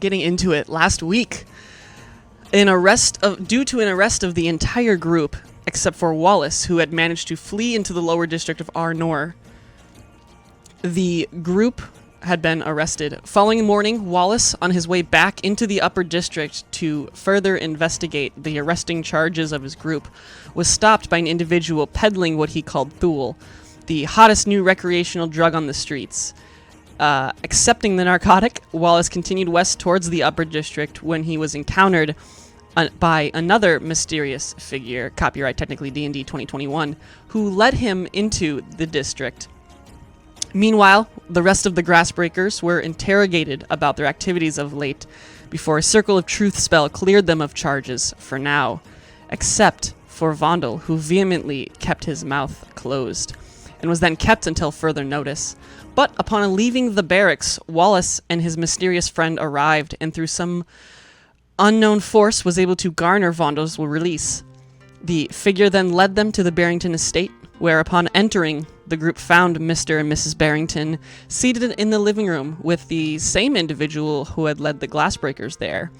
getting into it, last week, due to an arrest of the entire group, except for Wallace, who had managed to flee into the lower district of Arnor, the group had been arrested. Following morning, Wallace, on his way back into the upper district to further investigate the arresting charges of his group, was stopped by an individual peddling what he called Thule, the hottest new recreational drug on the streets. Accepting the narcotic, Wallace continued west towards the upper district when he was encountered by another mysterious figure, copyright technically D&D 2021, who led him into the district. Meanwhile, the rest of the Glassbreakers were interrogated about their activities of late before a Circle of Truth spell cleared them of charges for now, except for Vondel, who vehemently kept his mouth closed, and was then kept until further notice. But upon leaving the barracks, Wallace and his mysterious friend arrived, and through some unknown force was able to garner Vondel's release. The figure then led them to the Barrington Estate, where upon entering, the group found Mr. and Mrs. Barrington seated in the living room with the same individual who had led the Glassbreakers there.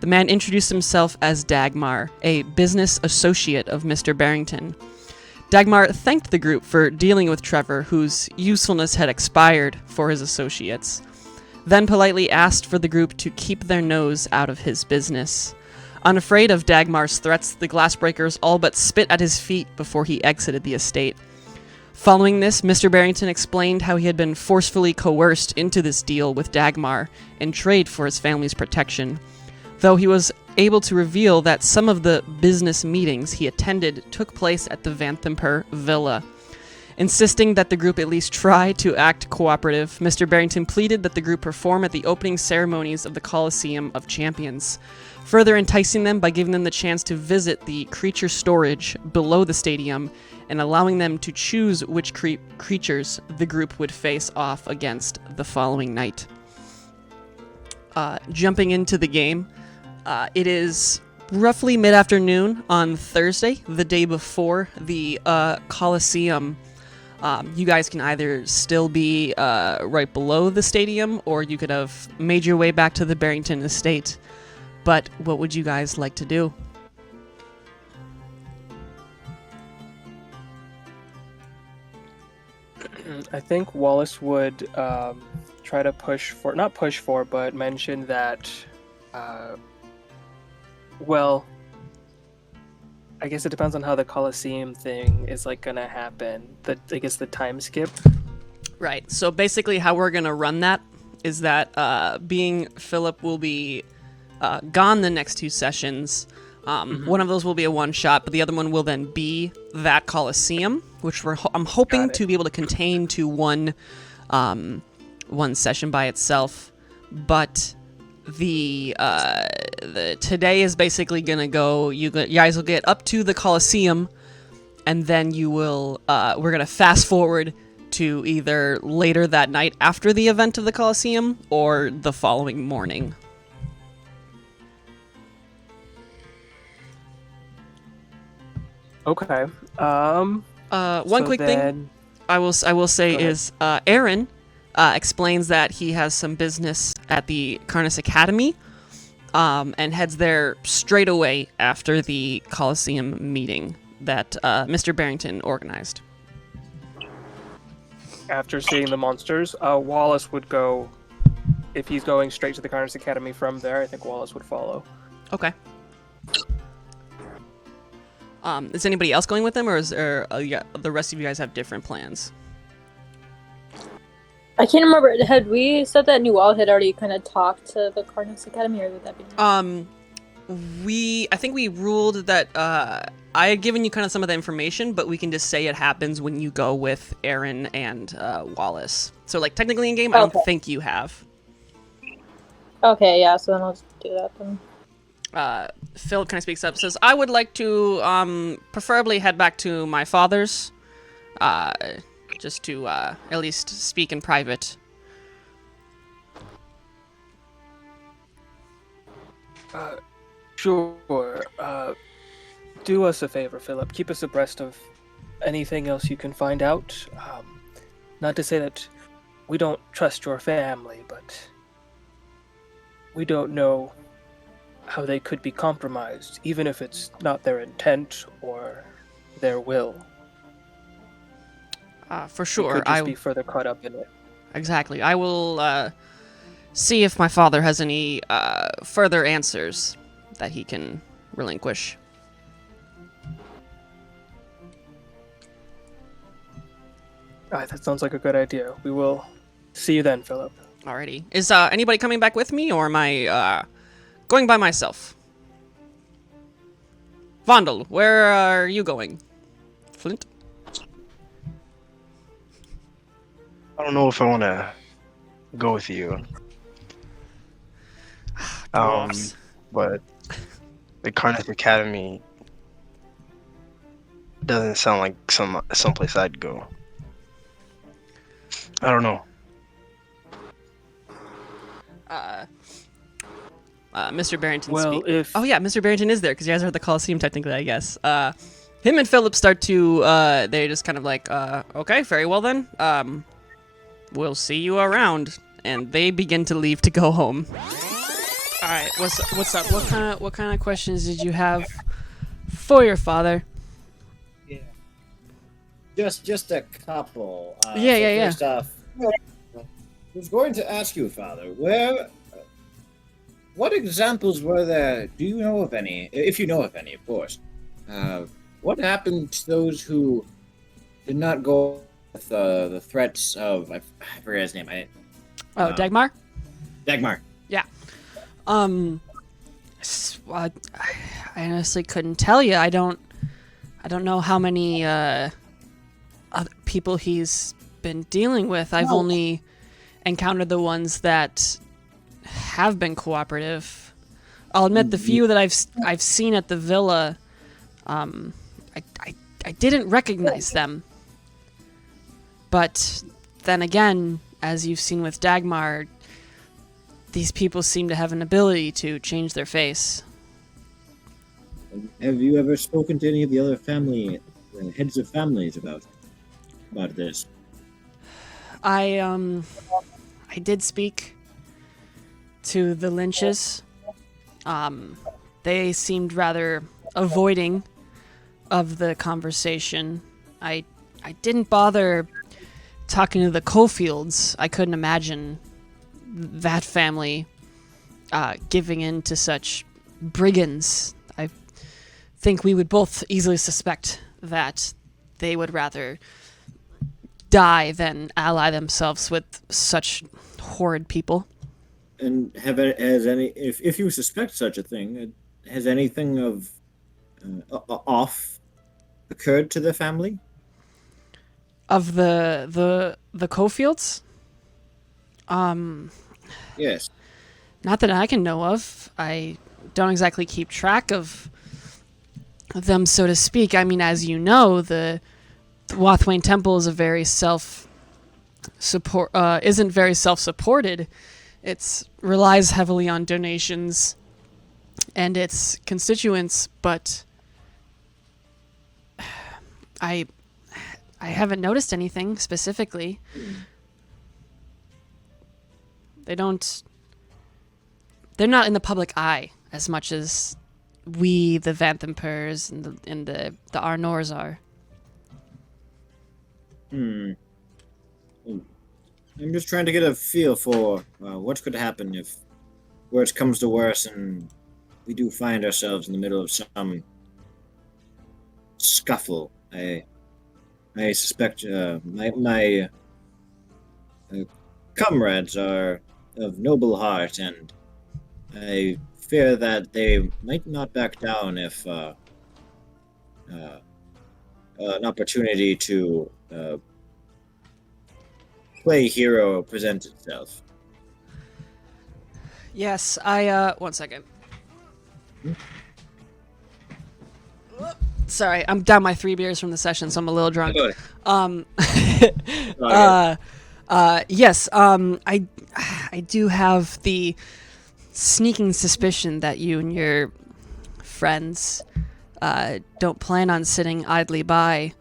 The man introduced himself as Dagmar, a business associate of Mr. Barrington. Dagmar thanked the group for dealing with Trevor, whose usefulness had expired for his associates, then politely asked for the group to keep their nose out of his business. Unafraid of Dagmar's threats, the Glassbreakers all but spit at his feet before he exited the estate. Following this, Mr. Barrington explained how he had been forcefully coerced into this deal with Dagmar in trade for his family's protection, though he was able to reveal that some of the business meetings he attended took place at the Vanthamper Villa. Insisting that the group at least try to act cooperative, Mr. Barrington pleaded that the group perform at the opening ceremonies of the Colosseum of Champions, further enticing them by giving them the chance to visit the creature storage below the stadium and allowing them to choose which creatures the group would face off against the following night. Jumping into the game, it is roughly mid-afternoon on Thursday, the day before the Colosseum. You guys can either still be right below the stadium, or you could have made your way back to the Barrington Estate. But what would you guys like to do? I think Wallace would try to but mention that, well, I guess it depends on how the Colosseum thing is gonna happen. I guess the time skip. Right. So basically, how we're gonna run that is that being Philip will be gone the next two sessions. One of those will be a one-shot, but the other one will then be that Colosseum, which I'm hoping to be able to contain to one session by itself. But the today is basically gonna go. You guys will get up to the Colosseum, and then you will. We're gonna fast forward to either later that night after the event of the Colosseum or the following morning. Okay. One quick thing I will say is Aaron explains that he has some business at the Carnah Academy, and heads there straight away after the Colosseum meeting that Mr. Barrington organized. After seeing the monsters, Wallace would go. If he's going straight to the Carnah Academy from there, I think Wallace would follow. Okay. Is anybody else going with them, or is there, the rest of you guys have different plans? I can't remember. Had we said that Newell had already kind of talked to the Carnah Academy, or would that be? I think we ruled that I had given you kind of some of the information, but we can just say it happens when you go with Aaron and Wallace. So, technically in game, I don't think you have. Okay, yeah. So then I'll just do that then. Phil kind of speaks up, says, I would like to preferably head back to my father's, just to at least speak in private. Sure. Do us a favor, Philip. Keep us abreast of anything else you can find out. Not to say that we don't trust your family, but we don't know how they could be compromised, even if it's not their intent or their will. For We sure. could just be further caught up in it. Exactly. I will see if my father has any further answers that he can relinquish. That sounds like a good idea. We will see you then, Philip. Alrighty. Is anybody coming back with me, or am I going by myself? Vondel, where are you going? Flint? I don't know if I want to go with you. Dwarves. But the Carnah Academy doesn't sound like someplace I'd go. I don't know. Mr. Barrington Well, if Oh yeah, Mr. Barrington is there because you guys are at the Colosseum technically, I guess. Him and Philip start to they just kind of like okay, very well then. We'll see you around, and they begin to leave to go home. All right, what's up? What kind of questions did you have for your father? Yeah. Just a couple. Yeah. First off, I was going to ask you, Father, what examples were there? Do you know of any? If you know of any, of course. What happened to those who did not go with the threats of? I forget his name. Dagmar? Dagmar. Yeah. I honestly couldn't tell you. I don't know how many other people he's been dealing with. I've only encountered the ones that have been cooperative. I'll admit the few that I've seen at the villa, I didn't recognize them. But then again, as you've seen with Dagmar, these people seem to have an ability to change their face. Have you ever spoken to any of the other heads of families about this? I did speak to the Lynches. They seemed rather avoiding of the conversation. I didn't bother talking to the Cofields. I couldn't imagine that family giving in to such brigands. I think we would both easily suspect that they would rather die than ally themselves with such horrid people. And if you suspect such a thing, has anything of off occurred to the family? Of the Cofields? Yes. Not that I can know of. I don't exactly keep track of them, so to speak. I mean, as you know, the Wathwain Temple is isn't very self-supported. It relies heavily on donations and its constituents, but I haven't noticed anything specifically. They're not in the public eye as much as we, the Vanthempers and the Arnors are. I'm just trying to get a feel for what could happen if worse comes to worse and we do find ourselves in the middle of some scuffle. I suspect my comrades are of noble heart, and I fear that they might not back down if an opportunity to play hero presents itself. Yes, one second. Sorry, I'm down my 3 beers from the session, so I'm a little drunk. Yes, I do have the sneaking suspicion that you and your friends don't plan on sitting idly by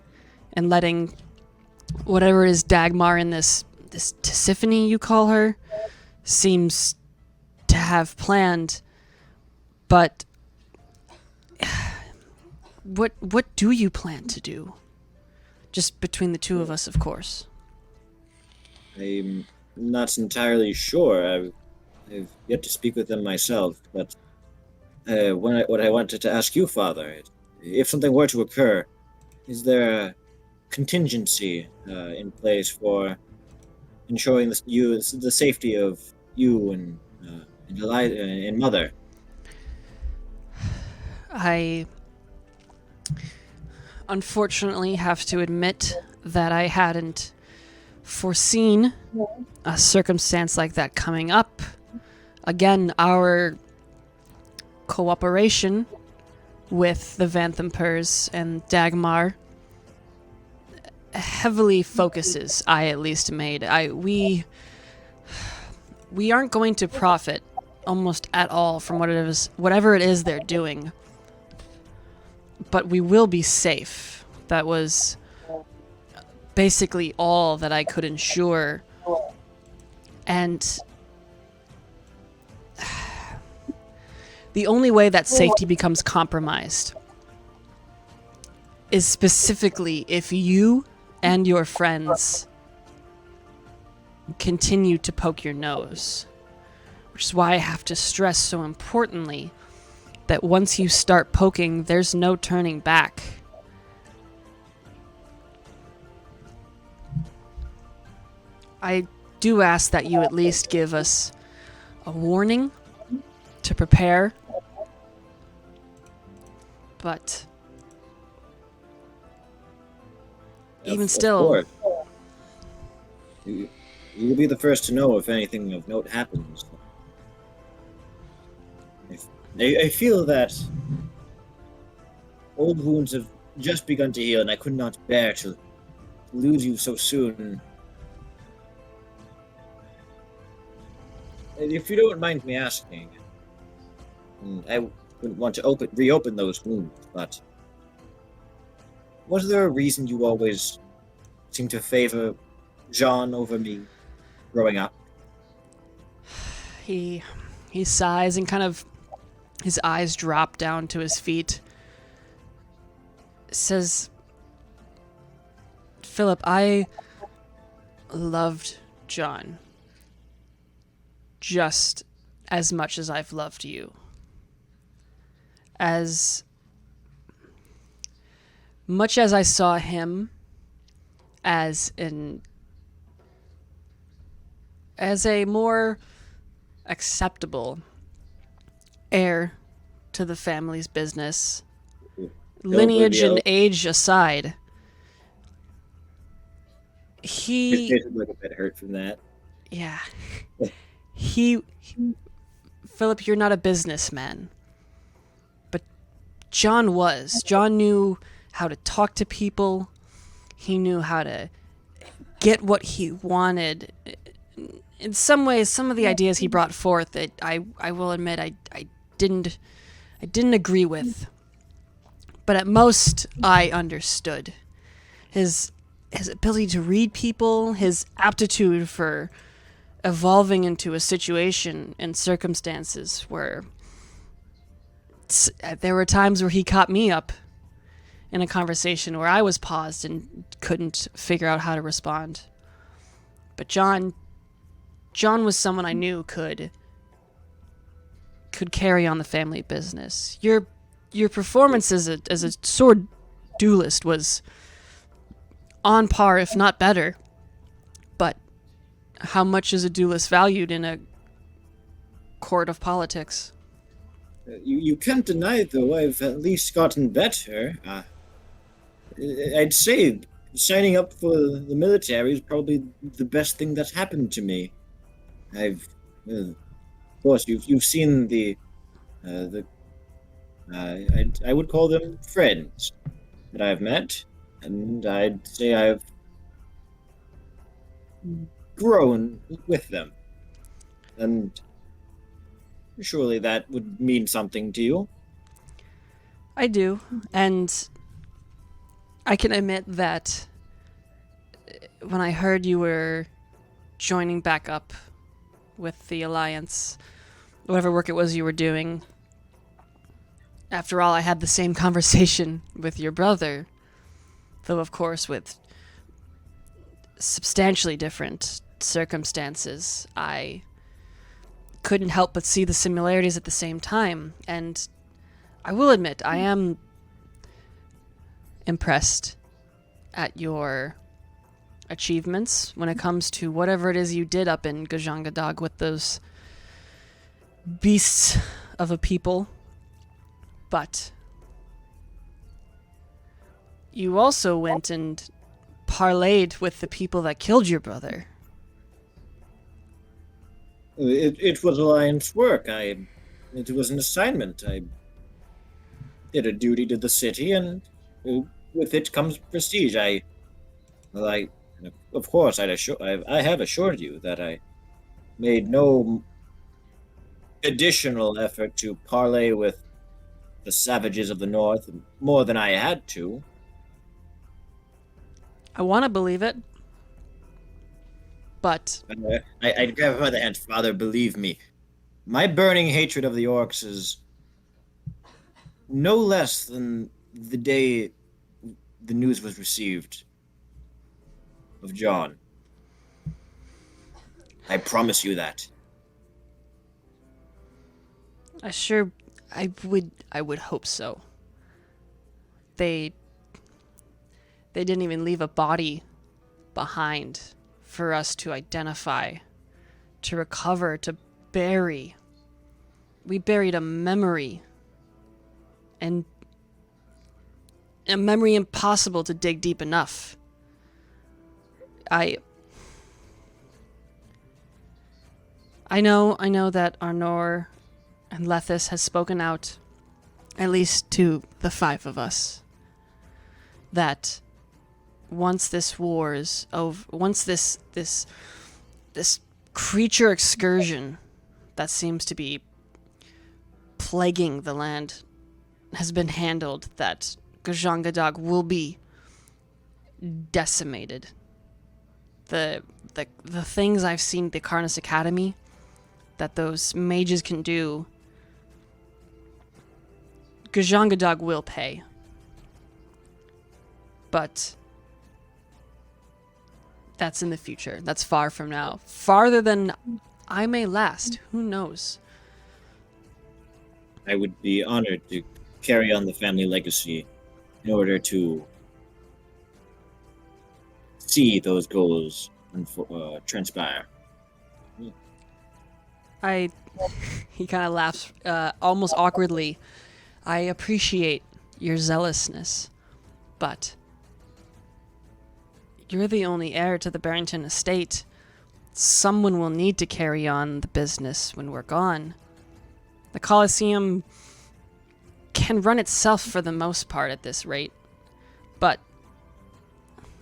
and letting whatever is Dagmar in this Tisiphone you call her seems to have planned, but what do you plan to do? Just between the two of us, of course. I'm not entirely sure. I've yet to speak with them myself, but what I wanted to ask you, Father, if something were to occur, is there a contingency in place for ensuring the safety of you and Mother? I unfortunately have to admit that I hadn't foreseen a circumstance like that coming up. Again, our cooperation with the Vanthempers and Dagmar heavily focuses, I at least made. We aren't going to profit almost at all from whatever it is they're doing. But we will be safe. That was basically all that I could ensure. And the only way that safety becomes compromised is specifically if you and your friends continue to poke your nose. Which is why I have to stress so importantly that once you start poking, there's no turning back. I do ask that you at least give us a warning to prepare. But even still, Of course. You will be the first to know if anything of note happens. I feel that old wounds have just begun to heal, and I could not bear to lose you so soon. If you don't mind me asking, I wouldn't want to reopen those wounds, but was there a reason you always seemed to favor John over me growing up? he sighs and kind of his eyes drop down to his feet. Says, Philip, I loved John just as much as I've loved you. As much as I saw him as a more acceptable heir to the family's business, lineage and age aside, he His face looked a bit hurt from that. yeah, Philip, you're not a businessman, but John was. John knew how to talk to people. He knew how to get what he wanted. In some ways, some of the ideas he brought forth, I will admit, I didn't agree with. But at most, I understood. His ability to read people, his aptitude for evolving into a situation and circumstances where there were times where he caught me up in a conversation where I was paused and couldn't figure out how to respond. But John was someone I knew could carry on the family business. Your performance as a sword duelist was on par, if not better. But how much is a duelist valued in a court of politics? You can't deny, though, I've at least gotten better. I'd say signing up for the military is probably the best thing that's happened to me. Of course, you've seen I would call them friends that I've met, and I'd say I've grown with them, and surely that would mean something to you. I do, and I can admit that when I heard you were joining back up with the Alliance, whatever work it was you were doing. After all, I had the same conversation with your brother, though of course with substantially different circumstances. I couldn't help but see the similarities at the same time, and I will admit I am impressed at your achievements when it comes to whatever it is you did up in Gajangadog with those beasts of a people. But you also went and parlayed with the people that killed your brother. It was alliance work. It was an assignment. I did a duty to the city, and with it comes prestige. Of course, I have assured you that I made no additional effort to parley with the savages of the north more than I had to. I want to believe it, but I'd grab her by the hand. Father, believe me, my burning hatred of the orcs is no less than the day the news was received of John. I promise you that. I would hope so. They didn't even leave a body behind for us to identify, to recover, to bury. We buried a memory, and a memory impossible to dig deep enough. I know that Arnor and Lethis has spoken out, at least to the five of us, that once this war is over, once this creature excursion that seems to be plaguing the land has been handled, that Gajangadog will be decimated. The things I've seen at the Carnah Academy that those mages can do, Gajangadog will pay. But that's in the future. That's far from now. Farther than I may last. Who knows? I would be honored to carry on the family legacy in order to see those goals transpire. He kind of laughs almost awkwardly. I appreciate your zealousness, but you're the only heir to the Barrington Estate. Someone will need to carry on the business when we're gone. The Colosseum can run itself for the most part at this rate, but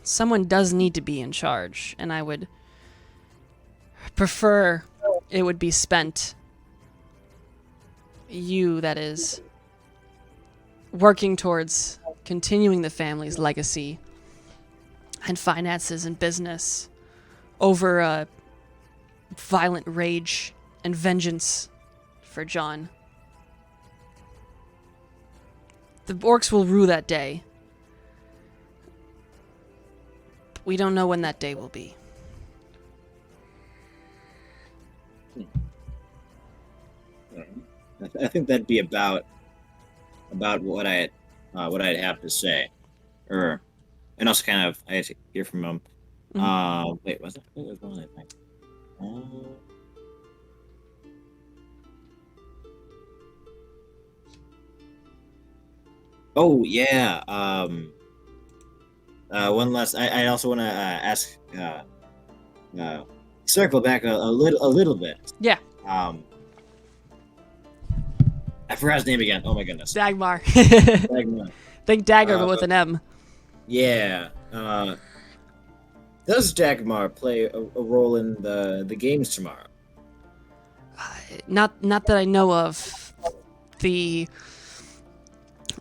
someone does need to be in charge, and I would prefer it would be spent, you, that is, working towards continuing the family's legacy and finances and business over violent rage and vengeance for John. The orcs will rue that day. But we don't know when that day will be. I think that'd be about what I'd have to say, and also kind of I had to hear from him. Wait, was that? What was one I think? Oh yeah. One last. I also want to ask. Circle back a little bit. Yeah. I forgot his name again. Oh my goodness. Dagmar. Dagmar. Think dagger, but with an M. Yeah. Does Dagmar play a role in the games tomorrow? Not that I know of. The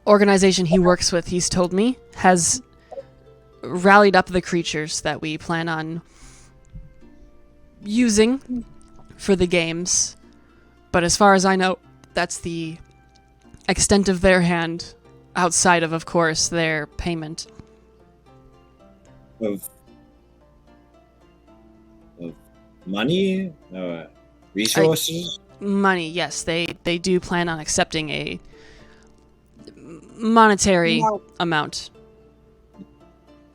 organization he works with, he's told me, has rallied up the creatures that we plan on using for the games. But as far as I know, that's the extent of their hand, outside of course, their payment. Of money, resources. Money, yes. They do plan on accepting a monetary amount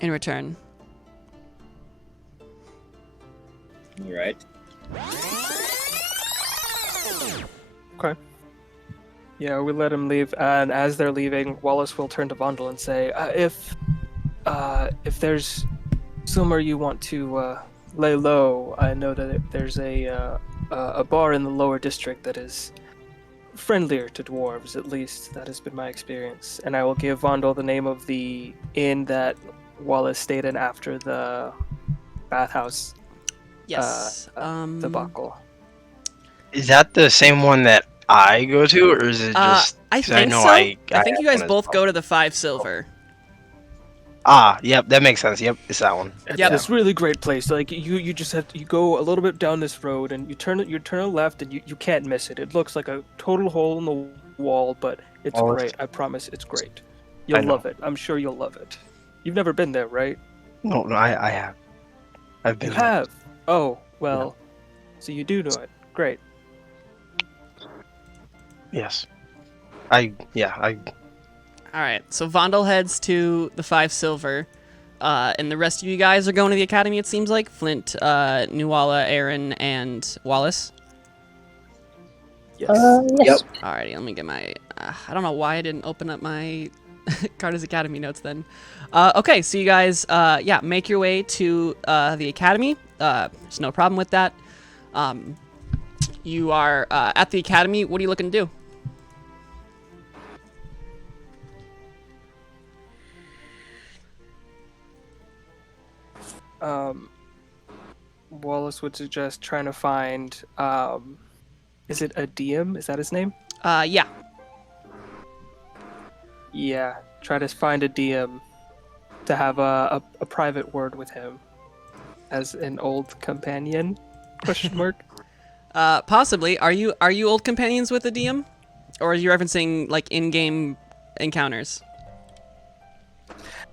in return. All right. Okay. Yeah, we let him leave, and as they're leaving, Wallace will turn to Vondel and say, if there's somewhere you want to lay low, I know that there's a bar in the lower district that is friendlier to dwarves, at least that has been my experience. And I will give Vondel the name of the inn that Wallace stayed in after the bathhouse Yes. debacle. Is that the same one that I go to, or is it just? I 'cause think know so. I I think you guys have one as both well. go to the 5 silver. Yep, that makes sense. Yep, it's that one. Yep. It's really great place. Like you just have to, you go a little bit down this road and you turn left and you can't miss it. It looks like a total hole in the wall, but it's Oh, great. I promise it's great. I You'll know. love it. I'm sure you'll love it. You've never been there, right? No, I have. I've been You there. have. Oh, well. So you do know it. Great. Yes. All right. So Vondel heads to the 5 silver, and the rest of you guys are going to the academy. It seems like Flint, Nuala, Aaron, and Wallace. Yes. Yes. Alrighty, let me get my. I don't know why I didn't open up my Carnah's Academy notes then. Okay, so you guys, make your way to the academy. There's no problem with that. You are at the academy. What are you looking to do? Wallace would suggest trying to find. Is it a diem? Is that his name? Yeah. Yeah. Try to find a diem to have a private word with him as an old companion. Question mark. Possibly. Are you old companions with the DM, or are you referencing like in-game encounters?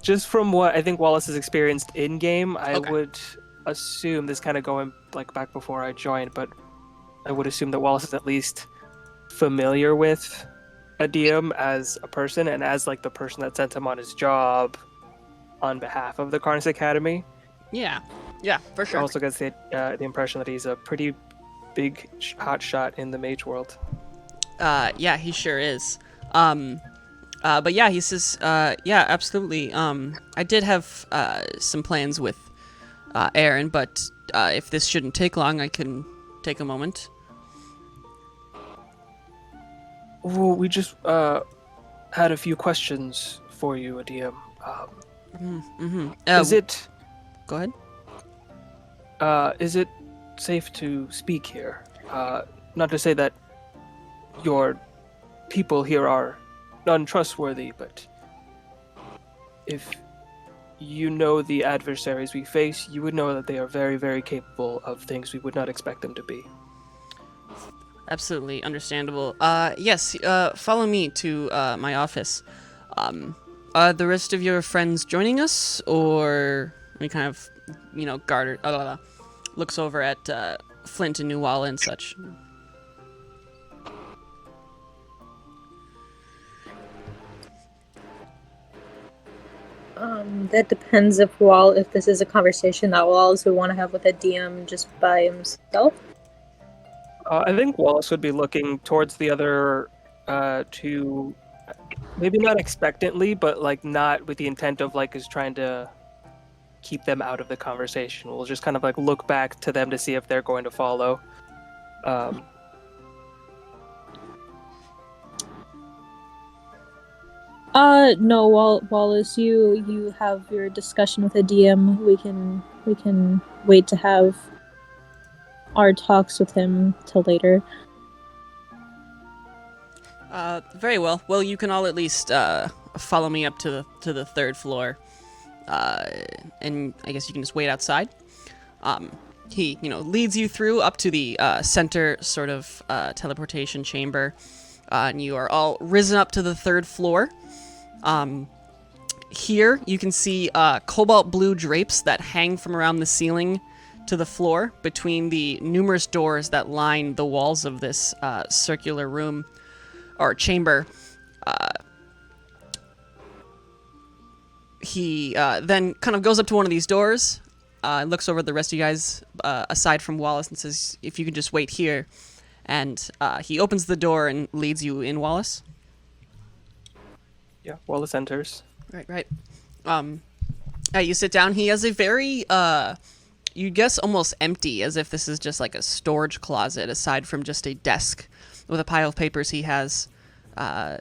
Just from what I think Wallace has experienced in game, I Okay. would assume this kind of going like back before I joined, but I would assume that Wallace is at least familiar with a DM as a person and as like the person that sent him on his job on behalf of the Carnah Academy. Yeah, for I sure. also gets the impression that he's a pretty big hot shot in the mage world. Yeah, he sure is. But yeah, he says, yeah, absolutely. I did have some plans with Aaron, but if this shouldn't take long, I can take a moment. Well, we just had a few questions for you, DM. Is it Go ahead. is it safe to speak here? Not to say that your people here are untrustworthy, but if you know the adversaries we face, you would know that they are very, very capable of things we would not expect them to be. Absolutely understandable. Yes, follow me to my office. Are the rest of your friends joining us, or he kind of, looks over at Flint and Nuala and such? That depends if this is a conversation that Wallace would want to have with a DM just by himself. I think Wallace would be looking towards the other two, maybe not expectantly, but like not with the intent of like is trying to keep them out of the conversation. We'll just kind of like look back to them to see if they're going to follow. No, Wallace, you have your discussion with a DM. We can wait to have our talks with him till later. Very well. Well, you can all at least follow me up to the 3rd floor, and I guess you can just wait outside. he, leads you through up to the center sort of teleportation chamber, and you are all risen up to the 3rd floor. Here you can see cobalt blue drapes that hang from around the ceiling to the floor between the numerous doors that line the walls of this circular room or chamber. He then kind of goes up to one of these doors, looks over at the rest of you guys, aside from Wallace, and says, if you could just wait here. And he opens the door and leads you in, Wallace. Yeah, Wallace enters. Right. You sit down. He has a very, you guess, almost empty, as if this is just like a storage closet, aside from just a desk with a pile of papers he has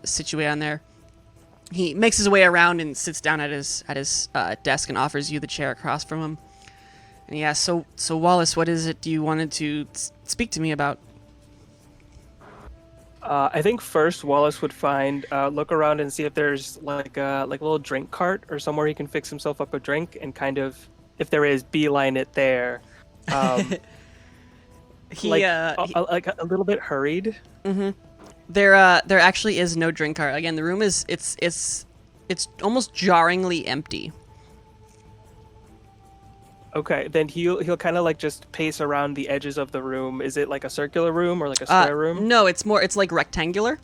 situated on there. He makes his way around and sits down at his desk and offers you the chair across from him. And he asks, so Wallace, what is it you wanted to speak to me about? I think first Wallace would look around and see if there's like a little drink cart or somewhere he can fix himself up a drink, and kind of, if there is, beeline it there. Like a little bit hurried. Mm-hmm. There actually is no drink cart. Again, the room it's almost jarringly empty. Okay, then he'll kind of like just pace around the edges of the room. Is it like a circular room or like a square room? No, it's like rectangular.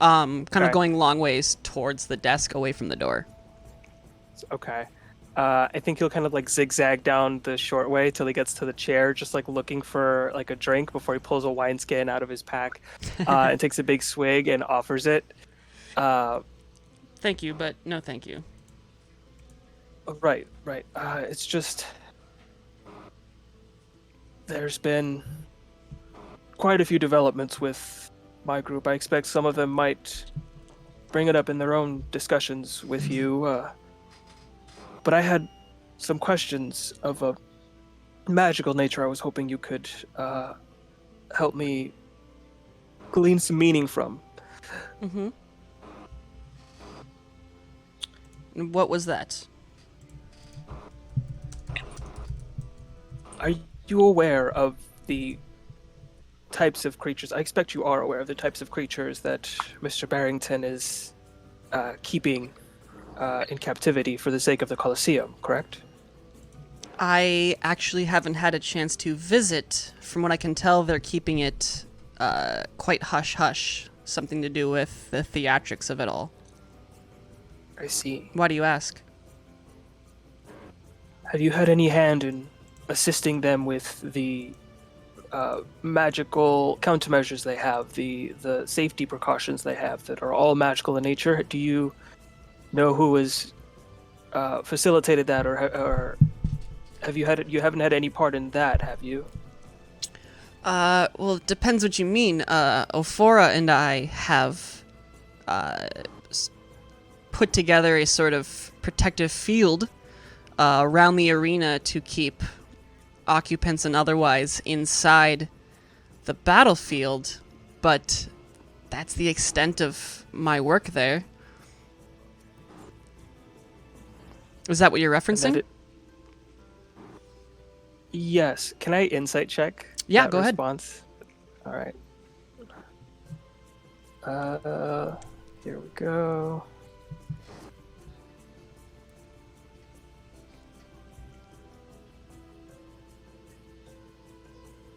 Kind Okay. of going long ways towards the desk, away from the door. Okay. I think he'll kind of like zigzag down the short way till he gets to the chair, just like looking for like a drink before he pulls a wineskin out of his pack and takes a big swig and offers it. Thank you, but no thank you. Right. It's just there's been quite a few developments with my group. I expect some of them might bring it up in their own discussions with you. But I had some questions of a magical nature I was hoping you could help me glean some meaning from. Mm-hmm. What was that? Are you aware of the types of creatures? I expect you are aware of the types of creatures that Mr. Barrington is keeping in captivity for the sake of the Colosseum, correct? I actually haven't had a chance to visit. From what I can tell, they're keeping it quite hush-hush. Something to do with the theatrics of it all. I see. Why do you ask? Have you had any hand in assisting them with the magical countermeasures they have, the safety precautions they have that are all magical in nature? Do you know who has facilitated that, or have you had? You haven't had any part in that, have you? Well, it depends what you mean. Ophora and I have put together a sort of protective field around the arena to keep occupants and otherwise inside the battlefield, but that's the extent of my work there. Is that what you're referencing? Yes. Can I insight check? Yeah, that go ahead. response? All right. Here we go.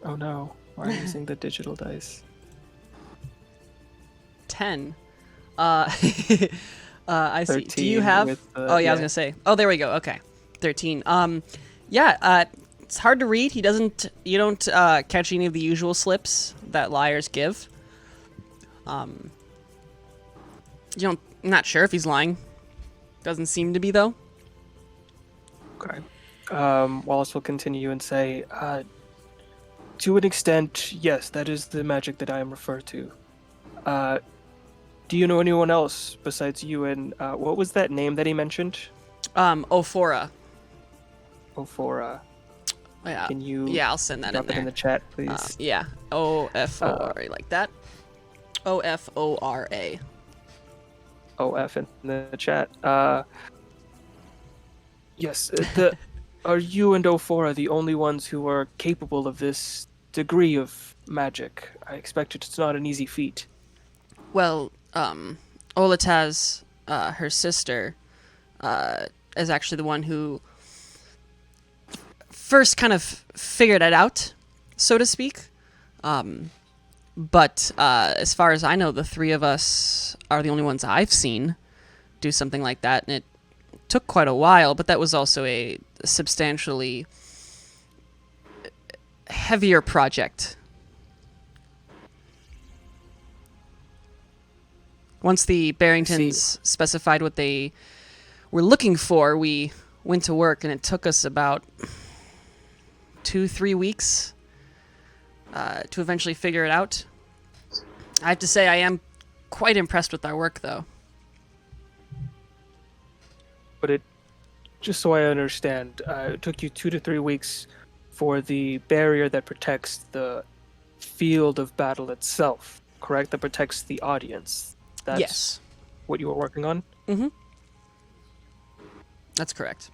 Oh no! Why am I using the digital dice? 10. I see. Do you 13 have? with the- Oh yeah, I was yeah. gonna say. Oh, there we go. Okay, 13. Yeah. It's hard to read. You don't catch any of the usual slips that liars give. I'm not sure if he's lying. Doesn't seem to be though. Okay. Wallace will continue and say, to an extent, yes, that is the magic that I am referred to. Do you know anyone else besides you and, what was that name that he mentioned? Ophora. Ophora. Yeah. Can you Yeah, I'll send that in drop it there. in the chat, please? Yeah. O-F-O-R-A, like that. O-F-O-R-A. OF in the chat. Yes, are you and Ophora the only ones who are capable of this degree of magic? I expect it's not an easy feat. Well, Olataz, her sister, is actually the one who first kind of figured it out, so to speak. But as far as I know, the three of us are the only ones I've seen do something like that, and it took quite a while, but that was also a substantially heavier project. Once the Barringtons specified what they were looking for, we went to work, and it took us about 2-3 weeks to eventually figure it out. I have to say I am quite impressed with our work, though. But just so I understand, it took you 2 to 3 weeks for the barrier that protects the field of battle itself, correct? That protects the audience. That's Yes. what you were working on? Mm-hmm. That's correct.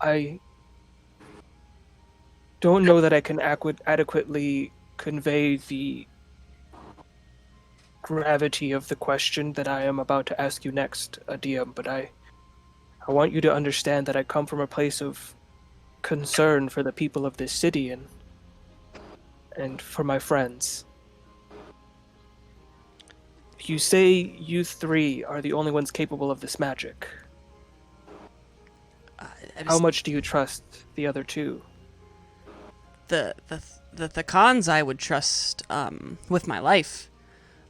I don't know that I can adequately convey the gravity of the question that I am about to ask you next, DM, but I want you to understand that I come from a place of concern for the people of this city and for my friends. You say you three are the only ones capable of this magic. How much do you trust the other two? The cons I would trust with my life.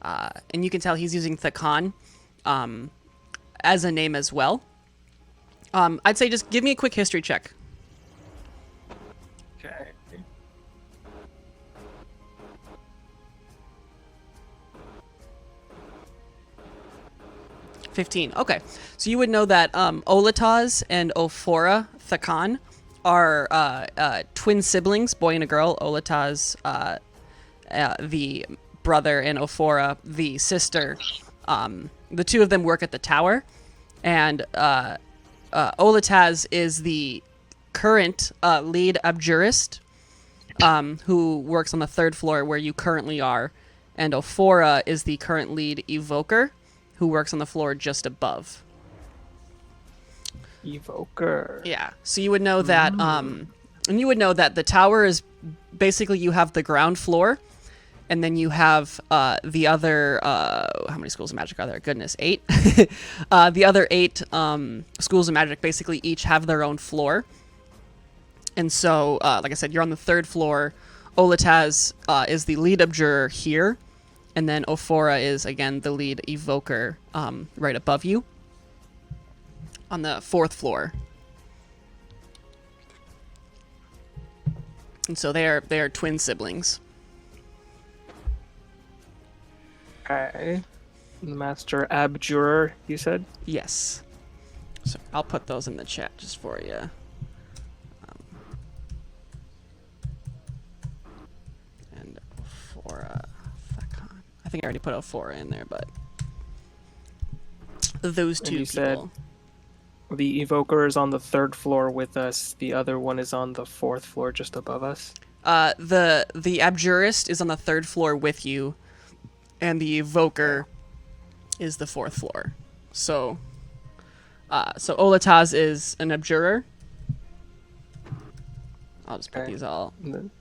And you can tell he's using Thakan as a name as well. I'd say just give me a quick history check. Okay. 15. Okay. So you would know that Olataz and Ophora Thakan are twin siblings, boy and a girl. Olataz, the brother, and Ophora, the sister. The two of them work at the tower. And Olataz is the current lead abjurist who works on the 3rd floor where you currently are. And Ophora is the current lead evoker who works on the floor just above. Evoker. Yeah. So you would know that, and you would know that the tower is basically you have the ground floor, and then you have the other. How many schools of magic are there? Goodness, 8. The other 8 schools of magic basically each have their own floor. And so, like I said, you're on the 3rd floor. Olataz is the lead abjurer here. And then Ophora is, again, the lead evoker right above you on the 4th floor. And so they are twin siblings. Okay. Master Abjurer, you said? Yes. So I'll put those in the chat just for you. And Ophora. I think I already put Ophora in there, but those And two you people. said the evoker is on the 3rd floor with us. The other one is on the 4th floor just above us. The abjurist is on the 3rd floor with you, and the evoker is the 4th floor. So Olataz is an abjurer. I'll just put Okay. these all And then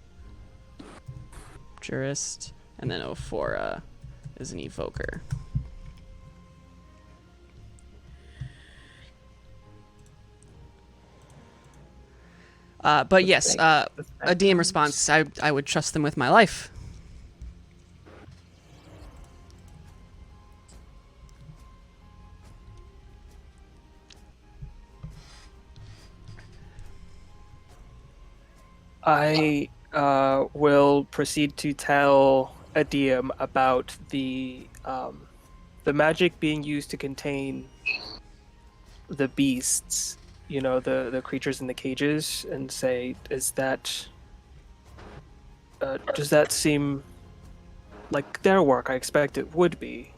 jurist, and then Ophora is an evoker. But yes, a DM response, I would trust them with my life. I will proceed to tell a DM about the magic being used to contain the beasts, you know, the creatures in the cages, and say, is that does that seem like their work? I expect it would be.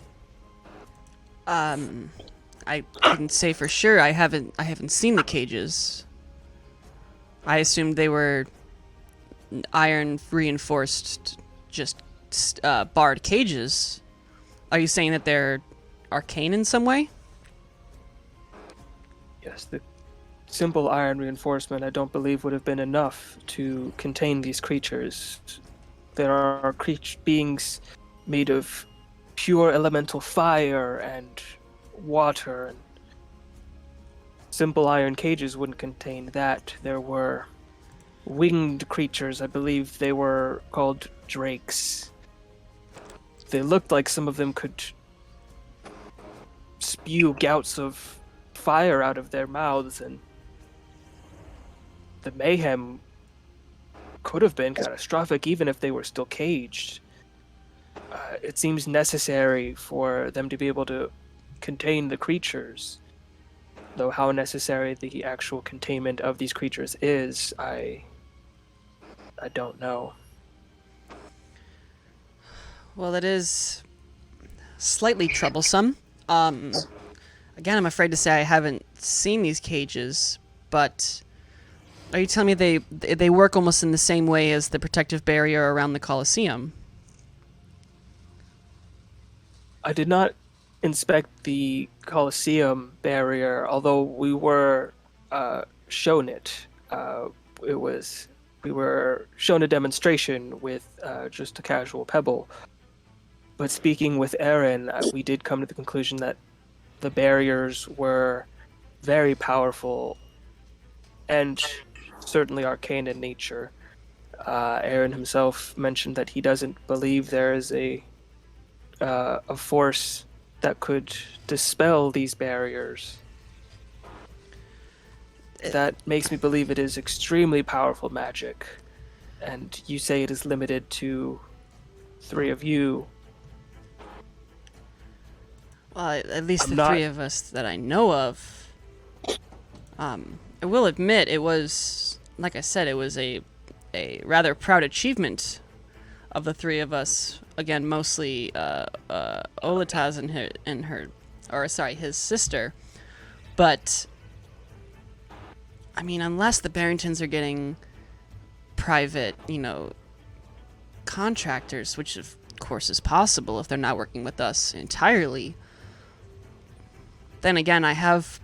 I couldn't say for sure. I haven't seen the cages. I assumed they were iron reinforced, just barred cages. Are you saying that they're arcane in some way? Yes, the simple iron reinforcement I don't believe would have been enough to contain these creatures. There are beings made of pure elemental fire and water, and simple iron cages wouldn't contain that. There were winged creatures, I believe they were called drakes. They looked like some of them could spew gouts of fire out of their mouths, and the mayhem could have been catastrophic even if they were still caged. It seems necessary for them to be able to contain the creatures, though how necessary the actual containment of these creatures is, I don't know. Well, it is slightly troublesome. Again, I'm afraid to say I haven't seen these cages, but are you telling me they work almost in the same way as the protective barrier around the Colosseum? I did not inspect the Colosseum barrier, although we were shown it. We were shown a demonstration with just a casual pebble. But speaking with Aaron, we did come to the conclusion that the barriers were very powerful and certainly arcane in nature. Aaron himself mentioned that he doesn't believe there is a force that could dispel these barriers. That makes me believe it is extremely powerful magic. And you say it is limited to 3 of you. Well, at least I'm the not- 3 of us that I know of. I will admit, it was, like I said, it was a rather proud achievement of the 3 of us. Again, mostly Olataz and his sister. But I mean, unless the Barringtons are getting private, contractors, which of course is possible if they're not working with us entirely. Then again, I have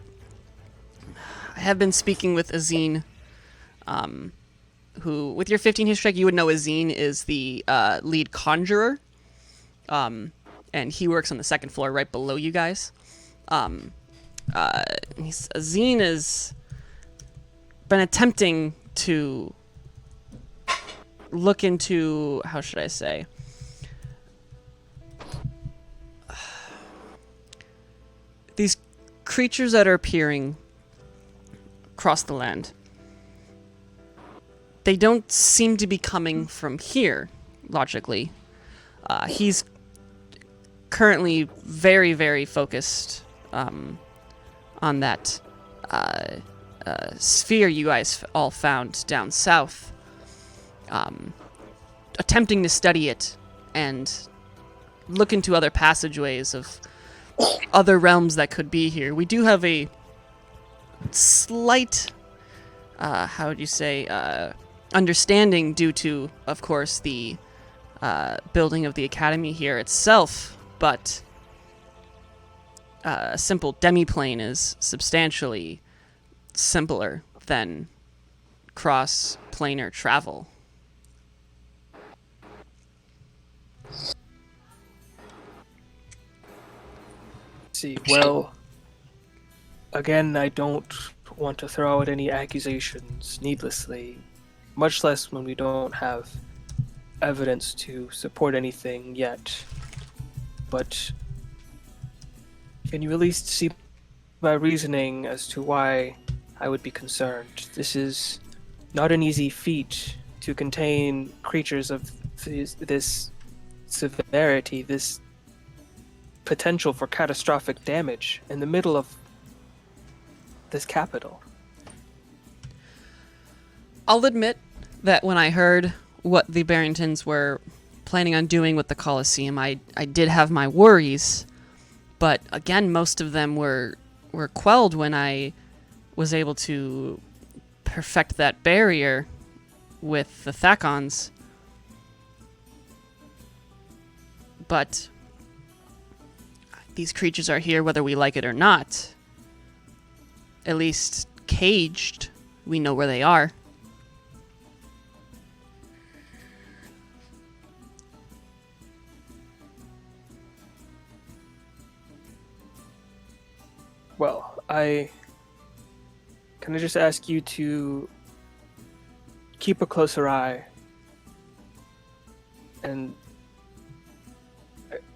been speaking with Azine, who, with your 15 history check, you would know Azine is the lead conjurer, and he works on the 2nd floor right below you guys. Azine has been attempting to look into, how should I say, these creatures that are appearing across the land. They don't seem to be coming from here, logically. He's currently very, very focused on that sphere you guys all found down south, attempting to study it and look into other passageways of other realms that could be here. We do have a slight, how would you say, understanding due to, of course, the building of the academy here itself, but a simple demiplane is substantially simpler than cross-planar travel. See, well, again, I don't want to throw out any accusations needlessly, much less when we don't have evidence to support anything yet. But can you at least see my reasoning as to why I would be concerned? This is not an easy feat to contain creatures of this severity, this potential for catastrophic damage in the middle of this capital. I'll admit that when I heard what the Barringtons were planning on doing with the Colosseum, I did have my worries, but again, most of them were were quelled when I was able to perfect that barrier with the Thakons. But these creatures are here whether we like it or not. At least caged, we know where they are. Well, can I just ask you to keep a closer eye, and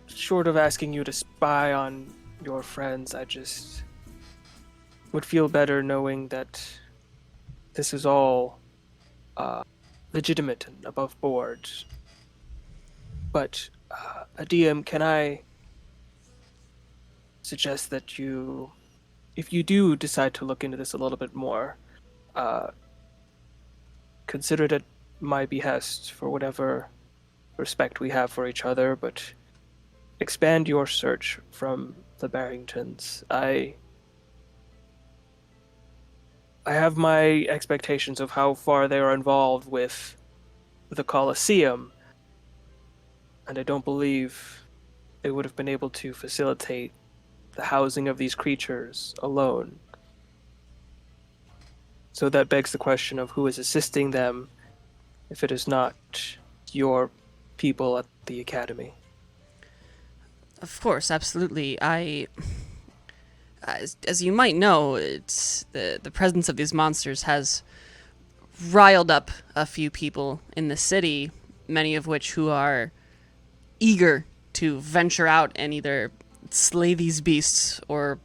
short of asking you to spy on your friends, I just would feel better knowing that this is all legitimate and above board. But, a DM, can I suggest that you, if you do decide to look into this a little bit more, consider it at my behest for whatever respect we have for each other, but expand your search from the Barringtons. I have my expectations of how far they are involved with the Colosseum, and I don't believe they would have been able to facilitate the housing of these creatures alone. So that begs the question of who is assisting them if it is not your people at the Academy. Of course, absolutely. As you might know, it's the presence of these monsters has riled up a few people in the city, many of which who are eager to venture out and either slay these beasts or,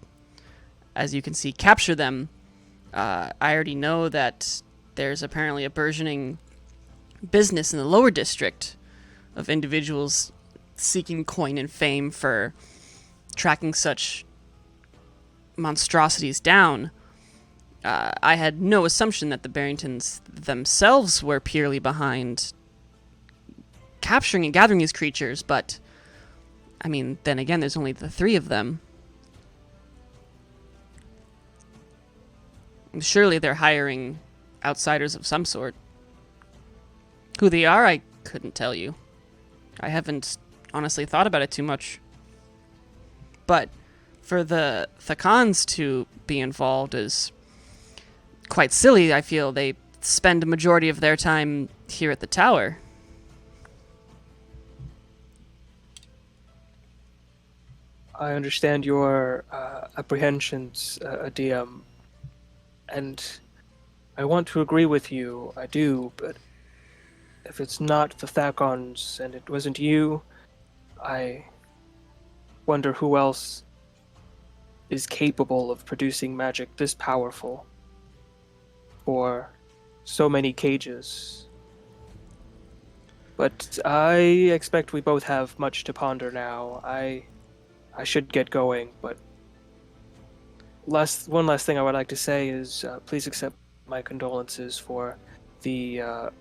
as you can see, capture them. I already know that there's apparently a burgeoning business in the lower district of individuals seeking coin and fame for tracking such monstrosities down. I had no assumption that the Barringtons themselves were purely behind capturing and gathering these creatures, but I mean, then again, there's only the three of them. Surely they're hiring outsiders of some sort. Who they are, I couldn't tell you. I haven't honestly thought about it too much. But for the Thakons to be involved is quite silly. I feel they spend a majority of their time here at the tower. I understand your apprehensions, DM, and I want to agree with you, I do, but if it's not the Thakons and it wasn't you, I wonder who else is capable of producing magic this powerful for so many cages. But I expect we both have much to ponder now. I should get going, but one last thing I would like to say is please accept my condolences for the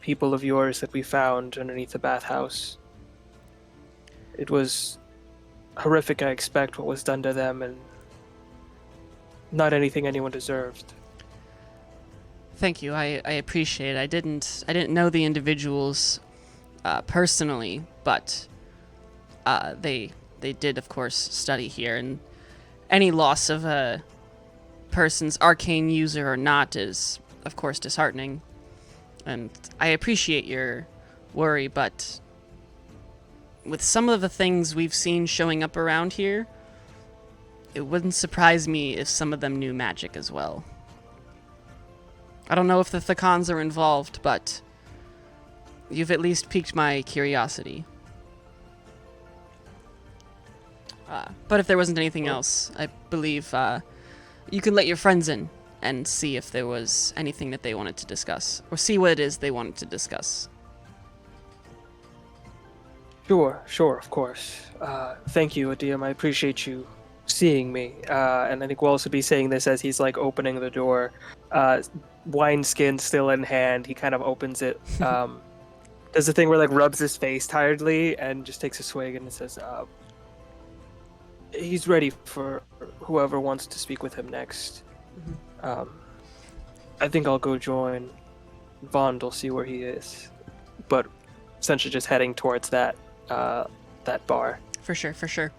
people of yours that we found underneath the bathhouse. It was horrific, I expect, what was done to them, and not anything anyone deserved. Thank you. I appreciate it. I didn't know the individuals personally, but they did, of course, study here, and any loss of a person's arcane user or not is, of course, disheartening. And I appreciate your worry, but with some of the things we've seen showing up around here, it wouldn't surprise me if some of them knew magic as well. I don't know if the Thakons are involved, but you've at least piqued my curiosity. But if there wasn't anything else, I believe you can let your friends in and see if there was anything that they wanted to discuss, or see what it is they wanted to discuss. Sure, of course. Thank you, Adiam. I appreciate you seeing me. And I think we'll also be saying this as he's like opening the door. Wineskin still in hand. He kind of opens it. Does the thing where like rubs his face tiredly and just takes a swig and says, he's ready for whoever wants to speak with him next. I think I'll go join Vondel, see where he is, but essentially just heading towards that bar. For sure.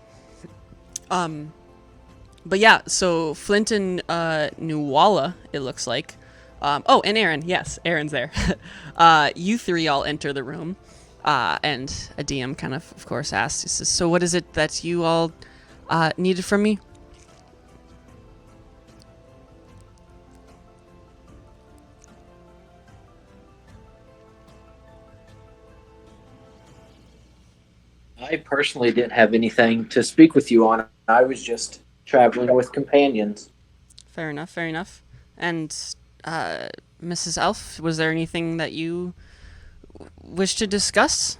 But yeah, so Flint and Nuwala, it looks like. Oh, and Aaron. Yes, Aaron's there. You three all enter the room, and a DM kind of course, asks, he says, so what is it that you all needed from me? I personally didn't have anything to speak with you on. I was just traveling with companions. Fair enough. And Mrs. Elf, was there anything that you wish to discuss?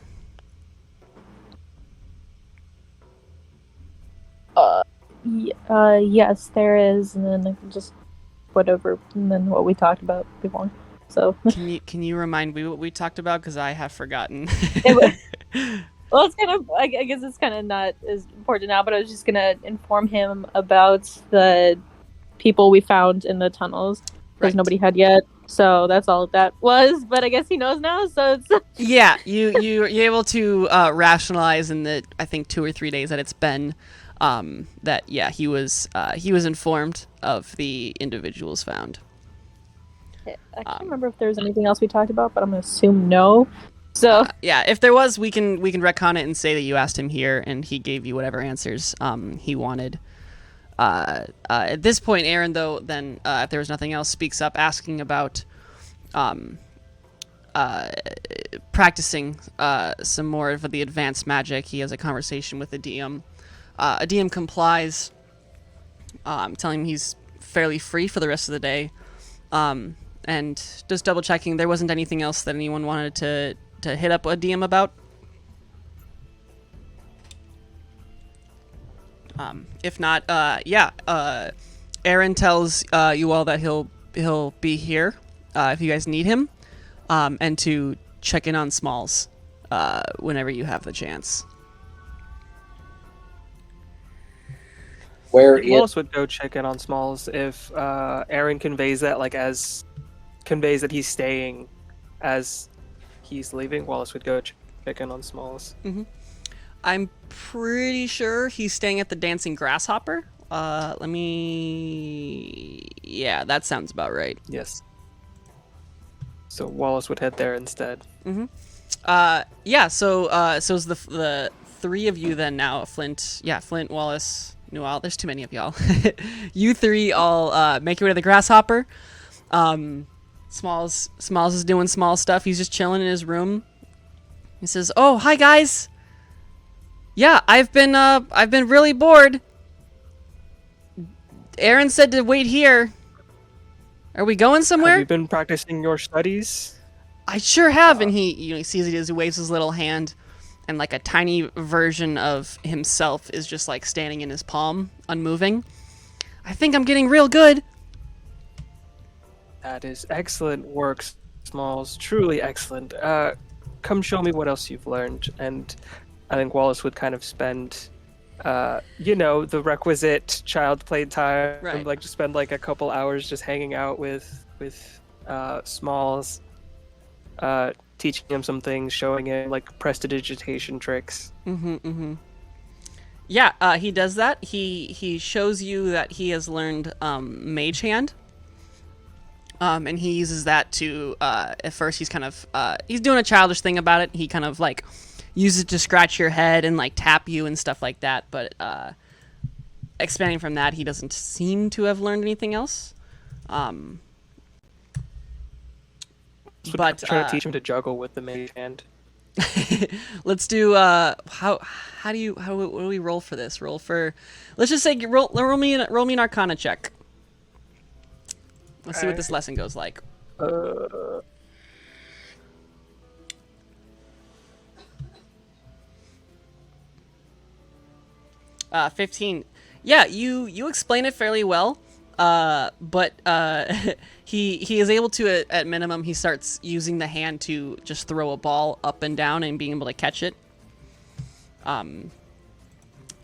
Yes, there is, and then just whatever, and then what we talked about before. So Can you remind me what we talked about? Because I have forgotten. well, it's kind of, I guess it's kind of not as important now, but I was just gonna inform him about the people we found in the tunnels, because nobody had yet. So that's all that was, but I guess he knows now. So it's Yeah, you're able to rationalize in the, I think, 2 or 3 days that it's been, that he was informed of the individuals found. I can't remember if there was anything else we talked about, but I'm gonna assume no. So yeah, if there was, we can retcon it and say that you asked him here and he gave you whatever answers he wanted. At this point, Aaron, though, then if there was nothing else, speaks up, asking about practicing some more of the advanced magic. He has a conversation with the DM. A DM complies, telling him he's fairly free for the rest of the day, and just double checking there wasn't anything else that anyone wanted to hit up a DM about. If not, Aaron tells you all that he'll be here if you guys need him, and to check in on Smalls whenever you have the chance. Wallace would go check in on Smalls if Aaron conveys that he's staying as he's leaving. Wallace would go check in on Smalls. Mm-hmm. I'm pretty sure he's staying at the Dancing Grasshopper. Yeah, that sounds about right. Yes. So Wallace would head there instead. Mm-hmm. So it's the three of you then now, Flint, Wallace, Newell. There's too many of y'all. You three all make your way to the Grasshopper. Smalls is doing small stuff. He's just chilling in his room. He says, "Oh, hi guys. Yeah, I've been really bored. Aaron said to wait here. Are we going somewhere?" Have you been practicing your studies? I sure have. And he sees it as he waves his little hand, and like a tiny version of himself is just like standing in his palm, unmoving. I think I'm getting real good. That is excellent work, Smalls. Truly excellent. Come show me what else you've learned. And I think Wallace would kind of spend, the requisite child play time. Right. Like just spend like a couple hours just hanging out with Smalls, teaching him some things, showing him like prestidigitation tricks. Mm-hmm. Yeah, he does that. He shows you that he has learned Mage Hand. And he uses that to, at first he's kind of, he's doing a childish thing about it. He kind of like uses it to scratch your head and like tap you and stuff like that. But expanding from that, he doesn't seem to have learned anything else. But trying to teach him to juggle with the Mage Hand. Let's do, what do we roll for this? Let's just say, roll me an Arcana check. Let's see what this lesson goes like. 15. Yeah, you explain it fairly well. But he is able to, at minimum, he starts using the hand to just throw a ball up and down and being able to catch it.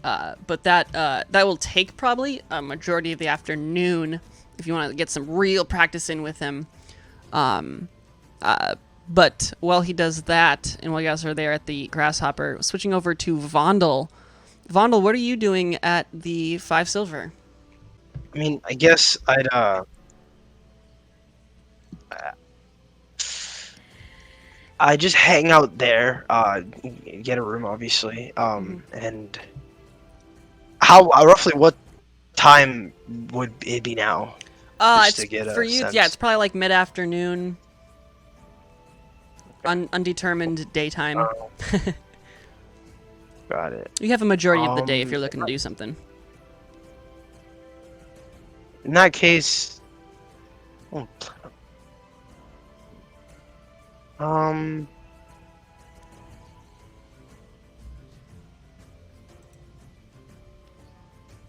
But that will take probably a majority of the afternoon if you want to get some real practice in with him. But while he does that, and while you guys are there at the Grasshopper, switching over to Vondel. Vondel, what are you doing at the 5 silver? I mean, I guess I just hang out there, get a room, obviously, and how roughly what time would it be now? Just to get a For you, sense. yeah, it's probably like mid-afternoon, undetermined daytime. Got it. You have a majority of the day if you're looking to do something. In that case,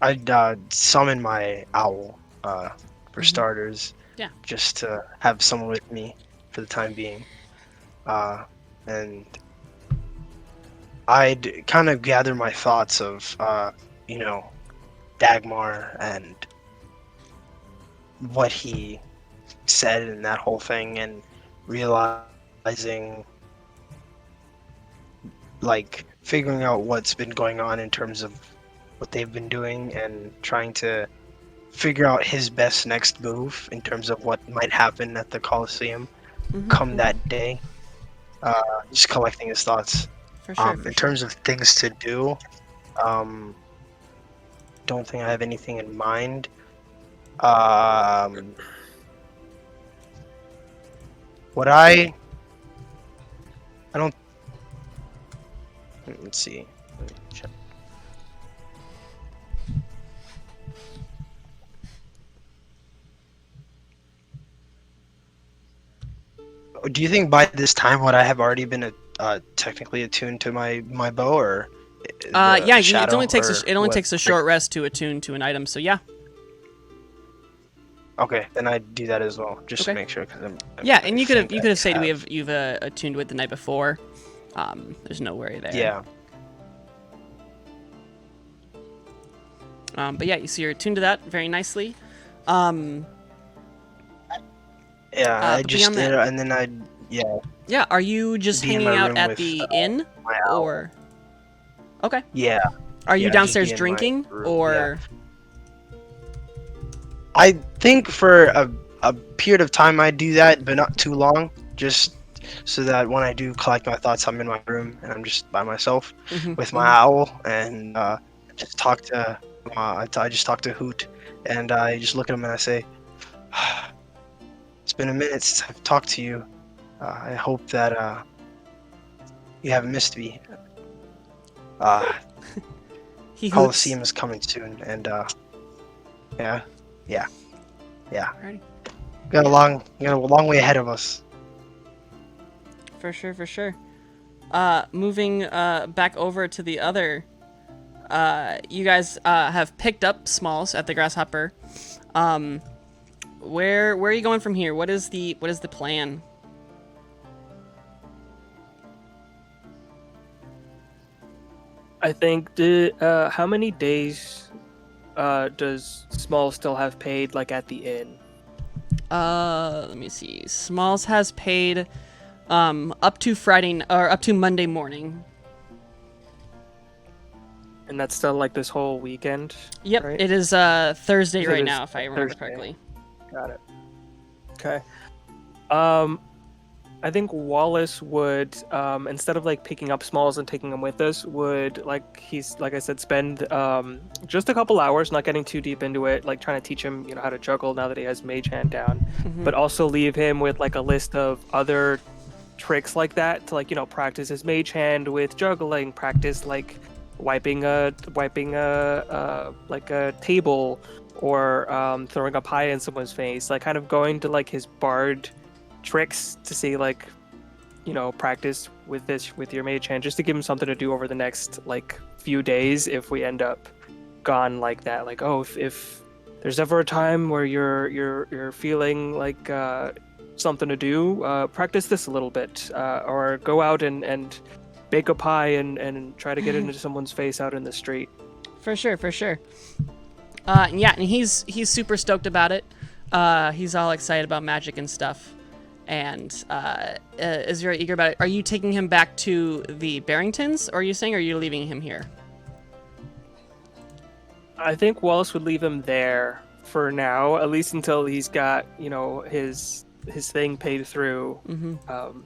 I'd summon my owl, for starters. Yeah. Just to have someone with me for the time being. And I'd kind of gather my thoughts of, Dagmar and what he said and that whole thing, and realizing, like, figuring out what's been going on in terms of what they've been doing, and trying to figure out his best next move in terms of what might happen at the Colosseum come that day. Just collecting his thoughts. For sure. In terms of things to do, don't think I have anything in mind. What I don't. Let's see. Let me check. Do you think by this time would I have already been technically attuned to my bow, or? Yeah, it shadow, only takes or it only what? takes a short rest to attune to an item. So yeah. Okay, then I do that as well, just Okay. to make sure. Cause Yeah, and you could have said you've attuned with the night before. There's no worry there. Yeah. But yeah, so you're attuned to that very nicely. Yeah, I but just beyond did, that- and then Yeah, are you just Be in hanging my out room at with, the inn, my owl. or? Okay. Yeah. Are you Yeah, just downstairs be in my drinking, room, or? I think for a period of time I do that, but not too long, just so that when I do collect my thoughts, I'm in my room and I'm just by myself with my owl, and just talk to I just talk to Hoot, and I just look at him and I say, "It's been a minute since I've talked to you. I hope that you haven't missed me. He hoots. Colosseum is coming soon, and yeah. Alrighty. Got a long way ahead of us." For sure. Moving back over to the other. You guys have picked up Smalls at the Grasshopper. Where are you going from here? What is the plan? I think how many days does Small still have paid, like at the inn? Let me see. Smalls has paid up to Monday morning. And that's still like this whole weekend? Yep, right? it is Thursday So right it now, is if I remember Thursday. correctly. Got it. Okay. I think Wallace would, instead of like picking up Smalls and taking him with us, would like I said, spend just a couple hours, not getting too deep into it, like trying to teach him, how to juggle now that he has Mage Hand down, but also leave him with like a list of other tricks like that to like practice his Mage Hand with juggling, practice like wiping a table, or throwing a pie in someone's face, like kind of going to like his bard tricks to see like practice with your Mage Hand, just to give him something to do over the next like few days if we end up gone like that. Like, oh, if there's ever a time where you're feeling like something to do, practice this a little bit, or go out and bake a pie and try to get it into someone's face out in the street. For sure. Yeah, and he's super stoked about it. He's all excited about magic and stuff, and is very eager about it. Are you taking him back to the Barringtons, or are you leaving him here? I think Wallace would leave him there for now, at least until he's got, his thing paid through. Mm-hmm.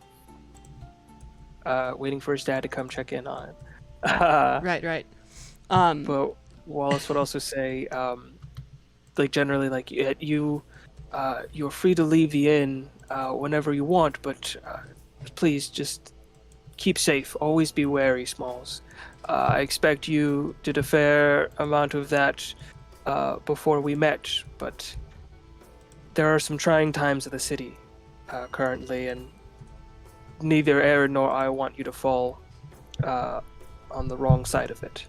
Waiting for his dad to come check in on it. Right. But Wallace would also say, generally, you're free to leave the inn whenever you want, but please just keep safe. Always be wary, Smalls. I expect you did a fair amount of that before we met, but there are some trying times of the city currently, and neither Aaron nor I want you to fall on the wrong side of it.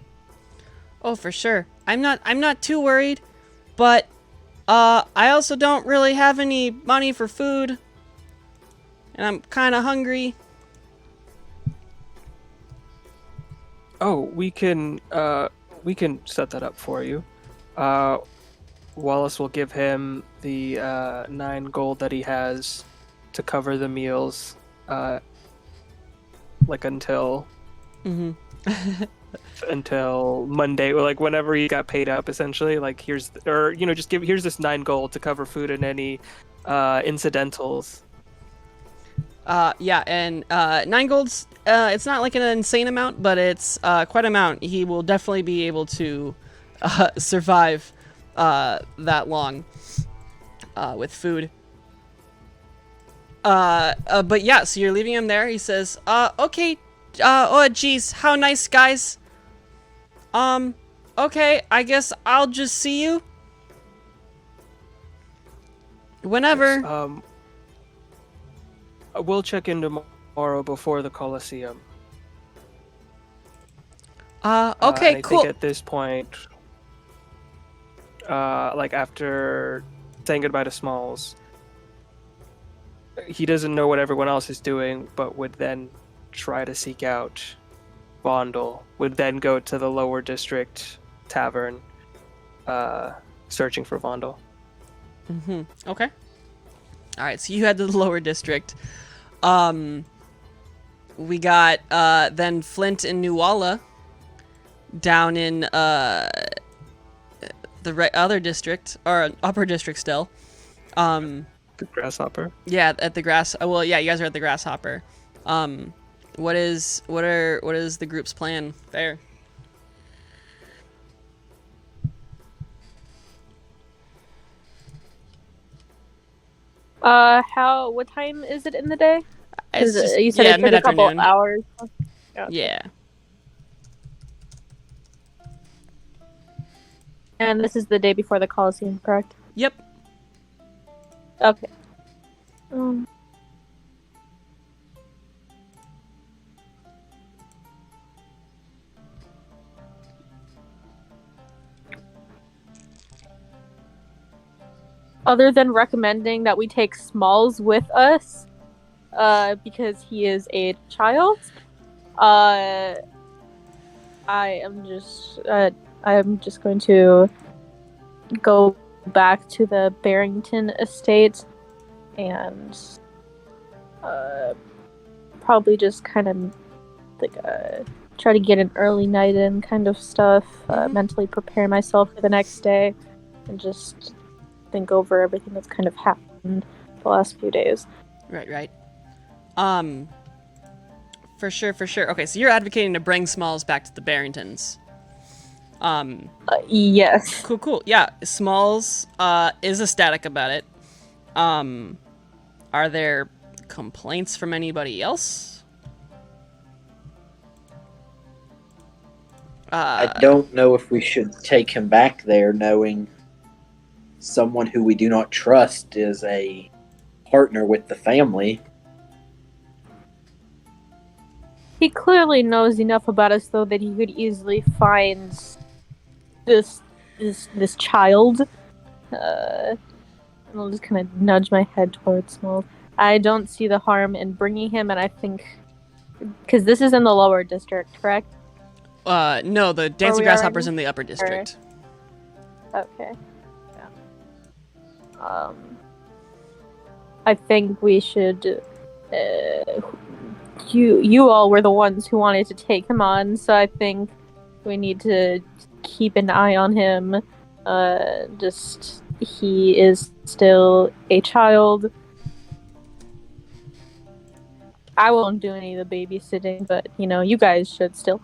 Oh, for sure. I'm not too worried, but I also don't really have any money for food, and I'm kind of hungry. Oh, we can set that up for you. Wallace will give him the 9 gold that he has to cover the meals, until until Monday, or whenever he got paid up. Essentially, here's this 9 gold to cover food and any incidentals. Yeah, and 9 golds. It's not like an insane amount, but it's quite an amount. He will definitely be able to survive that long with food. But yeah, so you're leaving him there. He says, okay. Oh, geez, how nice, guys. Okay, I guess I'll just see you whenever. Yes, we'll check in tomorrow before the Colosseum. Okay, I cool. think at this point, after saying goodbye to Smalls, he doesn't know what everyone else is doing, but would then try to seek out Vondel, would then go to the lower district tavern, searching for Vondel. Mm-hmm. Okay. All right, so you head to the lower district. We got then Flint and Nuala down in the other district, or upper district still. The Grasshopper. Yeah, at the grass. Well, yeah, you guys are at the Grasshopper. What is the group's plan there? What time is it in the day? It's just, You said it took a couple mid-afternoon. hours. Yeah. And this is the day before the Colosseum, correct? Yep. Okay. Other than recommending that we take Smalls with us, because he is a child, I am just going to go back to the Barrington Estate and probably just kind of try to get an early night in kind of stuff, mentally prepare myself for the next day, and just think over everything that's kind of happened the last few days. Right. For sure. Okay, so you're advocating to bring Smalls back to the Barringtons. Yes. Cool. Yeah, Smalls is ecstatic about it. Are there complaints from anybody else? I don't know if we should take him back there, knowing someone who we do not trust is a partner with the family. He clearly knows enough about us, though, that he could easily find this child. And I'll just kind of nudge my head towards Smalls. I don't see the harm in bringing him, and I think because this is in the lower district, correct? No, the dancing we grasshoppers already? in the upper district. Okay. Yeah. I think we should. You all were the ones who wanted to take him on, so I think we need to keep an eye on him. He is still a child. I won't do any of the babysitting, but you guys should still.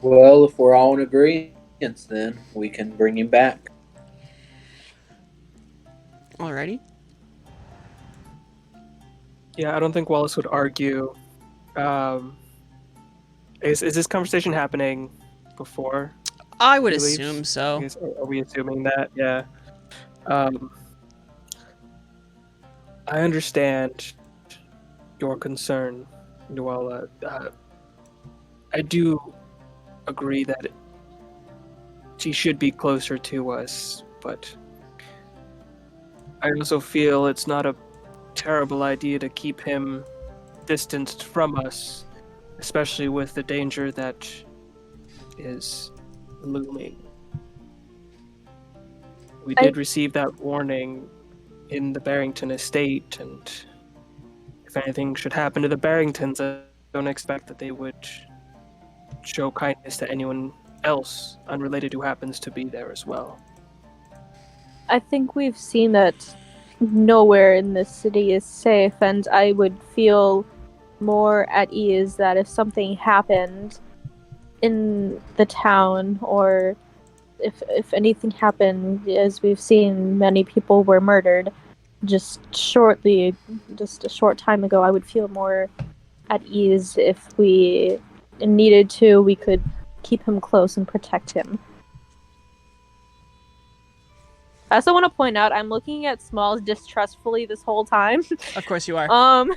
Well, if we're all in agreement, then we can bring him back. Alrighty. Yeah, I don't think Wallace would argue. Is this conversation happening before? I would he leaves? assume so. Are we assuming that? Yeah. I understand your concern, Nuala. I do agree that she should be closer to us, but I also feel it's not a terrible idea to keep him distanced from us, especially with the danger that is looming. We did receive that warning in the Barrington Estate, and if anything should happen to the Barringtons, I don't expect that they would show kindness to anyone else unrelated who happens to be there as well. I think we've seen that nowhere in this city is safe, and I would feel more at ease that if something happened in the town, or if anything happened, as we've seen, many people were murdered just a short time ago, I would feel more at ease if we needed to. We could keep him close and protect him. I also want to point out I'm looking at Smalls distrustfully this whole time. Of course you are. Of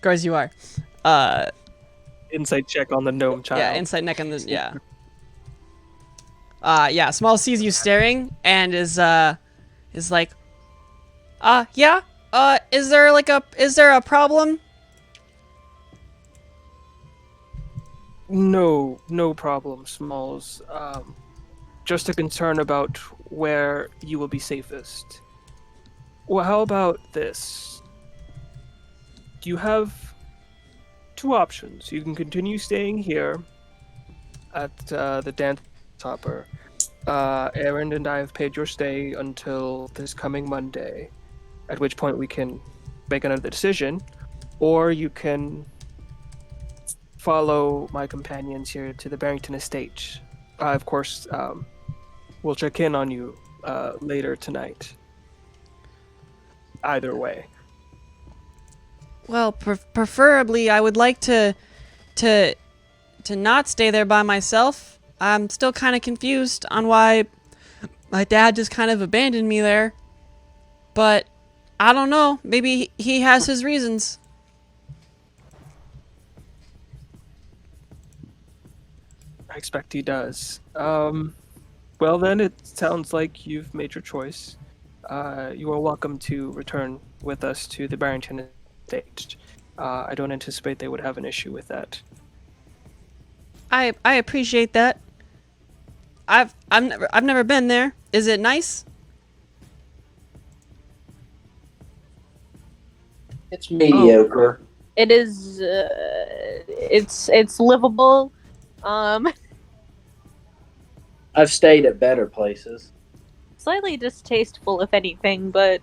course you are. Insight check on the gnome child. Yeah, insight neck on the yeah. Small sees you staring and is like, yeah. Is there a problem? No problem, Smalls. Just a concern about where you will be safest. Well, how about this? You have two options. You can continue staying here at the dance hopper. Aaron and I have paid your stay until this coming Monday, at which point we can make another decision, or you can follow my companions here to the Barrington Estate. Of course, we'll check in on you later tonight. Either way. Well, preferably, I would like to not stay there by myself. I'm still kind of confused on why my dad just kind of abandoned me there. But I don't know. Maybe he has his reasons. I expect he does. Well then, it sounds like you've made your choice. You are welcome to return with us to the Barrington Estate. I don't anticipate they would have an issue with that. I appreciate that. I've never been there. Is it nice? It's mediocre. it is, it's livable. I've stayed at better places. Slightly distasteful, if anything, but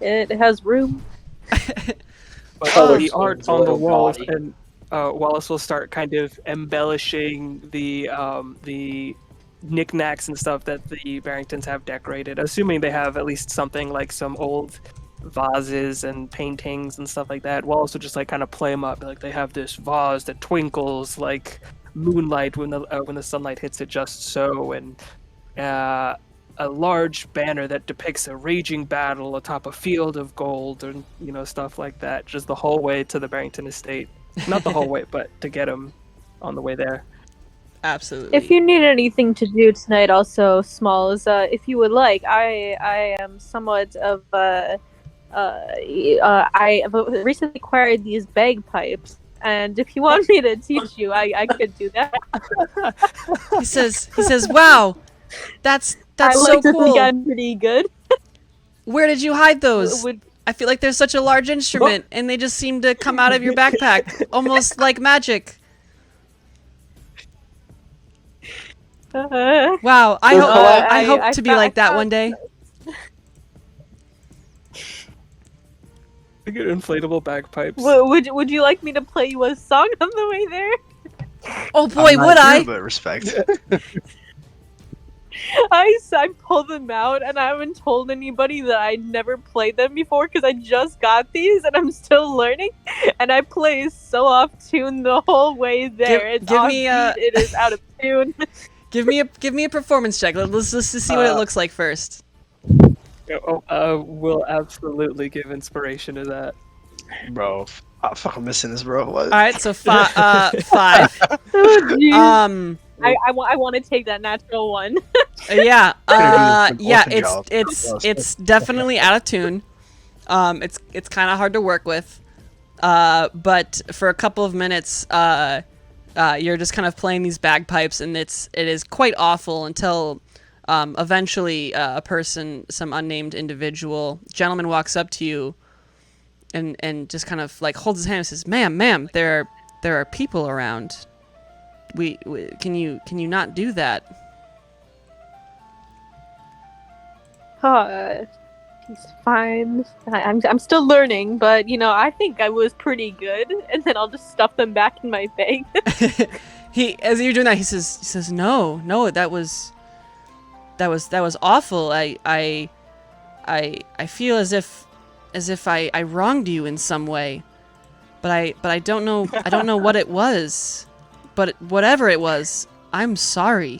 it has room. But the art on the walls, and Wallace will start kind of embellishing the knickknacks and stuff that the Barringtons have decorated, assuming they have at least something like some old vases and paintings and stuff like that. Wallace will just like kind of play them up, like they have this vase that twinkles like moonlight when the sunlight hits it just so, and a large banner that depicts a raging battle atop a field of gold, and stuff like that, just the whole way to the Barrington Estate. Not the whole way, but to get him on the way there. Absolutely. If you need anything to do tonight, also, Smalls, if you would like, I am somewhat of I have recently acquired these bagpipes, and if you want me to teach you, I could do that. He says, "Wow, that's I so like to think cool. I'm pretty good. Where did you hide those? Would I feel like they're such a large instrument, and they just seem to come out of your backpack, almost like magic." Wow, I hope to be like that one day. We get inflatable bagpipes. Would you like me to play you a song on the way there? Oh boy, I'm not would sure, I? But respect. I pull them out, and I haven't told anybody that I never played them before because I just got these and I'm still learning. And I play so off tune the whole way there. It's give me offbeat, it is out of tune. Give me a performance check. Let's just see what it looks like first. We'll absolutely give inspiration to that. Bro, I'm fucking missing this, bro. What? All right, so 5. Oh, geez. I I want to take that natural one. yeah. Yeah. Awesome job. It's definitely out of tune. It's kind of hard to work with. But for a couple of minutes, you're just kind of playing these bagpipes, and it is quite awful until eventually a person, some unnamed individual, gentleman, walks up to you and just kind of like holds his hand and says, "Ma'am, there are people around. We can you not do that?" He's fine. I'm still learning, but I think I was pretty good. And then I'll just stuff them back in my bag. As you're doing that, he says, no, that was awful. I feel as if I wronged you in some way, but I don't know what it was. But whatever it was, I'm sorry.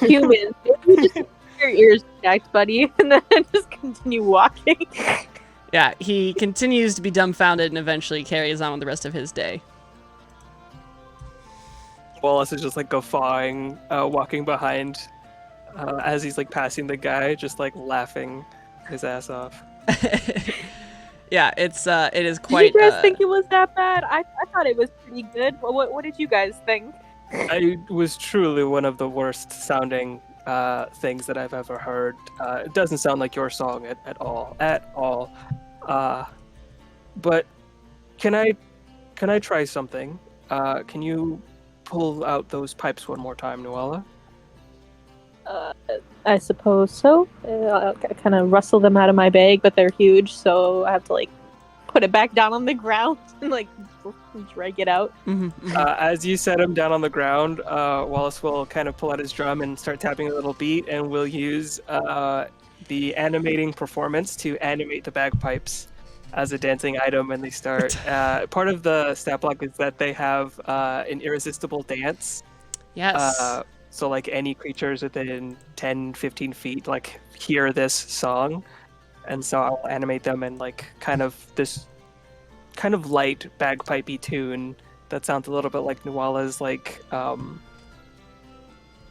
Human. Just your ears checked, buddy, and then just continue walking. Yeah, he continues to be dumbfounded and eventually carries on with the rest of his day. Wallace is just like guffawing, walking behind, as he's like passing the guy, just like laughing his ass off. Yeah, it is quite. Did you guys think it was that bad? I thought it was pretty good. What did you guys think? It was truly one of the worst sounding things that I've ever heard. It doesn't sound like your song at all. But can I try something? Can you pull out those pipes one more time, Nuala? I suppose so. I'll kind of rustle them out of my bag, but they're huge, so I have to put it back down on the ground and drag it out. Mm-hmm. As you set him down on the ground, Wallace will kind of pull out his drum and start tapping a little beat, and we'll use the animating performance to animate the bagpipes as a dancing item, and they start. Part of the stat block is that they have an irresistible dance. Yes. So any creatures within 10, 15 feet hear this song, and so I'll animate them in this kind of light bagpipey tune that sounds a little bit like Nuala's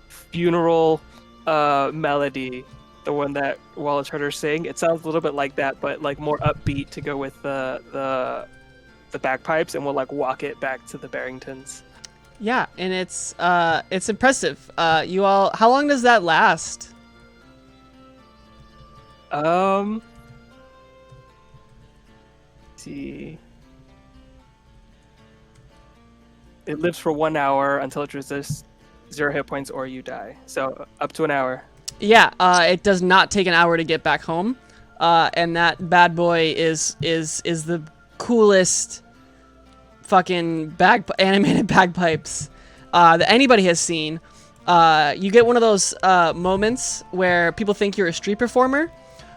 funeral melody, the one that Wallace heard her sing. It sounds a little bit like that, but more upbeat to go with the bagpipes, and we'll walk it back to the Barringtons. Yeah, and it's impressive. You all, how long does that last? Let's see. It lives for 1 hour until it resists 0 hit points or you die. So up to an hour. Yeah, it does not take an hour to get back home, and that bad boy is the coolest fucking animated bagpipes that anybody has seen. You get one of those moments where people think you're a street performer,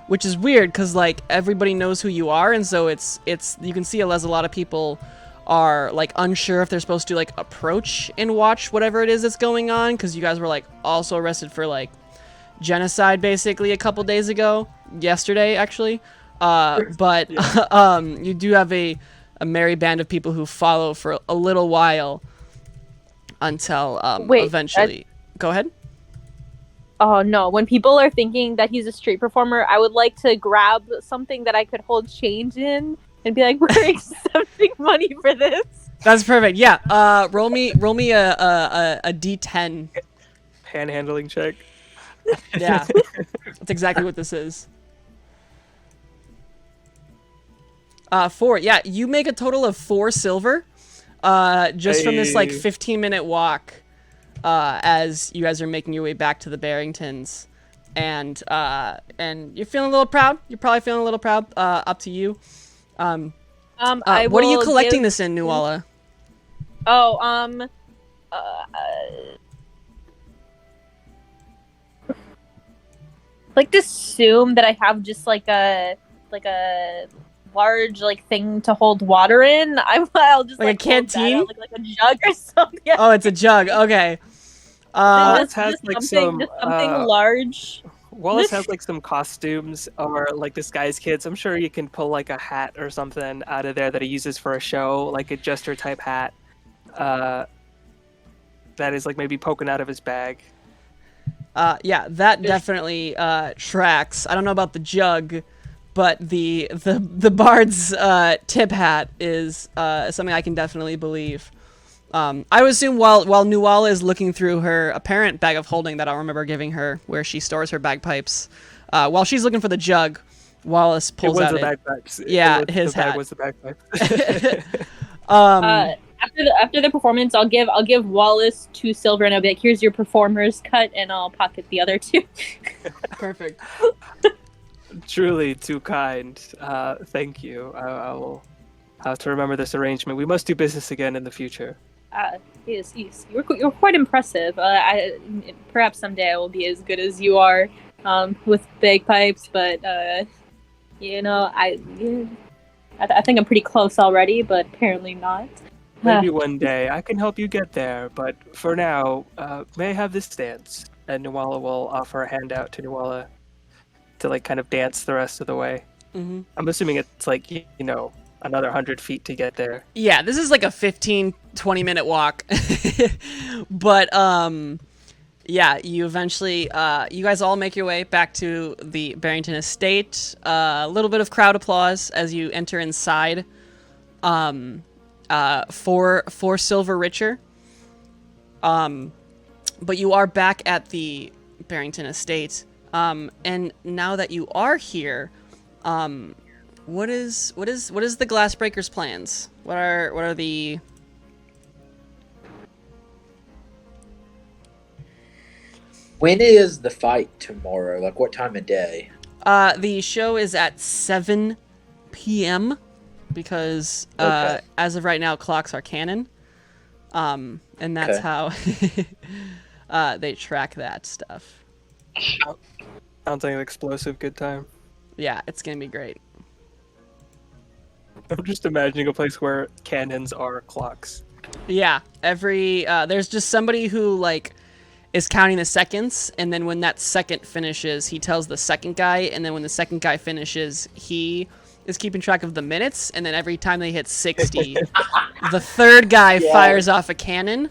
which is weird because everybody knows who you are, and so it's you can see as a lot of people are unsure if they're supposed to approach and watch whatever it is that's going on, because you guys were also arrested for genocide basically a couple days ago, yesterday actually. But Yeah. You do have a merry band of people who follow for a little while until Wait, eventually. Go ahead. Oh no, when people are thinking that he's a street performer, I would like to grab something that I could hold change in and be like, we're accepting money for this. That's perfect. Yeah. Roll me a D10. Panhandling check. Yeah. That's exactly what this is. 4. Yeah, you make a total of 4 silver. Just from this like 15-minute walk. As you guys are making your way back to the Barringtons, and you're feeling a little proud. You're probably feeling a little proud. Up to you. What are you collecting this in, Nuala? Oh, like to assume that I have just like a large like thing to hold water in. I'll just like a canteen, out, like a jug or something. Yeah. Oh, it's a jug. Okay. Wallace has like something large. Wallace has like some costumes or like disguise kits. I'm sure you can pull like a hat or something out of there that he uses for a show, like a jester type hat. That is like maybe poking out of his bag. Yeah, that definitely tracks. I don't know about the jug, but the bard's tip hat is something I can definitely believe. I would assume while Nuala is looking through her apparent bag of holding that I'll remember giving her, where she stores her bagpipes, while she's looking for the jug, Wallace pulls out the bagpipes. Yeah, his the bag hat was the bagpipes. After the performance, I'll give Wallace 2 silver, and I'll be like, "Here's your performer's cut," and I'll pocket the other 2. Perfect. Truly too kind. Thank you. I will have to remember this arrangement. We must do business again in the future. Yes. You're quite impressive. Perhaps someday I will be as good as you are with bagpipes, but you know, I think I'm pretty close already, but apparently not. Maybe one day I can help you get there, but for now, may I have this dance? And Nuala will offer a handout to Nuala to like kind of dance the rest of the way. Mm-hmm. I'm assuming it's like, you know, another 100 feet to get there. Yeah, this is like a 15-20 minute walk. But yeah, you eventually you guys all make your way back to the Barrington Estate. A little bit of crowd applause as you enter inside. 4 silver richer. But you are back at the Barrington Estate. And now that you are here, what is the Glassbreakers' plans? What are the When is the fight tomorrow? Like what time of day? The show is at 7 p.m. because Okay. As of right now, clocks are canon. And that's how they track that stuff. Sounds like an explosive good time. Yeah, it's gonna be great. I'm just imagining a place where cannons are clocks. Yeah, there's just somebody who like is counting the seconds, and then when that second finishes, he tells the second guy, and then when the second guy finishes, he is keeping track of the minutes, and then every time they hit 60, the third guy fires off a cannon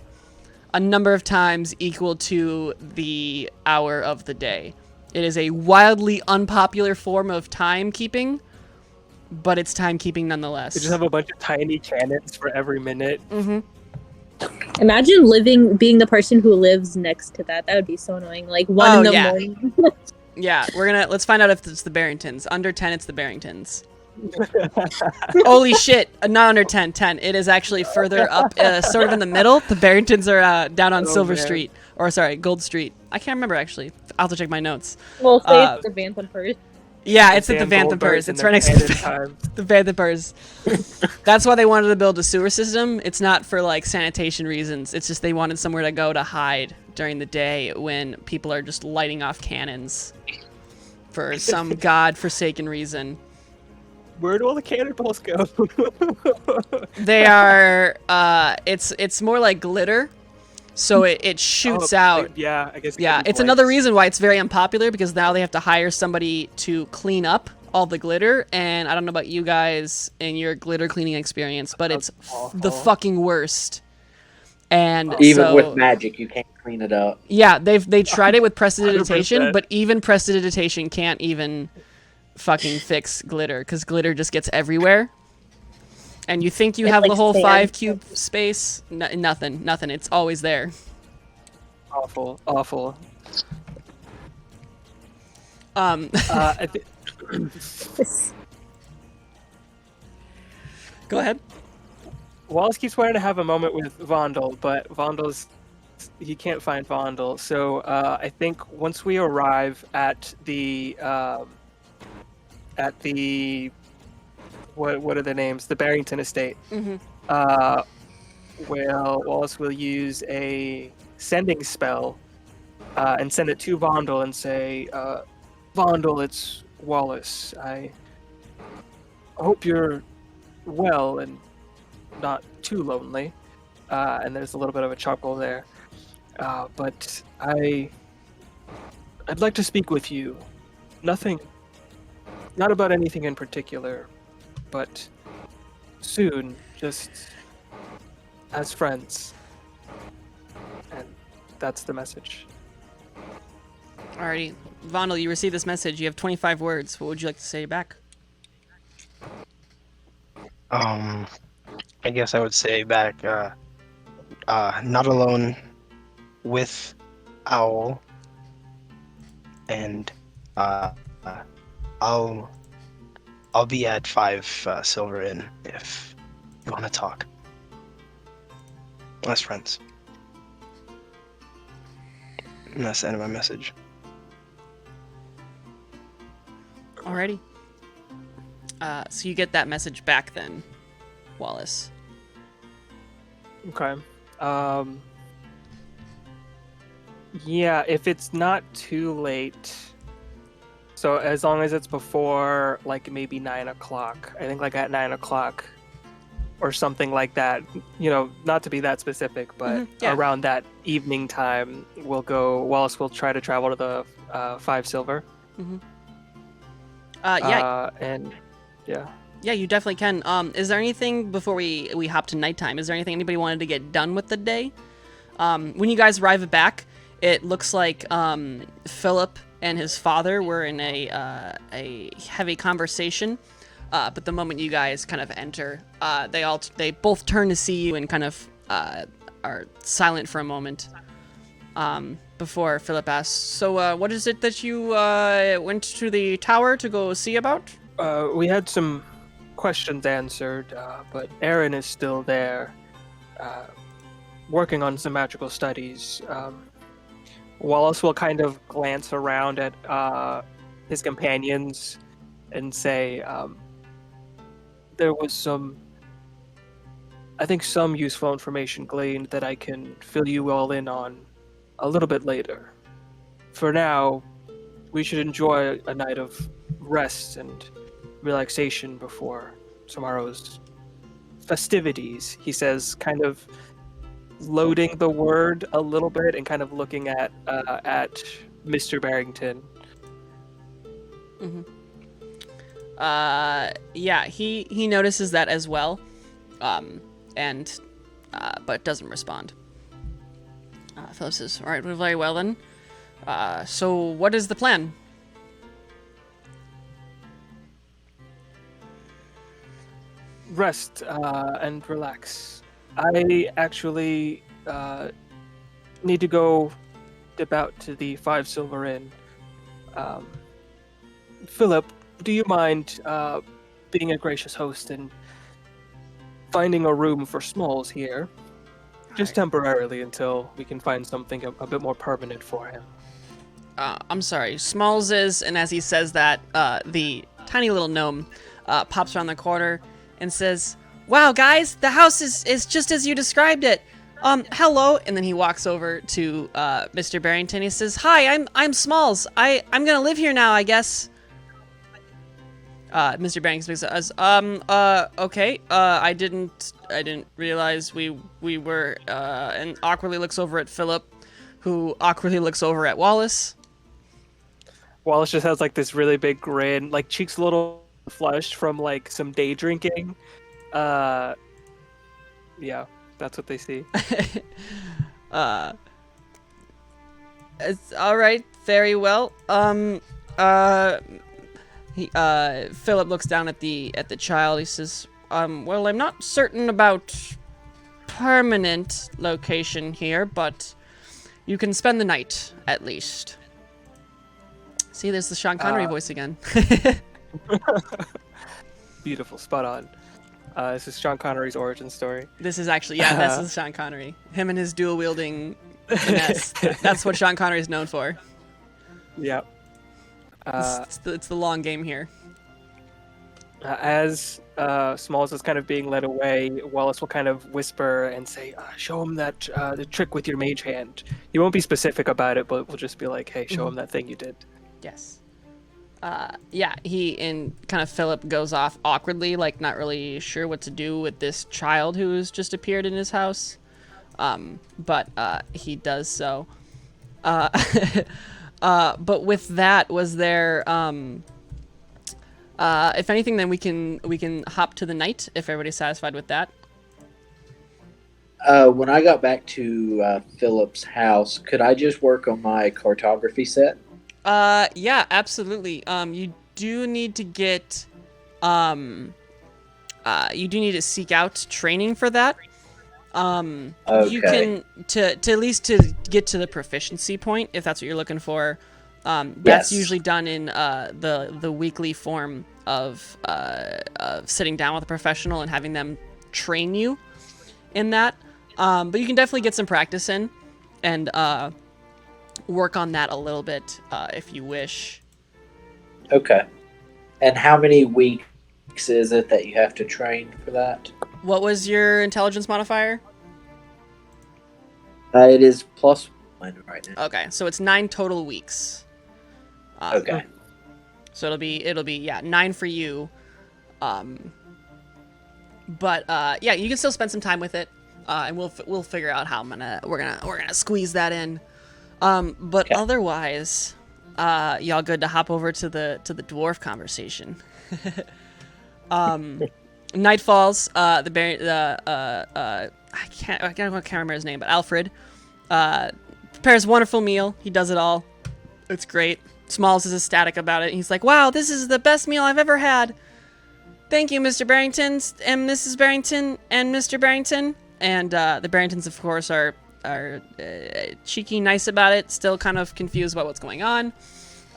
a number of times equal to the hour of the day. It is a wildly unpopular form of timekeeping, but it's timekeeping nonetheless. They just have a bunch of tiny cannons for every minute. Mm-hmm. Imagine being the person who lives next to that. That would be so annoying. Like 1 in the morning. Yeah, let's find out if it's the Barringtons. Under 10, it's the Barringtons. Holy shit, not under 10. It is actually further up, sort of in the middle. The Barringtons are down on Silver Street. Or sorry, Gold Street. I can't remember actually. I'll have to check my notes. We'll say it's the Bantam Purse. Yeah, it's at the Bantam Purse. It's right next to the Bantam Purse. That's why they wanted to build a sewer system. It's not for like sanitation reasons. It's just they wanted somewhere to go to hide during the day when people are just lighting off cannons for some god-forsaken reason. Where do all the cannonballs go? They are. It's more like glitter. So it shoots out. Yeah, I guess. Yeah, it's another reason why it's very unpopular, because now they have to hire somebody to clean up all the glitter. And I don't know about you guys and your glitter cleaning experience, but it's the fucking worst. And Even so, with magic, you can't clean it up. yeah, they tried it with prestidigitation, 100%. but even prestidigitation can't even fucking fix glitter, because glitter just gets everywhere. And you think you It's have like the whole sand. 5 cube space? Nothing. It's always there. Awful, awful. I thi- Go ahead. Wallace keeps wanting to have a moment with Vondel, but he can't find Vondel. So I think once we arrive at the what are the names? The Barrington Estate. Mm-hmm. Wallace will use a sending spell and send it to Vondel and say, Vondel, it's Wallace. I hope you're well and not too lonely. And there's a little bit of a chuckle there. But I'd like to speak with you. Not about anything in particular, but soon, just as friends. And that's the message. Alrighty. Vondel, you received this message. You have 25 words. What would you like to say back? I guess I would say back, not alone with Owl, and I'll be at 5 Silver Inn if you want to talk. As friends. And that's the end of my message. Alrighty. So you get that message back then, Wallace. Okay. Yeah, if it's not too late. So as long as it's before, like, maybe 9 o'clock. I think, like, at 9 o'clock or something like that. You know, not to be that specific, but yeah. around that evening time, Wallace will try to travel to the 5 Silver. Mm-hmm. Yeah. And, yeah. Yeah, you definitely can. Is there anything, before we hop to nighttime, is there anything anybody wanted to get done with the day? When you guys arrive back, it looks like Philip and his father were in a heavy conversation. But the moment you guys kind of enter, they both turn to see you and kind of are silent for a moment. Before Philip asks, so what is it that you went to the tower to go see about? We had some questions answered, but Aaron is still there, working on some magical studies. Wallace will kind of glance around at his companions and say, there was some useful information gleaned that I can fill you all in on a little bit later. For now, we should enjoy a night of rest and relaxation before tomorrow's festivities, he says, kind of loading the word a little bit and kind of looking at Mr. Barrington. Mm-hmm. Yeah, he notices that as well, and but doesn't respond. Philip says, "All right, well, very well then. So what is the plan?" Rest and relax. I actually need to go dip out to the 5 Silver Inn. Philip, do you mind being a gracious host and finding a room for Smalls here? Just temporarily until we can find something a bit more permanent for him. I'm sorry, Smalls is, and as he says that, the tiny little gnome pops around the corner and says, "Wow, guys, the house is just as you described it. Hello." And then he walks over to Mr. Barrington. He says, "Hi, I'm Smalls. I'm gonna live here now, I guess." Mr. Barrington says, "Okay. I didn't realize we were." And awkwardly looks over at Philip, who awkwardly looks over at Wallace. Wallace just has like this really big grin, like cheeks a little flushed from like some day drinking. Yeah. That's what they see. It's all right. Very well. Philip looks down at the child. He says, well, I'm not certain about permanent location here, but you can spend the night at least. See, there's the Sean Connery voice again. Beautiful, spot on. This is Sean Connery's origin story. This is actually, this is Sean Connery. Him and his dual wielding finesse. That's what Sean Connery is known for. Yep. It's the long game here. As Smalls is kind of being led away, Wallace will kind of whisper and say, show him that the trick with your mage hand. He won't be specific about it, but we'll just be like, hey, show him that thing you did. Yes. He and kind of Philip goes off awkwardly, like not really sure what to do with this child who's just appeared in his house. But he does so. But with that, was there, if anything, then we can hop to the night if everybody's satisfied with that. When I got back to Philip's house, could I just work on my cartography set? Yeah, absolutely. You do need to get, you do need to seek out training for that. Okay. You can, to at least to get to the proficiency point, if that's what you're looking for. That's Yes. usually done in the weekly form of sitting down with a professional and having them train you in that. But you can definitely get some practice in and work on that a little bit if you wish. Okay. And how many weeks is it that you have to train for that? What was your intelligence modifier? It is +1 right now. Okay, so it's 9 total weeks. Okay. So it'll be 9 for you. But you can still spend some time with it, and we'll figure out how we're gonna squeeze that in. But Okay. otherwise, y'all good to hop over to the dwarf conversation. Night falls. I can't remember his name, but Alfred prepares a wonderful meal. He does it all. It's great. Smalls is ecstatic about it. He's like, "Wow, this is the best meal I've ever had. Thank you, Mr. Barrington and Mrs. Barrington and Mr. Barrington." And the Barringtons, of course, are cheeky, nice about it. Still kind of confused about what's going on,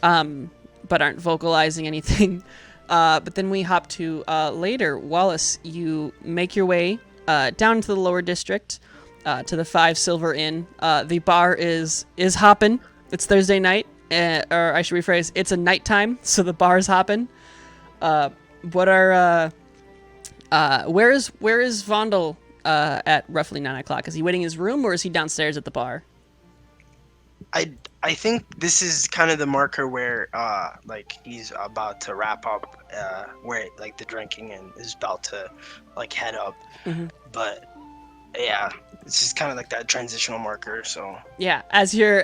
but aren't vocalizing anything. But then we hop to later. Wallace, you make your way down to the lower district, to the 5 Silver Inn. The bar is hopping. It's Thursday night, or I should rephrase, it's a nighttime, so the bar's hopping. Where is Vondel at roughly 9 o'clock? Is he waiting in his room, or is he downstairs at the bar? I think this is kind of the marker where like he's about to wrap up where like the drinking and is about to like head up. Mm-hmm. But yeah, it's just kind of like that transitional marker. So Yeah, as you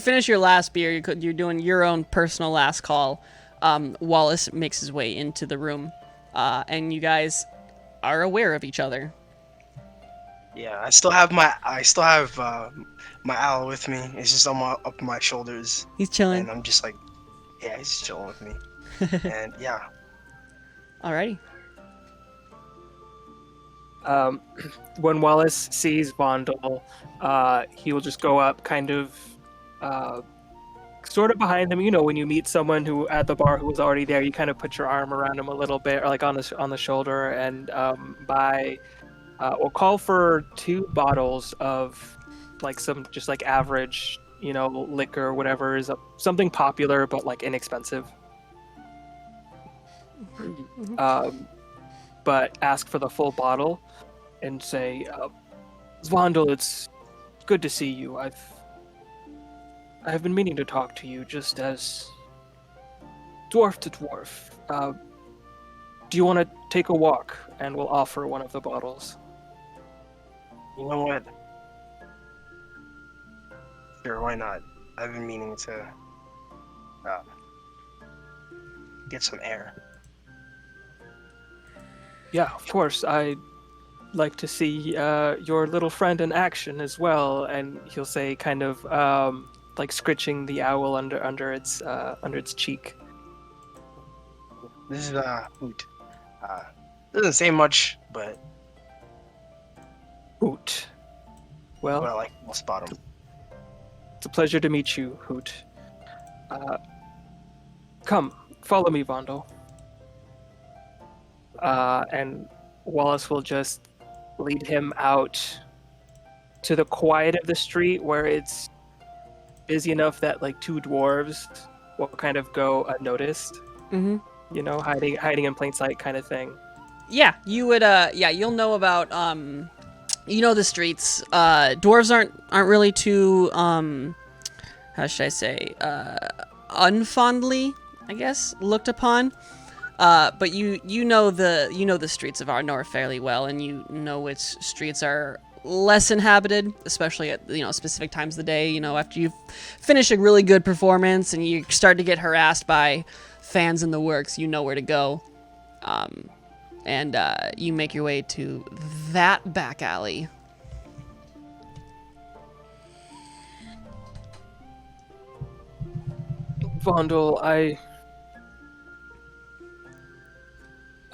finish your last beer, you're doing your own personal last call. Wallace makes his way into the room, and you guys are aware of each other. yeah, I still have my owl with me. It's just on up my shoulders, He's chilling. and I'm just like, yeah, he's just chilling with me. And yeah, Alrighty. When Wallace sees Vondel, he will just go up kind of sort of behind him. You know, when you meet someone who at the bar who was already there, you kind of put your arm around him a little bit, or like on the shoulder, and we'll call for 2 bottles of like some just like average, you know, liquor, whatever is something popular but like inexpensive. But ask for the full bottle and say, Zvondel, it's good to see you. I've been meaning to talk to you just as dwarf to dwarf. Do you want to take a walk? And we'll offer one of the bottles. you know what? Sure, why not? I've been meaning to get some air. Yeah, of course. like to see your little friend in action as well. And he'll say, kind of like scritching the owl under its cheek. This is Hoot. Doesn't say much, but Hoot. Well, like we'll spot him. it's a pleasure to meet you, Hoot. Come, follow me, Vondel. And Wallace will just lead him out to the quiet of the street where it's busy enough that like two dwarves will kind of go unnoticed. Mm-hmm. You know, hiding in plain sight kind of thing. Yeah, you would. Yeah, you'll know about. You know the streets. Dwarves aren't really too. How should I say? Unfondly, I guess, looked upon. But you know the streets of Arnor fairly well, and you know which streets are less inhabited, especially at specific times of the day. You know, after you finish a really good performance and you start to get harassed by fans in the works, you know where to go. And you make your way to that back alley. Vondel, I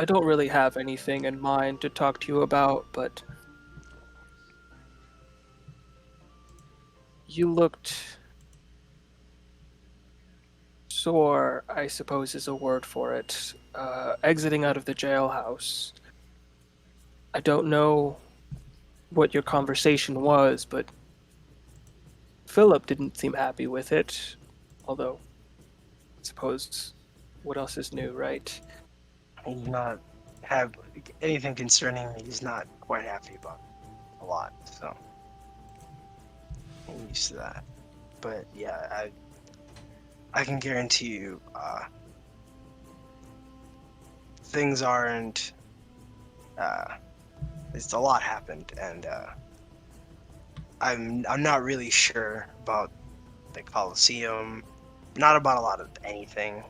don't really have anything in mind to talk to you about, but you looked sore, I suppose is a word for it, exiting out of the jailhouse. I don't know what your conversation was, but Philip didn't seem happy with it, although I suppose what else is new, right? He's not have anything concerning me. He's not quite happy about a lot, so I'm used to that. But yeah, I can guarantee you, things aren't. It's a lot happened, and I'm not really sure about the Colosseum. Not about a lot of anything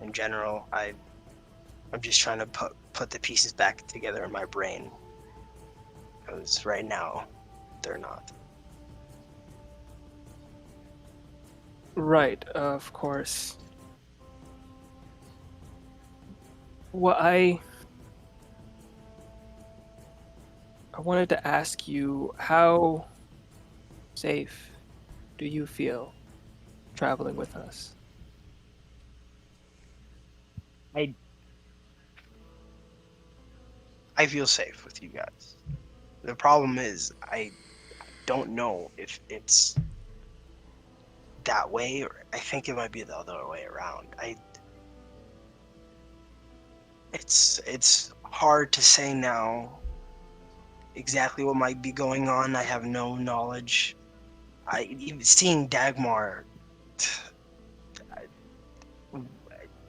in general. I'm just trying to put the pieces back together in my brain, because right now they're not. Right, of course. Well, I wanted to ask you, how safe do you feel traveling with us? I feel safe with you guys. The problem is I don't know if it's that way, or I think it might be the other way around. It's hard to say now exactly what might be going on. I have no knowledge. Even seeing Dagmar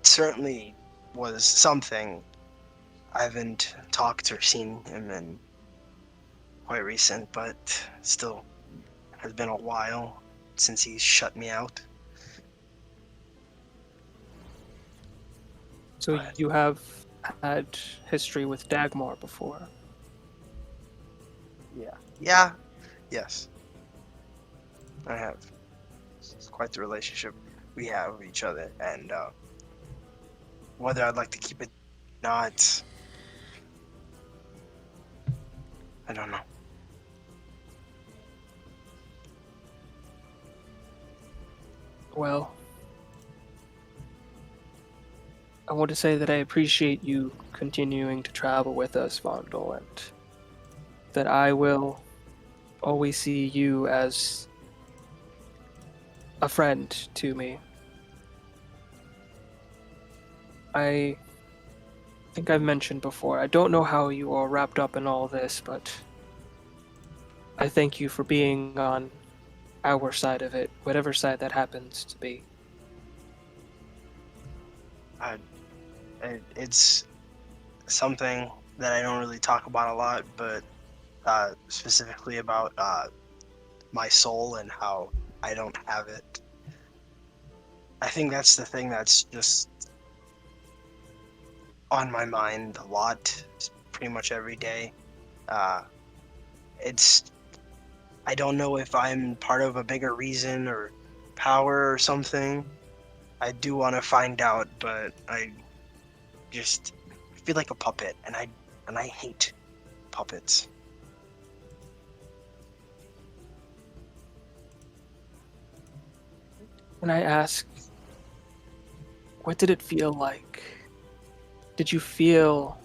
certainly was something. I haven't talked or seen him in quite recent, but still has been a while since he shut me out. So you have had history with Dagmar before? Yeah, yes, I have. It's quite the relationship we have with each other, and whether I'd like to keep it or not, I don't know. Well, I want to say that I appreciate you continuing to travel with us, Vondel, and that I will always see you as a friend to me. I think I've mentioned before, I don't know how you are wrapped up in all this, but I thank you for being on our side of it, whatever side that happens to be. It's something that I don't really talk about a lot, but specifically about my soul and how I don't have it. I think that's the thing that's just on my mind a lot, pretty much every day. It's I don't know if I'm part of a bigger reason or power or something. I do want to find out, but I feel like a puppet, and I hate puppets. Can I ask, what did it feel like? Did you feel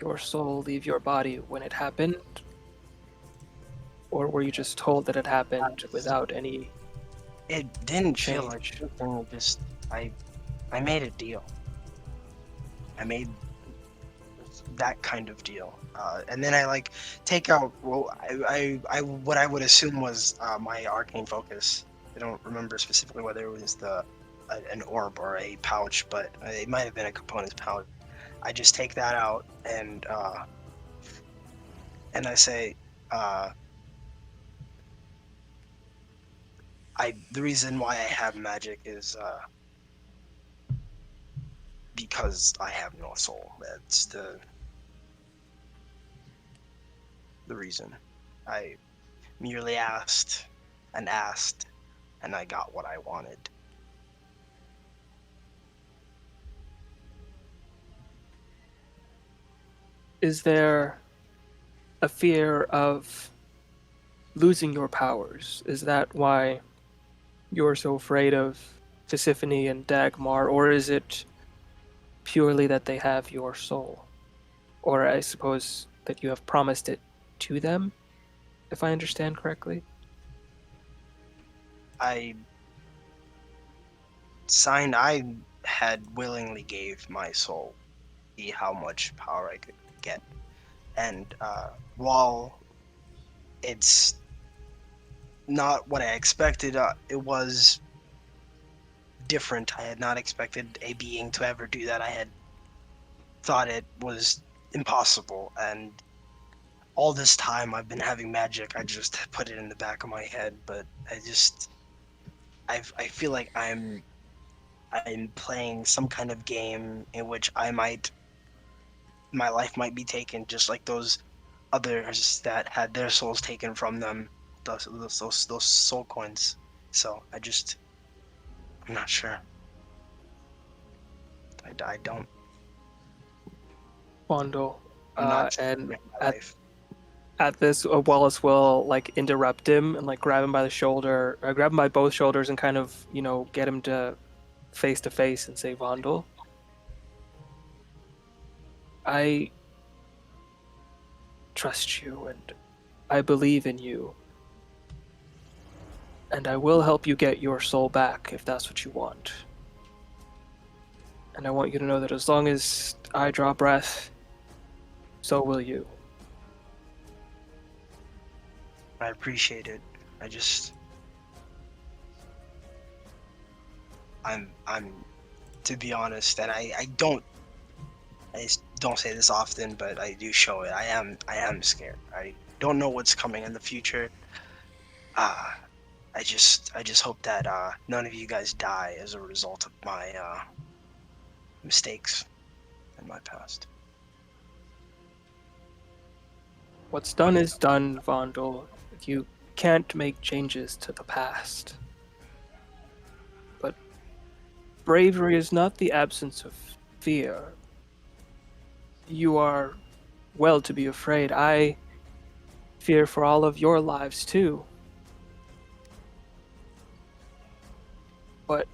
your soul leave your body when it happened? Or were you just told that it happened without any... It didn't feel like change? anything. I made a deal. I made that kind of deal, and then I take out. Well, I what I would assume was my arcane focus. I don't remember specifically whether it was an orb or a pouch, but it might have been a component's pouch. I just take that out and I say, the reason why I have magic is because I have no soul. That's the reason. I merely asked, and I got what I wanted. Is there a fear of losing your powers? Is that why you're so afraid of Tisiphone and Dagmar, or is it purely that they have your soul? Or I suppose that you have promised it to them, if I understand correctly? I had willingly gave my soul, see how much power I could get. And while it's not what I expected, it was different. I had not expected a being to ever do that. I had thought it was impossible, and all this time I've been having magic. I just put it in the back of my head, but I feel like I'm playing some kind of game in which my life might be taken, just like those others that had their souls taken from them, those soul coins. So I'm not sure. I don't. Bondo, I'm not sure and in my life. at this, Wallace will interrupt him and grab him by the shoulder, grab him by both shoulders, and kind of get him to face and say, Vondel, I trust you and I believe in you, and I will help you get your soul back if that's what you want. And I want you to know that as long as I draw breath, so will you. I appreciate it. I'm to be honest, and I don't say this often, but I do show it. I am scared. I don't know what's coming in the future. I just hope that none of you guys die as a result of my mistakes in my past. What's done is done, Vondel. You can't make changes to the past. But bravery is not the absence of fear. You are well to be afraid. I fear for all of your lives too. But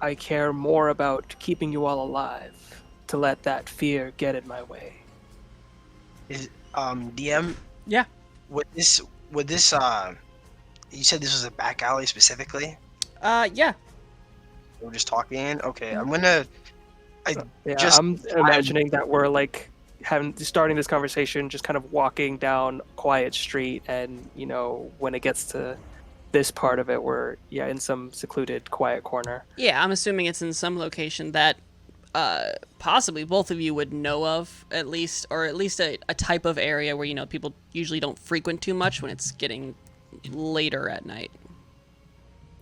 I care more about keeping you all alive, to let that fear get in my way. Is DM? Yeah. Would this you said this was a back alley specifically? Yeah. We're just talking. Okay, I'm gonna. I'm imagining that we're starting this conversation, just kind of walking down a quiet street, and when it gets to this part of it, we're in some secluded, quiet corner. Yeah, I'm assuming it's in some location that possibly both of you would know of, at least a type of area where people usually don't frequent too much when it's getting later at night.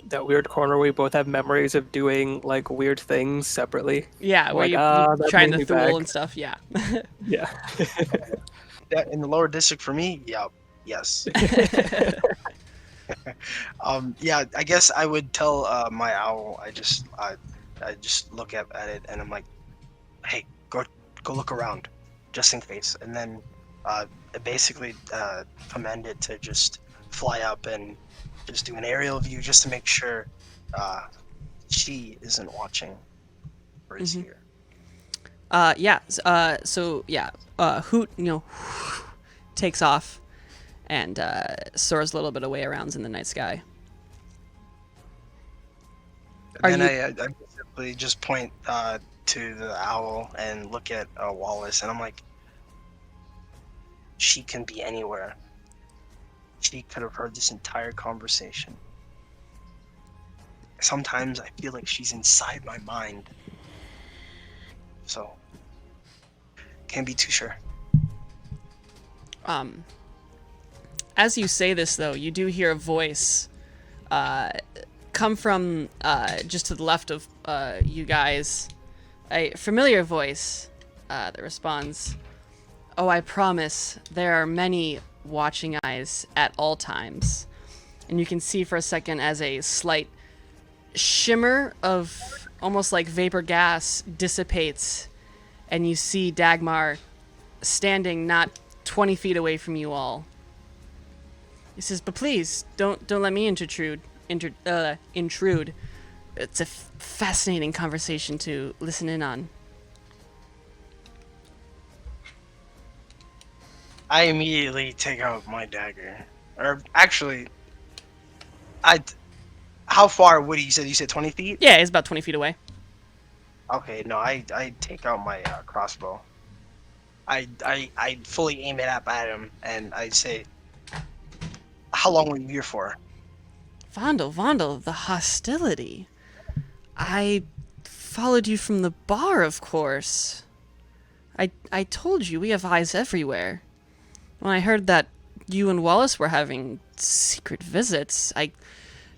That weird corner where we both have memories of doing weird things separately. Yeah, where you trying the Thule and stuff. Yeah. Yeah. in the lower district for me, yeah, yes. Yeah, I guess I would tell my owl. I just look at it and I'm like, hey, go look around, just in case. And then basically command it to just fly up and just do an aerial view just to make sure she isn't watching or is here. Hoot, takes off and soars a little bit away around in the night sky. And then I basically just point to the owl and look at Wallace, and I'm like, she can be anywhere. She could have heard this entire conversation. Sometimes I feel like she's inside my mind. So, can't be too sure. As you say this, though, you do hear a voice come from just to the left of you guys. A familiar voice that responds, "Oh, I promise, there are many watching eyes at all times." And you can see for a second as a slight shimmer of almost like vapor gas dissipates, and you see Dagmar standing not 20 feet away from you all. He says, "But please, don't let me intrude. It's a fascinating conversation to listen in on." I immediately take out my dagger. Or actually, how far would you said 20 feet? Yeah, it's about 20 feet away. Okay, no, I take out my crossbow. I fully aim it up at him, and I say, "How long were you here for?" Vondel, the hostility. I followed you from the bar, of course. I told you, we have eyes everywhere. When I heard that you and Wallace were having secret visits, I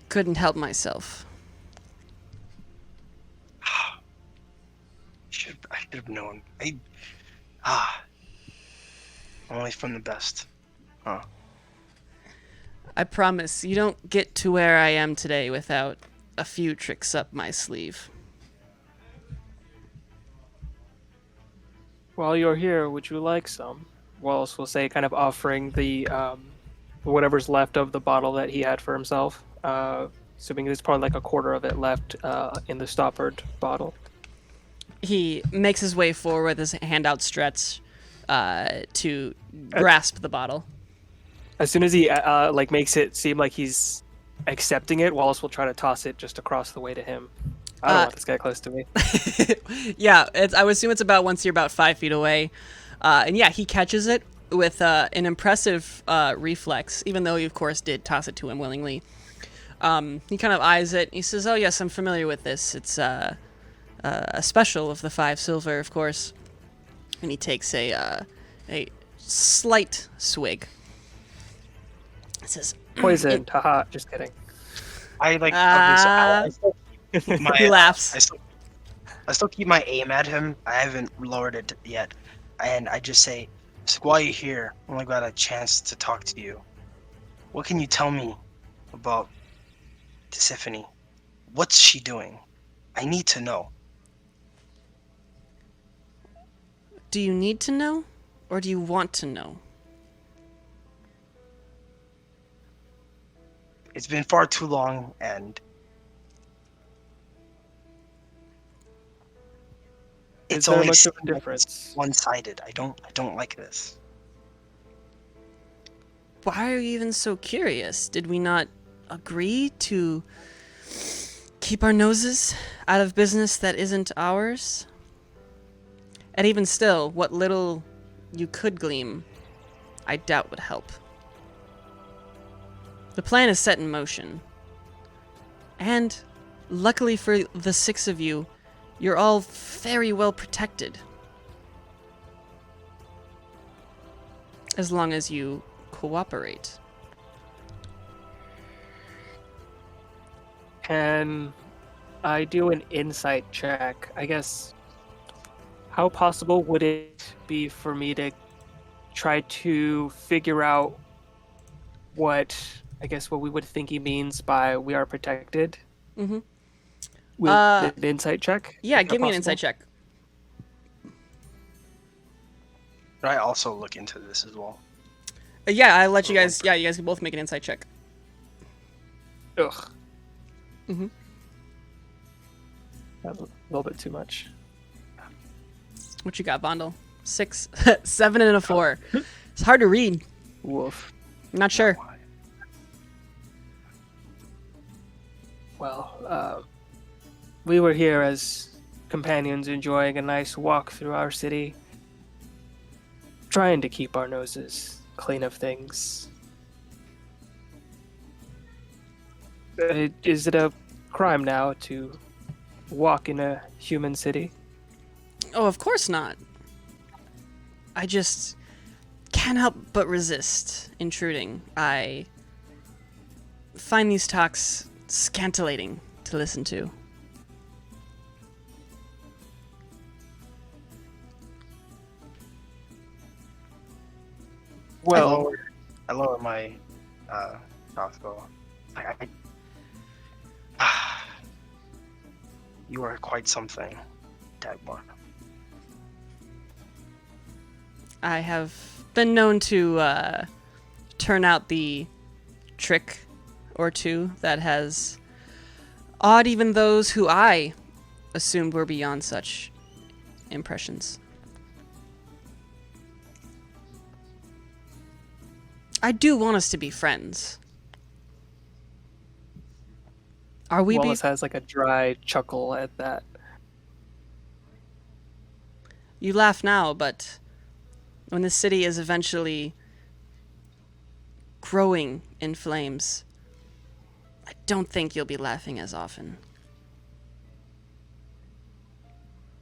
couldn't help myself. I should have known. Only from the best. Huh. I promise, you don't get to where I am today without a few tricks up my sleeve. While you're here, would you like some? Wallace will say, kind of offering the whatever's left of the bottle that he had for himself. Assuming there's probably like a quarter of it left in the stoppered bottle. He makes his way forward with his hand outstretched to grasp the bottle. As soon as he makes it seem like he's accepting it, Wallace will try to toss it just across the way to him. I don't want this guy close to me. Yeah, I would assume it's about once you're about 5 feet away. And yeah, he catches it with an impressive reflex, even though he, of course, did toss it to him willingly. He kind of eyes it. He says, "Oh, yes, I'm familiar with this. It's a special of the 5 silver, of course." And he takes a slight swig. He says, "Poisoned, haha, just kidding." I like. I still keep my, he laughs. I still keep my aim at him. I haven't lowered it yet, and I just say, "While you're here, I only got a chance to talk to you. What can you tell me about Tisiphone? What's she doing? I need to know." Do you need to know, or do you want to know? It's been far too long, and it's there only much of a difference? one-sided. I don't like this. Why are you even so curious? Did we not agree to keep our noses out of business that isn't ours? And even still, what little you could glean, I doubt would help. The plan is set in motion. And, luckily for the 6 of you, you're all very well protected. As long as you cooperate. Can I do an insight check? I guess, how possible would it be for me to try to figure out what we would think he means by "we are protected." Mm-hmm. With an insight check. Yeah, Is that give me an possible? insight check. But I also look into this as well. Yeah, I let you guys. Yeah, you guys can both make an insight check. Ugh. Mm-hmm. That's a little bit too much. What you got, Vondel? 6, 7, and a 4. It's hard to read. Woof. I'm not sure. Well, we were here as companions enjoying a nice walk through our city, trying to keep our noses clean of things. Is it a crime now to walk in a human city? Oh, of course not. I just can't help but resist intruding. I find these talks scintillating to listen to. Well, I lower my crossbow. You are quite something, Dagmar. I have been known to turn out the trick or two that has awed even those who I assumed were beyond such impressions. I do want us to be friends. Are we? Wallace has like a dry chuckle at that. You laugh now, but when the city is eventually growing in flames, I don't think you'll be laughing as often.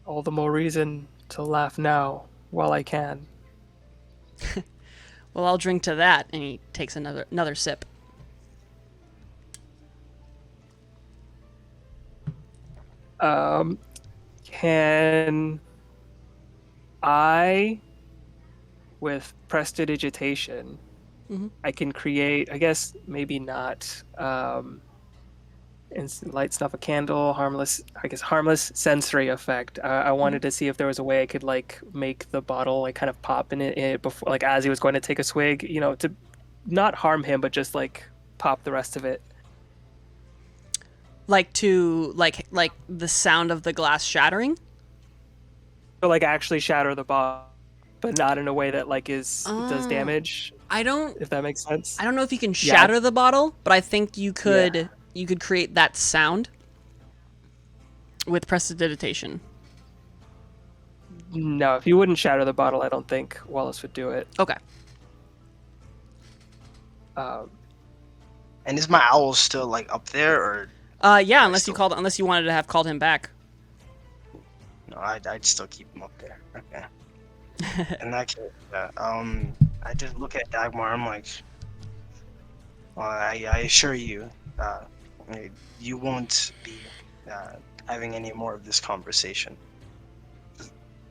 All the more reason to laugh now while I can. Well, I'll drink to that, and he takes another sip. Can I, with prestidigitation, I can create, I guess maybe not, light snuff a candle, harmless sensory effect. I wanted to see if there was a way I could like make the bottle like kind of pop in it before, like as he was going to take a swig, you know, to not harm him, but just like pop the rest of it. Like to like the sound of the glass shattering. So like actually shatter the bottle, but not in a way that like does damage. I don't. If that makes sense. I don't know if you can shatter the bottle, but I think you could. Yeah. You could create that sound with prestidigitation. No, if you wouldn't shatter the bottle, I don't think Wallace would do it. Okay. And is my owl still like up there, or? Yeah, unless you wanted to have called him back. No, I'd still keep him up there. Okay. In that case, I just look at Dagmar. I'm like, well, I assure you, you won't be having any more of this conversation.